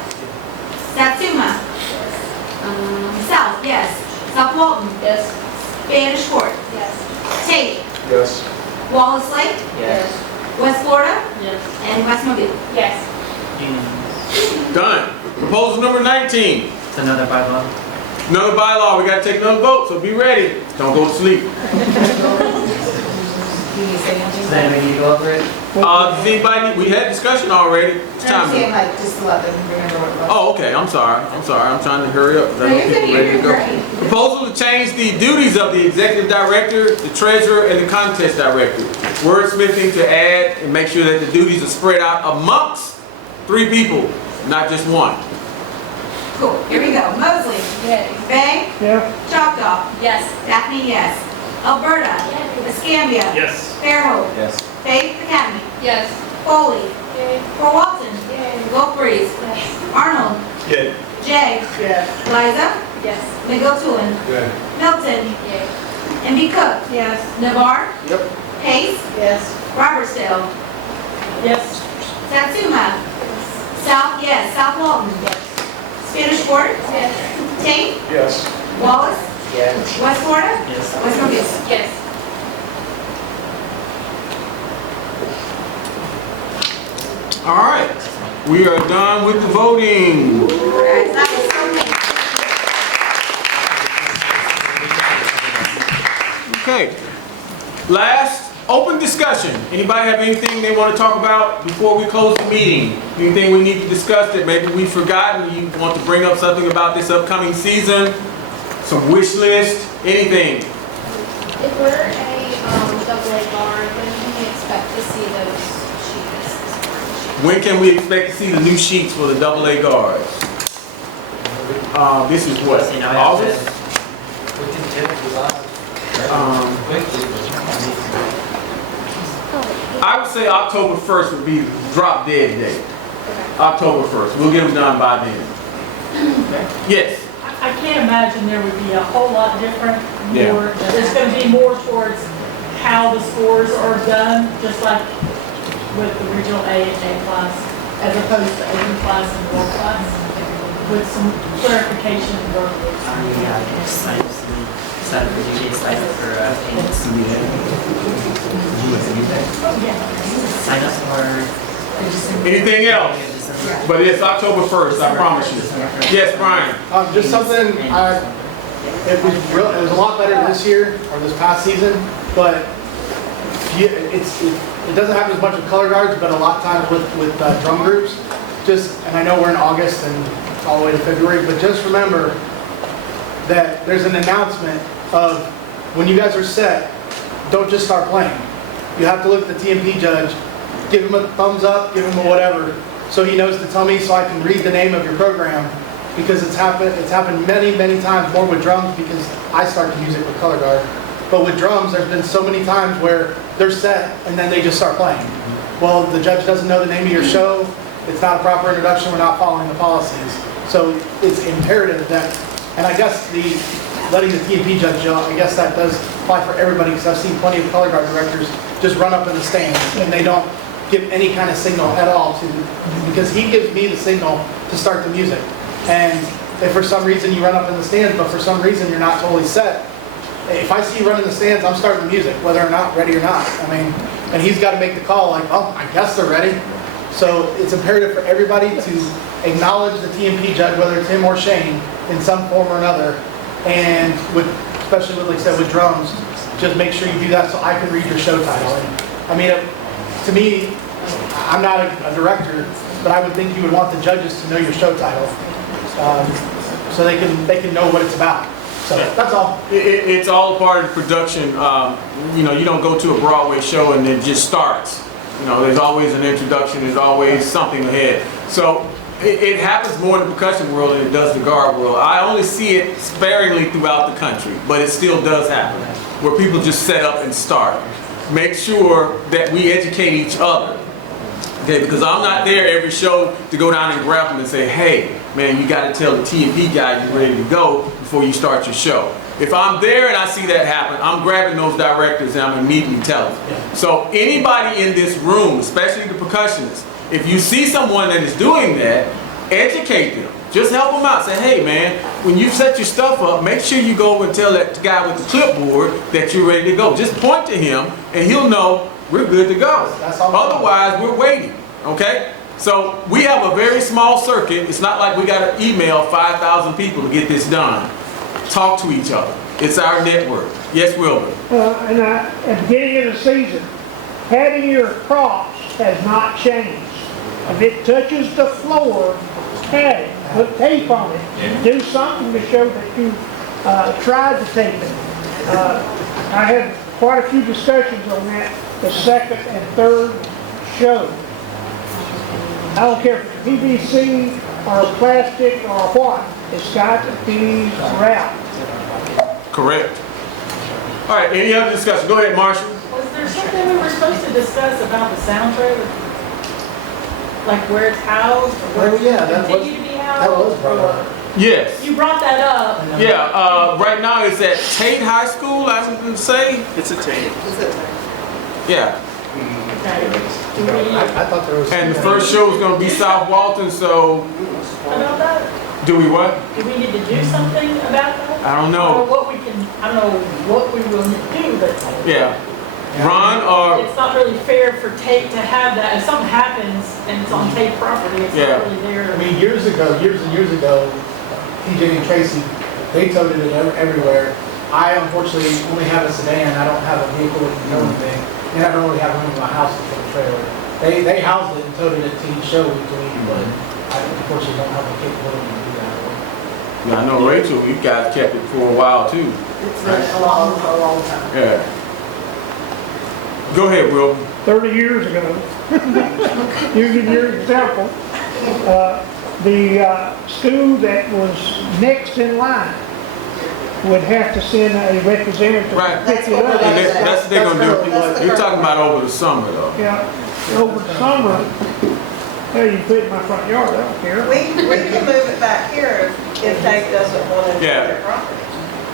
Satsuma. South, yes. South Walton. Yes. Spanish Fort. Yes. Tate. Yes. Wallace Lake. Yes. West Florida. Yes. And West Mobile. Yes. Done. Proposal number 19. It's another bylaw. Another bylaw. We got to take another vote, so be ready. Don't go to sleep. Does anybody need to go over it? Does anybody we had discussion already. It's time to- like, just let them remember what it was. Oh, okay. I'm sorry. I'm trying to hurry up. 'Cause I know No, you're good. people ready to You're go. great. Proposal to change the duties of the executive director, the treasurer, and the contest director. Wordsmithing to add and make sure that the duties are spread out amongst 3 people, not just one. Cool. Here we go. Mosley. Yay. Bay. Yeah. Choctaw. Yes. Daphne, yes. Alberta. Escambia. Yes. Fairhope. Yes. Faith Academy. Yes. Foley. Yay. Fort Walton. Yay. Gulf Breeze. Yes. Arnold. Yeah. Jay. Yes. Liza. Yes. McGill Toolen. Yeah. Milton. Yay. M.B. Cook. Yes. Navarre. Yep. Pace. Yes. Robertsdale. Yes. Satsuma. South, yes. South Walton. Yes. Spanish Fort. Yes. Tate. Yes. Wallace. Yes. West Florida. Yes. West Mobile. Yes. All right. We are done with the voting. Alright, that was so many. Okay. Last open discussion. Anybody have anything they want to talk about before we close the meeting? Anything we need to discuss that maybe we've forgotten? You want to bring up something about this upcoming season? Some wish list? Anything? If we're a double-A bar, when can we expect to see those sheets? When can we expect to see the new sheets for the AA guards? This is what, August? I would say October 1st would be drop dead day. October 1st. We'll get them done by then. Yes. I can't imagine there would be a whole lot different. Yeah. It's going to be more towards how the scores are done, just like with the regional A and A class, as opposed to open class and world class, with some clarification and verbiage. Sign for DJ sign for payments. Sign up for. Anything else? But it's October 1st, I promise you. Yes, Brian? Just something, it was a lot better this year, or this past season, but it doesn't have as much of color guards, but a lot of times with drum groups, and I know we're in August and all the way to February, but just remember that there's an announcement of when you guys are set, don't just start playing. You have to look at the TMP judge, give him a thumbs up, give him a whatever, so he knows to tell me so I can read the name of your program, because it's happened many, many times, more with drums because I start the music with color guard. But with drums, there's been so many times where they're set and then they just start playing. Well, the judge doesn't know the name of your show, it's not a proper introduction, we're not following the policies. So it's imperative that, and I guess letting the TMP judge know, I guess that does apply for everybody, because I've seen plenty of color guard directors just run up in the stands and they don't give any kind of signal at all because he gives me the signal to start the music. And if for some reason you run up in the stands, but for some reason you're not totally set, if I see you run in the stands, I'm starting the music, whether or not ready or not. I mean, and he's got to make the call like, oh, I guess they're ready. So it's imperative for everybody to acknowledge the TMP judge, whether it's him or Shane, in some form or another. And especially with, like I said, with drums, just make sure you do that so I can read your show title. And, I mean, to me, I'm not a director, but I would think you would want the judges to know your show title, so they can know what it's about. So that's all. It's all part of the production. You know, you don't go to a Broadway show and it just starts. You know, there's always an introduction. There's always something ahead. So it happens more in the percussion world than it does the guard world. I only see it sparingly throughout the country, but it still does happen, where people just set up and start. Make sure that we educate each other. Okay, because I'm not there every show to go down and grab them and say, hey, man, you got to tell the TMP guy you're ready to go before you start your show. If I'm there and I see that happen, I'm grabbing those directors and I'm immediately telling them. So anybody in this room, especially the percussionists, if you see someone that is doing that, educate them. Just help them out. Say, hey, man, when you set your stuff up, make sure you go over and tell that guy with the clipboard that you're ready to go. Just point to him and he'll know we're good to go. Otherwise, we're waiting, okay? So we have a very small circuit. It's not like we got to email 5,000 people to get this done. Talk to each other. It's our network. Yes, Wilbur? At the beginning of the season, having your props has not changed. If it touches the floor, pat it. Put tape on it. Do something to show that you tried to tape it. I had quite a few discussions on that the second and third show. I don't care if it's PVC or plastic or what, it's got to be wrapped. Correct. All right, any other discussion? Go ahead, Marshall. Was there something we were supposed to discuss about the sound trailer? Like where it's housed? Or where it's continue to be housed? That was brought up. Yes. You brought that up. Yeah, right now it's at Tate High School, I would say. It's a Tate. Yeah. I thought there was. And the first show is going to be South Walton, so. About that? Do we what? Do we need to do something about that? I don't know. Or what we can, I don't know what we will do, but. Yeah. Ron or. It's not really fair for Tate to have that. If something happens and it's on Tate property, it's not really there. I mean, years and years ago, TJ and Tracy, they toted it everywhere. I unfortunately only have a sedan. I don't have a vehicle that can do anything. And I don't really have room in my house to put a trailer. They housed it and toted it to each show week to week, but I unfortunately don't have the capability to do that. Yeah, I know Rachel, you guys kept it for a while too. It's been a long time. Yeah. Go ahead, Will. 30 years ago, using your example, the school that was next in line would have to send a representative Right. to pick it up. That's what they're gonna do. You're talking about over the summer though. Yeah, over the summer, well, you put it in my front yard, I don't care. We can move it back here if Dave doesn't want to do Yeah. their property.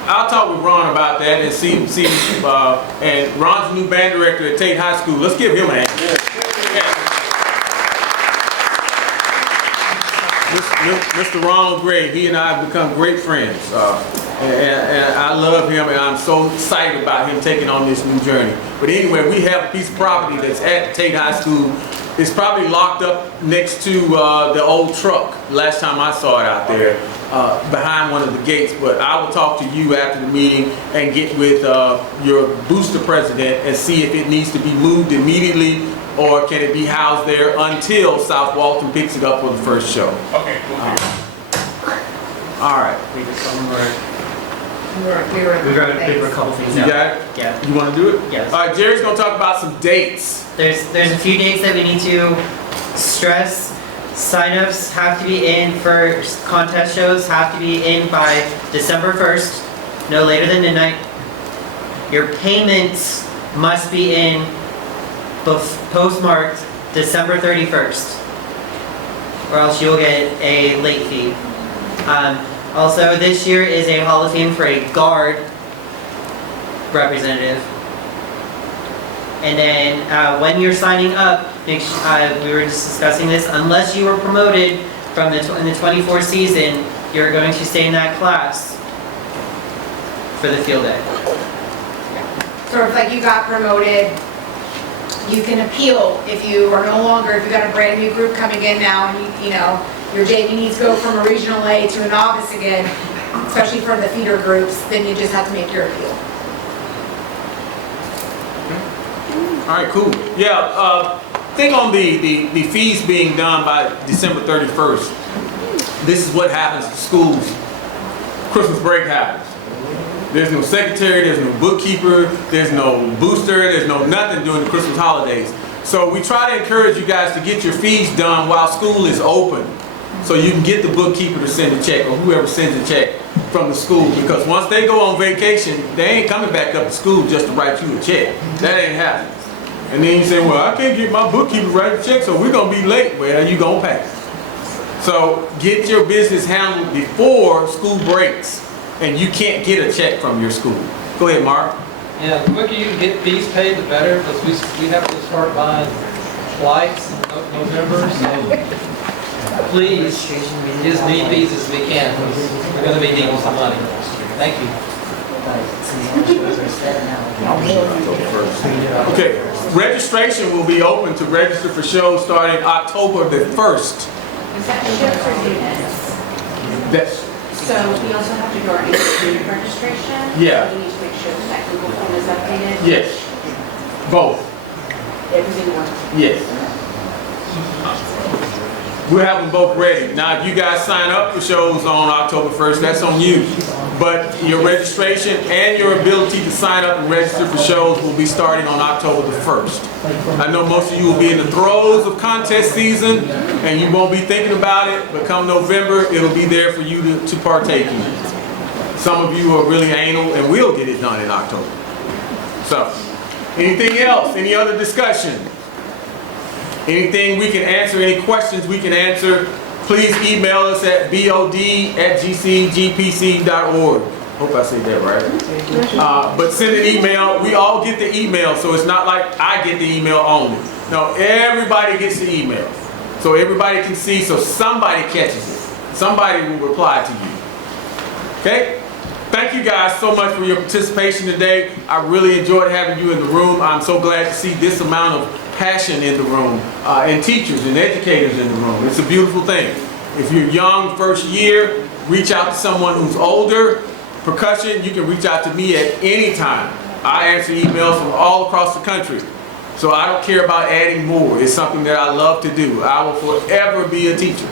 I'll talk with Ron about that and see, and Ron's the new band director at Tate High School. Let's give him a hand. Mr. Ronald Gray, he and I have become great friends. And I love him, and I'm so excited about him taking on this new journey. But anyway, we have a piece of property that's at Tate High School. It's probably locked up next to the old truck, last time I saw it out there, behind one of the gates. But I will talk to you after the meeting and get with your booster president and see if it needs to be moved immediately or can it be housed there until South Walton picks it up for the first show. Okay, cool. All right. We wrote a couple things You down. got it? Yeah. You want to do it? Yes. All right, Jerry's going to talk about some dates. There's a few dates that we need to stress. Signups have to be in for contest shows, have to be in by December 1st, no later than midnight. Your payments must be in postmarked December 31st, or else you'll get a late fee. Also, this year is a Hall of Fame for a guard representative. And then when you're signing up, we were just discussing this, unless you were promoted from in the 24 season, you're going to stay in that class for the field day. Sort of like you got promoted, you can appeal if you are no longer, if you got a brand new group coming in now and you know, your JV needs to go from a regional A to a novice again, especially for the feeder groups, then you just have to make your appeal. All right, cool. Yeah, think on the fees being done by December 31st. This is what happens to schools. Christmas break happens. There's no secretary, there's no bookkeeper, there's no booster, there's no nothing during the Christmas holidays. So we try to encourage you guys to get your fees done while school is open. So you can get the bookkeeper to send a check or whoever sends a check from the school. Because once they go on vacation, they ain't coming back up to school just to write you a check. That ain't happening. And then you say, well, I can't get my bookkeeper to write a check, so we're going to be late. Well, you going to pay. So get your business handled before school breaks, and you can't get a check from your school. Go ahead, Mark. Yeah, the quicker you can get fees paid, the better, because we have to start buying flights in November, so please, just need these as we can, because we're going to be needing some money. Thank you. Okay, registration will be open to register for shows starting October the 1st. Is that shift or units? That's, So we also have to do our student registration. Yeah. So we need to make sure that that Google form is updated. yes, both, Everything works. yes. We'll have them both ready. Now, if you guys sign up for shows on October 1st, that's on you. But your registration and your ability to sign up and register for shows will be starting on October the 1st. I know most of you will be in the throes of contest season and you won't be thinking about it, but come November, it'll be there for you to partake in. Some of you are really anal and we'll get it done in October. So, anything else? Any other discussion? Anything we can answer, any questions we can answer, please email us at bod@gcgpc.org. Hope I said that right. But send an email. We all get the email, so it's not like I get the email only. No, everybody gets the email. So everybody can see, so somebody catches it. Somebody will reply to you. Okay? Thank you guys so much for your participation today. I really enjoyed having you in the room. I'm so glad to see this amount of passion in the room, and teachers and educators in the room. It's a beautiful thing. If you're young, first year, reach out to someone who's older. Percussion, you can reach out to me at any time. I answer emails from all across the country. So I don't care about adding more. It's something that I love to do. I will forever be a teacher.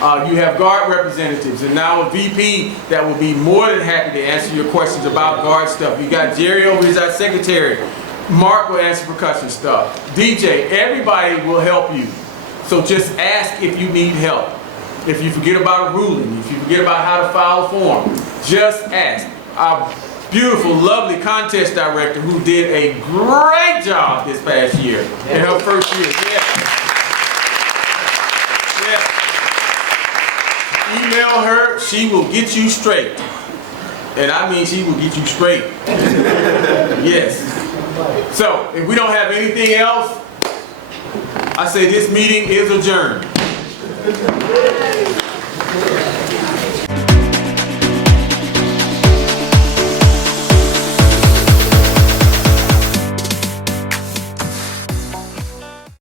You have guard representatives and now a VP that will be more than happy to answer your questions about guard stuff. You got Jerry over here as our secretary. Mark will answer percussion stuff. DJ, everybody will help you. So just ask if you need help. If you forget about a ruling, if you forget about how to file a form, just ask. Our beautiful, lovely contest director who did a great job this past year in her first year. Email her, she will get you straight. And I mean she will get you straight. Yes. So, if we don't have anything else, I say this meeting is adjourned.